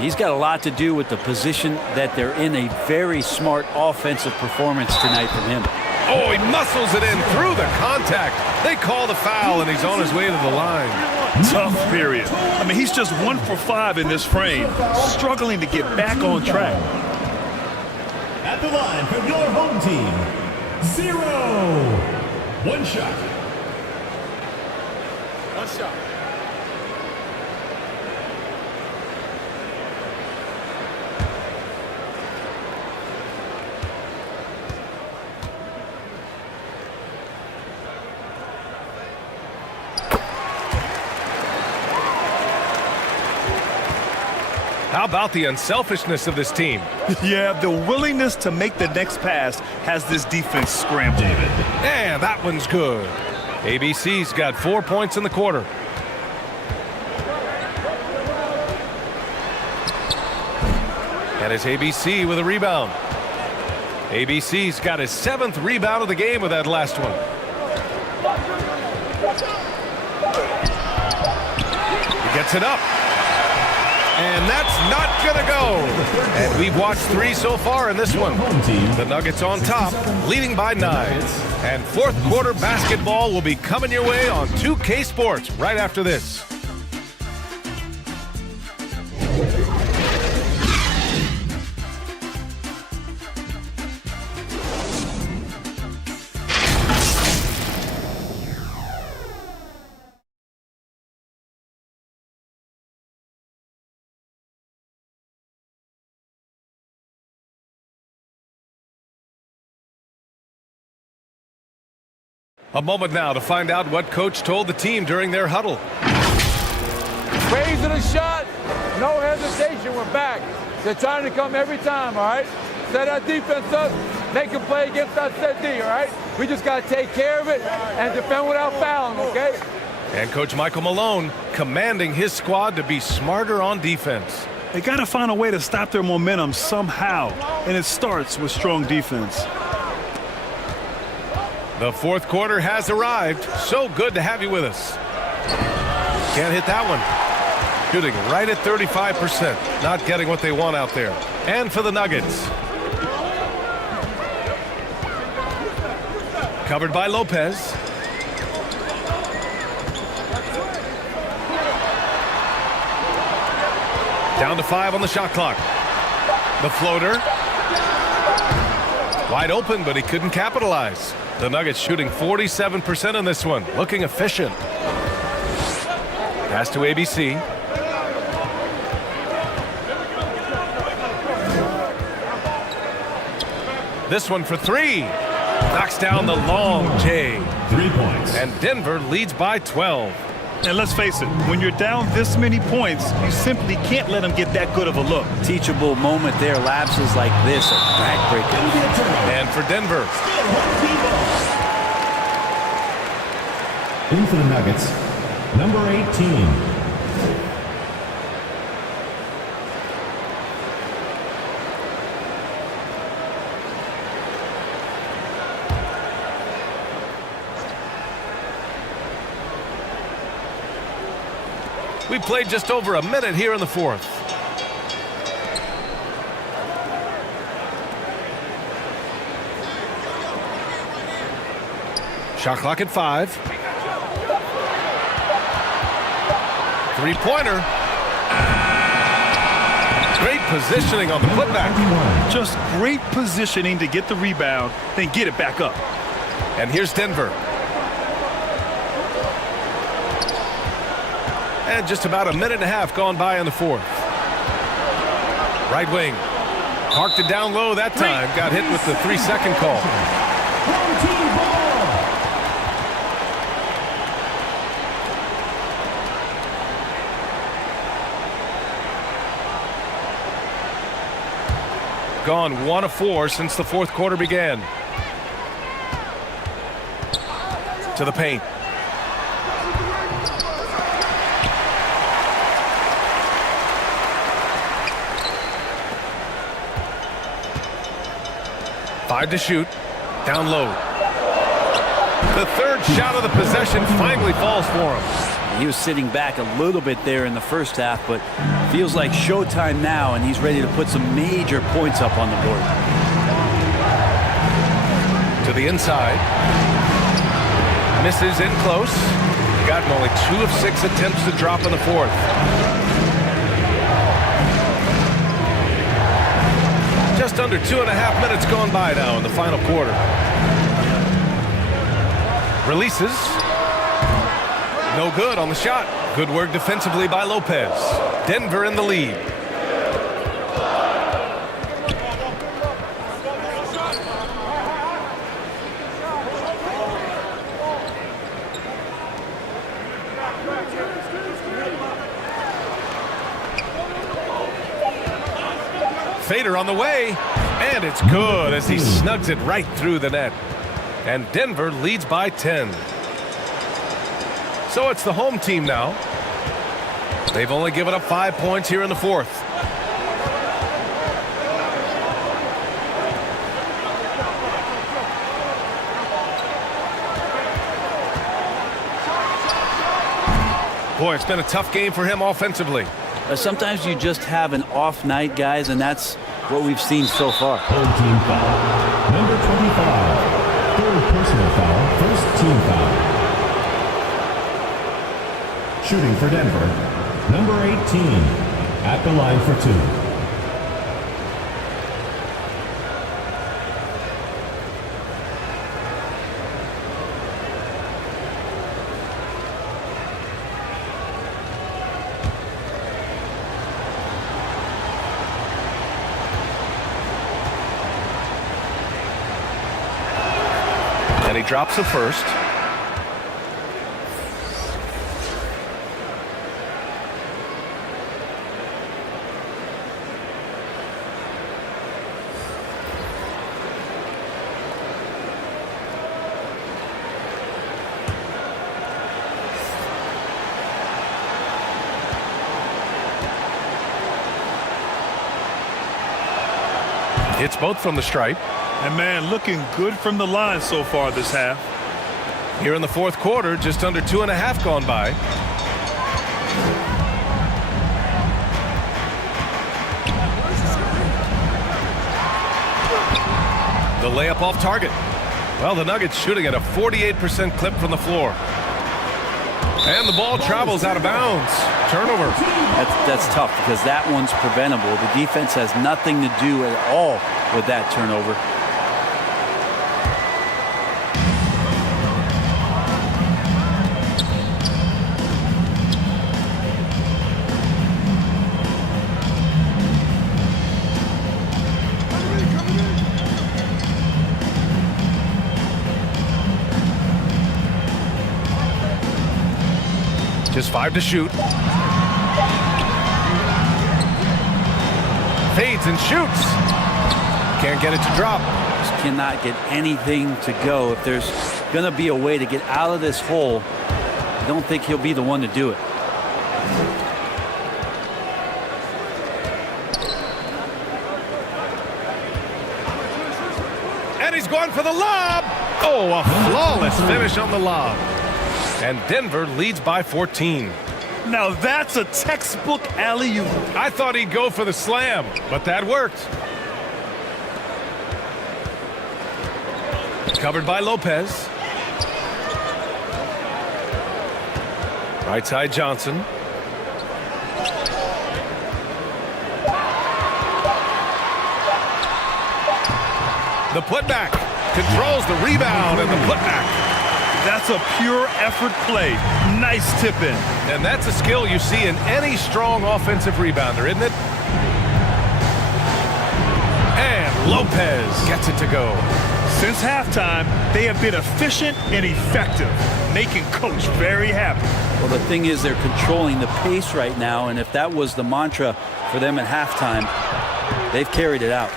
He's got a lot to do with the position that they're in. A very smart offensive performance tonight from him. Oh, he muscles it in through the contact. They call the foul, and he's on his way to the line. Tough period. I mean, he's just 1 for 5 in this frame, struggling to get back on track. At the line for your home team, 0. 1 shot. 1 shot. How about the unselfishness of this team? Yeah, the willingness to make the next pass has this defense scrambled. And that one's good. ABC's got 4 points in the quarter. And it's ABC with a rebound. ABC's got his 7th rebound of the game with that last one. He gets it up. And that's not going to go. And we've watched 3 so far in this one. The Nuggets on top, leading by 9. And fourth quarter basketball will be coming your way on 2K Sports right after this. A moment now to find out what coach told the team during their huddle. Raise to the shot. No hesitation. We're back. They're trying to come every time, all right? Set our defense up. Make a play against our set D, all right? We just got to take care of it and defend without fouling, okay? And Coach Michael Malone commanding his squad to be smarter on defense. They got to find a way to stop their momentum somehow, and it starts with strong defense. The fourth quarter has arrived. So good to have you with us. Can't hit that one. Shooting right at 35%. Not getting what they want out there. And for the Nuggets. Covered by Lopez. Down to 5 on the shot clock. The floater. Wide open, but he couldn't capitalize. The Nuggets shooting 47% in this one. Looking efficient. Pass to ABC. This one for 3. Knocks down the long J. 3 points. And Denver leads by 12. And let's face it, when you're down this many points, you simply can't let them get that good of a look. Teachable moment there. Lapses like this are backbreaking. And for Denver. In for the Nuggets, number 18. We played just over a minute here in the fourth. Shot clock at 5. Three-pointer. Great positioning on the putback. Just great positioning to get the rebound, then get it back up. And here's Denver. And just about a minute and a half gone by in the fourth. Right wing. Parked it down low that time. Got hit with the 3-second call. Gone 1 of 4 since the fourth quarter began. To the paint. Five to shoot. Down low. The third shot of the possession finally falls for him. He was sitting back a little bit there in the first half, but feels like showtime now, and he's ready to put some major points up on the board. To the inside. Misses in close. Gotten only 2 of 6 attempts to drop in the fourth. Just under 2.5 minutes gone by now in the final quarter. Releases. No good on the shot. Good work defensively by Lopez. Denver in the lead. Fader on the way, and it's good as he snugs it right through the net. And Denver leads by 10. So it's the home team now. They've only given up 5 points here in the fourth. Boy, it's been a tough game for him offensively. Sometimes you just have an off night, guys, and that's what we've seen so far. Third team foul. Number 25. Third personal foul. First team foul. Shooting for Denver. Number 18. At the line for 2. And he drops the first. Hits both from the stripe. And man, looking good from the line so far this half. Here in the fourth quarter, just under 2.5 gone by. The layup off target. Well, the Nuggets shooting at a 48% clip from the floor. And the ball travels out of bounds. Turnover. That's tough because that one's preventable. The defense has nothing to do at all with that turnover. Just 5 to shoot. Fades and shoots. Can't get it to drop. Just cannot get anything to go. If there's going to be a way to get out of this hole, I don't think he'll be the one to do it. And he's going for the lob. Oh, a flawless finish on the lob. And Denver leads by 14. Now that's a textbook alley-oop. I thought he'd go for the slam, but that worked. Covered by Lopez. Right side Johnson. The putback. Controls the rebound and the putback. That's a pure effort play. Nice tip in. And that's a skill you see in any strong offensive rebounder, isn't it? And Lopez gets it to go. Since halftime, they have been efficient and effective, making Coach very happy. Well, the thing is they're controlling the pace right now, and if that was the mantra for them at halftime, they've carried it out.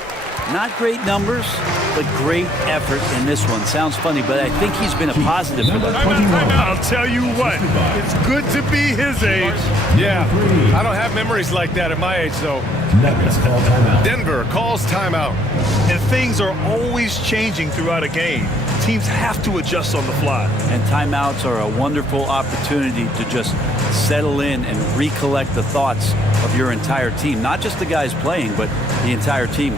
Not great numbers, but great effort in this one. Sounds funny, but I think he's been a positive for them. I'll tell you what, it's good to be his age. Yeah, I don't have memories like that at my age, though. Denver calls timeout. And things are always changing throughout a game. Teams have to adjust on the fly. And timeouts are a wonderful opportunity to just settle in and recollect the thoughts of your entire team. Not just the guys playing, but the entire team.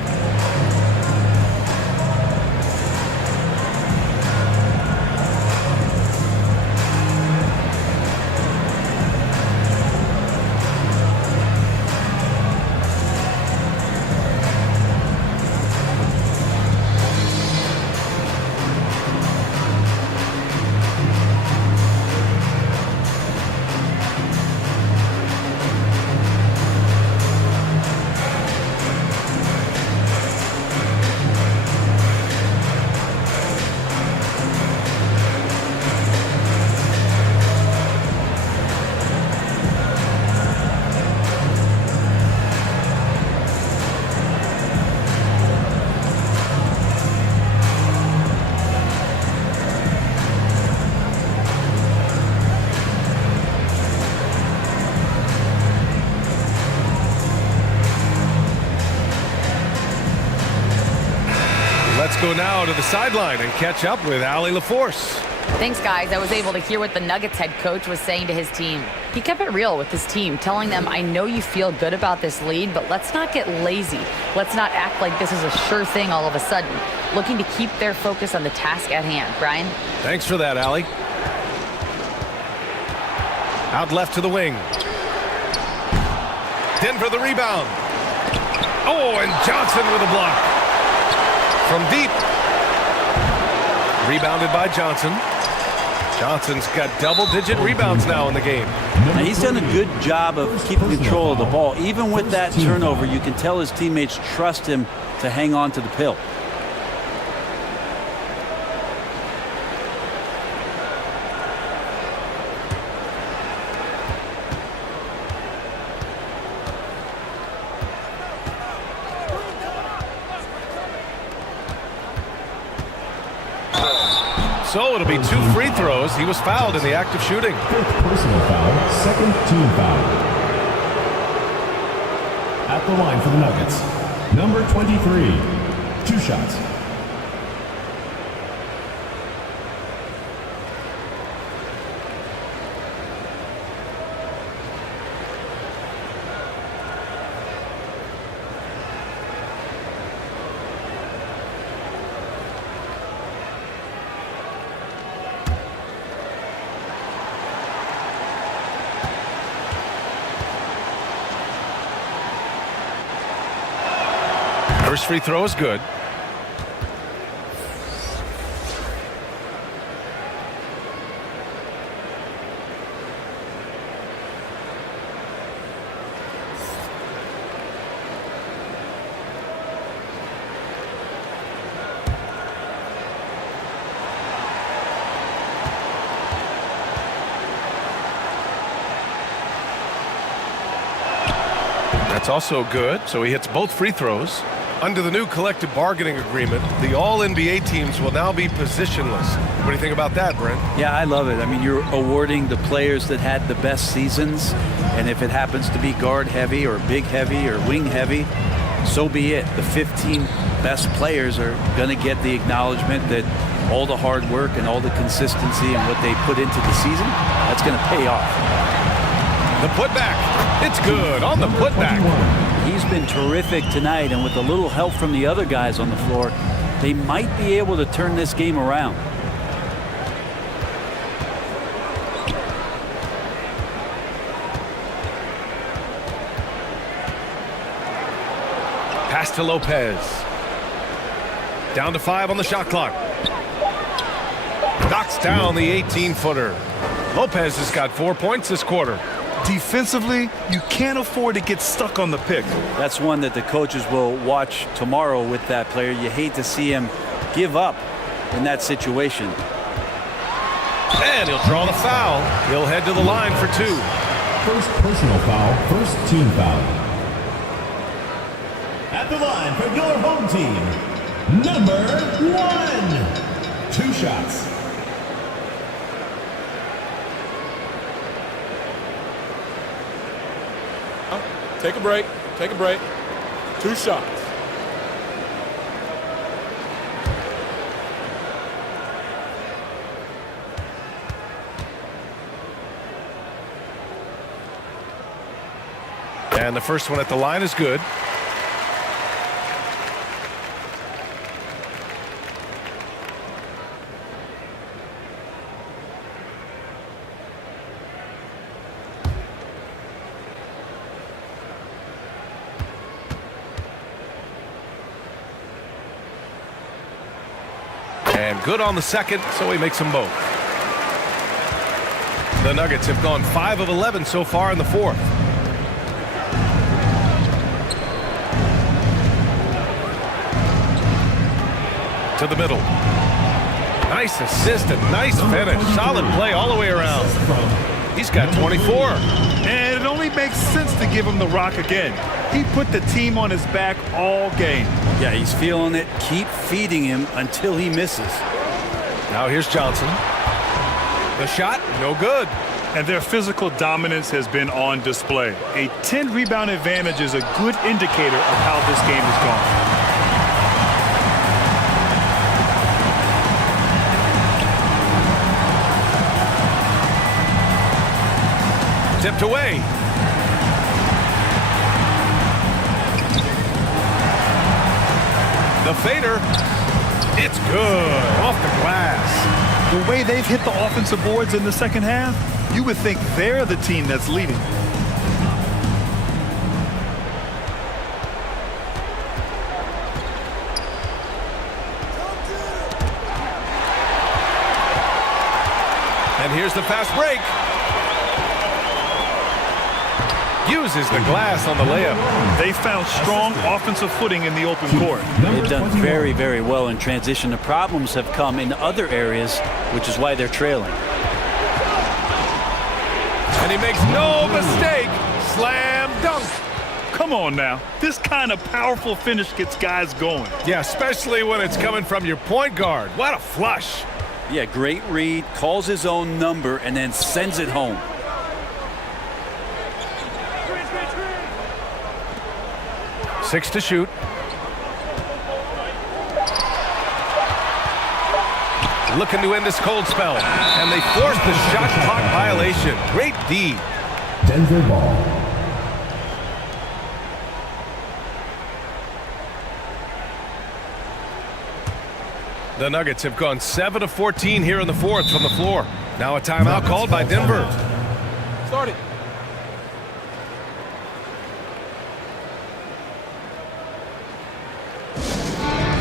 Let's go now to the sideline and catch up with Allie LaForce. Thanks, guys. I was able to hear what the Nuggets head coach was saying to his team. He kept it real with his team, telling them, I know you feel good about this lead, but let's not get lazy. Let's not act like this is a sure thing all of a sudden. Looking to keep their focus on the task at hand. Brian? Thanks for that, Allie. Out left to the wing. Denver the rebound. Oh, and Johnson with a block. From deep. Rebounded by Johnson. Johnson's got double-digit rebounds now in the game. Now he's done a good job of keeping control of the ball. Even with that turnover, you can tell his teammates trust him to hang on to the pill. So it'll be 2 free throws. He was fouled in the act of shooting. Fifth personal foul, second team foul. At the line for the Nuggets, number 23, 2 shots. First free throw is good. That's also good, so he hits both free throws. Under the new collective bargaining agreement, the All-NBA teams will now be positionless. What do you think about that, Brent? Yeah, I love it. I mean, you're awarding the players that had the best seasons, and if it happens to be guard heavy or big heavy or wing heavy, so be it. The 15 best players are going to get the acknowledgement that all the hard work and all the consistency and what they put into the season, that's going to pay off. The putback. It's good on the putback. He's been terrific tonight, and with a little help from the other guys on the floor, they might be able to turn this game around. Pass to Lopez. Down to 5 on the shot clock. Knocks down the 18-footer. Lopez has got 4 points this quarter. Defensively, you can't afford to get stuck on the pick. That's one that the coaches will watch tomorrow with that player. You hate to see him give up in that situation. And he'll draw the foul. He'll head to the line for 2. First personal foul, first team foul. At the line for your home team, number 1. 2 shots. Take a break. Take a break. 2 shots. And the first one at the line is good. And good on the second, so he makes them both. The Nuggets have gone 5 of 11 so far in the fourth. To the middle. Nice assist and nice finish. Solid play all the way around. He's got 24. And it only makes sense to give him the rock again. He put the team on his back all game. Yeah, he's feeling it. Keep feeding him until he misses. Now here's Johnson. The shot, no good. And their physical dominance has been on display. A 10-rebound advantage is a good indicator of how this game has gone. Tipped away. The fader. It's good. Off the glass. The way they've hit the offensive boards in the second half, you would think they're the team that's leading. And here's the fast break. Uses the glass on the layup. They found strong offensive footing in the open court. They've done very, very well in transition. The problems have come in other areas, which is why they're trailing. And he makes no mistake. Slam dunk. Come on now. This kind of powerful finish gets guys going. Yeah, especially when it's coming from your point guard. What a flush. Yeah, great read, calls his own number, and then sends it home. Six to shoot. looking to end this cold spell. And they forced the shot clock violation. Great D. Denver ball. The Nuggets have gone 7 of 14 here in the fourth from the floor. Now a timeout called by Denver. Start it.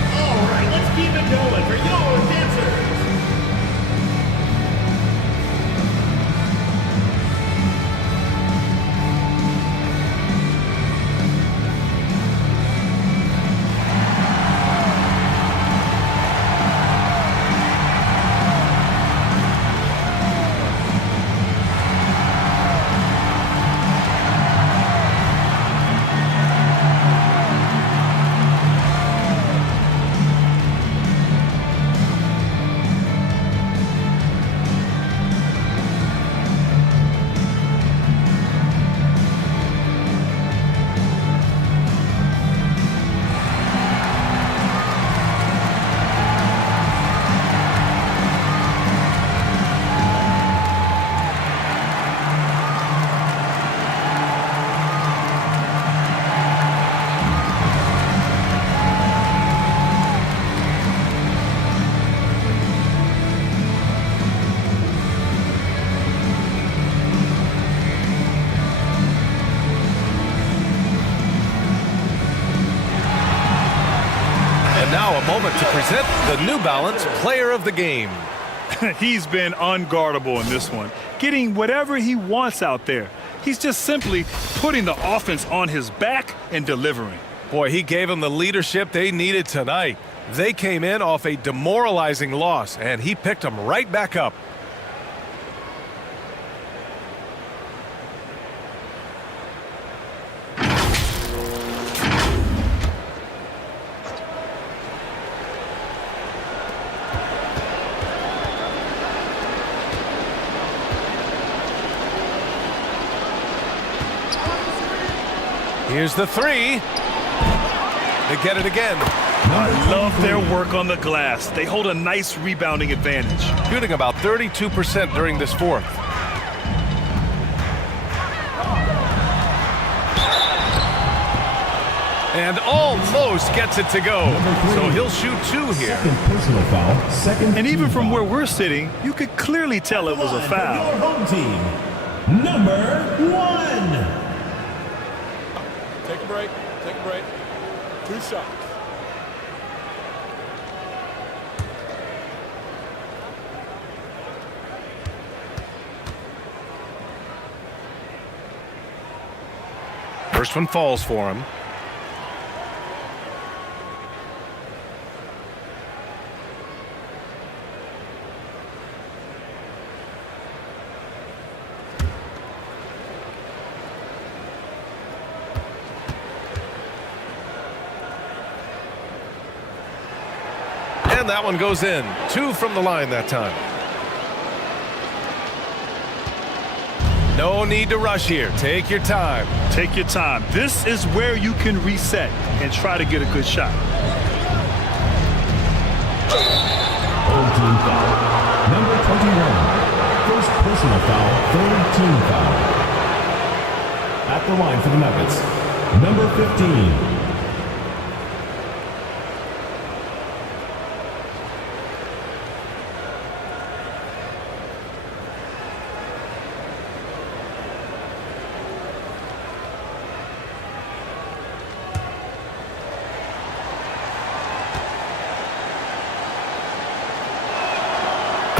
All right, let's keep it going for your dancers. Now a moment to present the New Balance Player of the Game. He's been unguardable in this one, getting whatever he wants out there. He's just simply putting the offense on his back and delivering. Boy, he gave them the leadership they needed tonight. They came in off a demoralizing loss, and he picked them right back up. Here's the three. They get it again. I love their work on the glass. They hold a nice rebounding advantage. Shooting about 32% during this fourth. And almost gets it to go. So he'll shoot two here. Second personal foul. Second. And even from where we're sitting, you could clearly tell it was a foul. Your home team, number 1. Take a break. Take a break. 2 shots. First one falls for him. And that one goes in. 2 from the line that time. No need to rush here. Take your time. Take your time. This is where you can reset and try to get a good shot. Old team foul. Number 21. First personal foul. Third team foul. At the line for the Nuggets, number 15.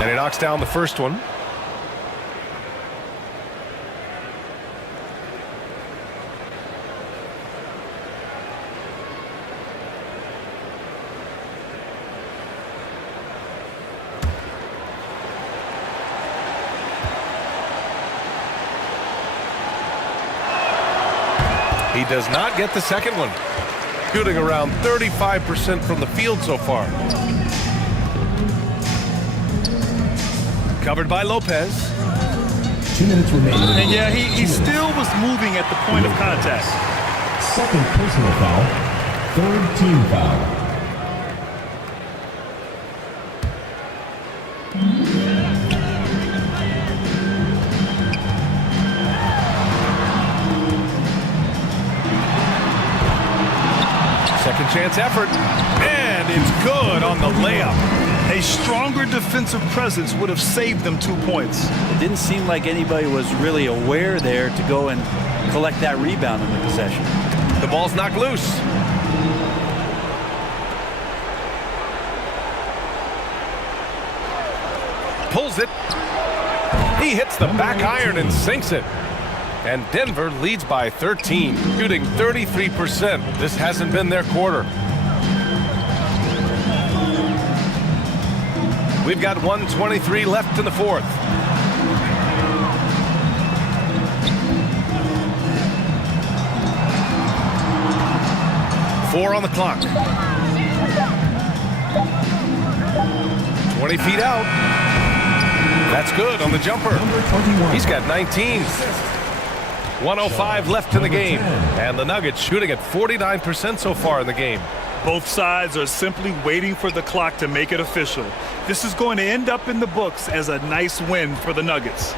And he knocks down the first one. He does not get the second one. Shooting around 35% from the field so far. Covered by Lopez. 2 minutes remaining. And yeah, he still was moving at the point of contact. Second personal foul. Third team foul. Second chance effort, and it's good on the layup. A stronger defensive presence would have saved them 2 points. It didn't seem like anybody was really aware there to go and collect that rebound in the possession. The ball's knocked loose. Pulls it. He hits the back iron and sinks it. And Denver leads by 13, shooting 33%. This hasn't been their quarter. We've got 1:23 left in the fourth. Four on the clock. 20 feet out. That's good on the jumper. He's got 19. 1:05 left in the game. And the Nuggets shooting at 49% so far in the game. Both sides are simply waiting for the clock to make it official. This is going to end up in the books as a nice win for the Nuggets.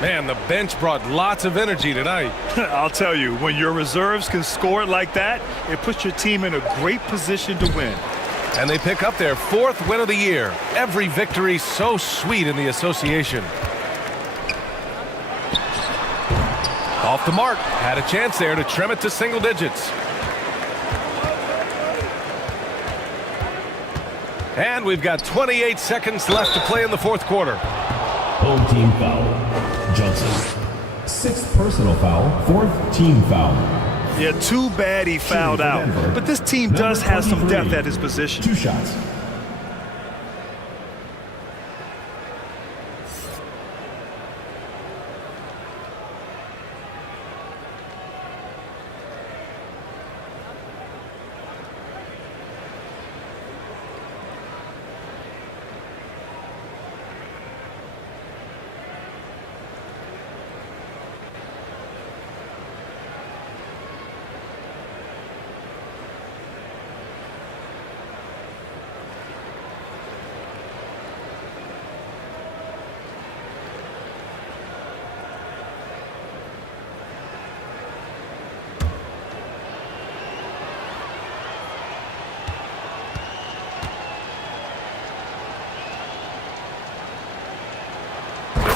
Man, the bench brought lots of energy tonight. I'll tell you, when your reserves can score like that, it puts your team in a great position to win. And they pick up their fourth win of the year. Every victory so sweet in the association. Off the mark. Had a chance there to trim it to single digits. And we've got 28 seconds left to play in the fourth quarter. Home team foul. Johnson. Sixth personal foul. Fourth team foul. Yeah, too bad he fouled out. But this team does have some depth at his position. 2 shots.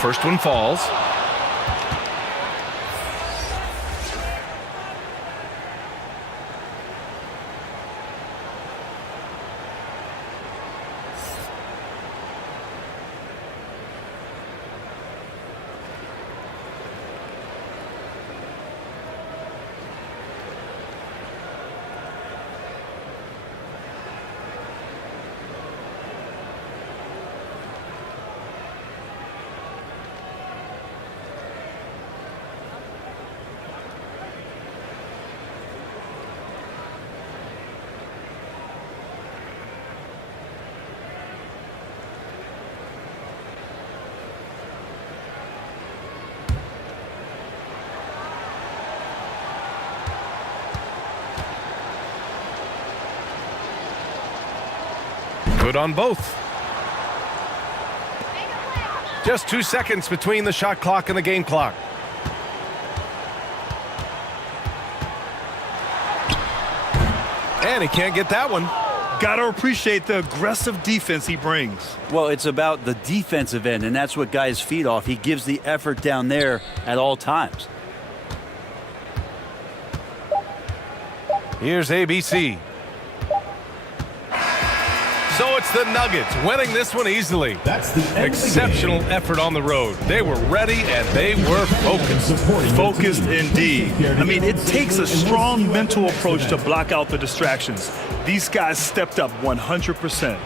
First one falls. Good on both. Just 2 seconds between the shot clock and the game clock. And he can't get that one. Gotta appreciate the aggressive defense he brings. Well, it's about the defensive end, and that's what guys feed off. He gives the effort down there at all times. Here's ABC. So it's the Nuggets winning this one easily. That's the end exceptional of the game. effort on the road. They were ready and they were focused. Focused indeed. I mean, it takes a strong mental approach to block out the distractions. These guys stepped up 100%.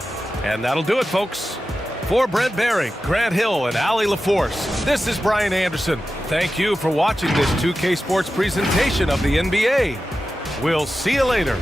And that'll do it, folks. For Brent Barry, Grant Hill, and Allie LaForce, this is Brian Anderson. Thank you for watching this 2K Sports presentation of the NBA. We'll see you later.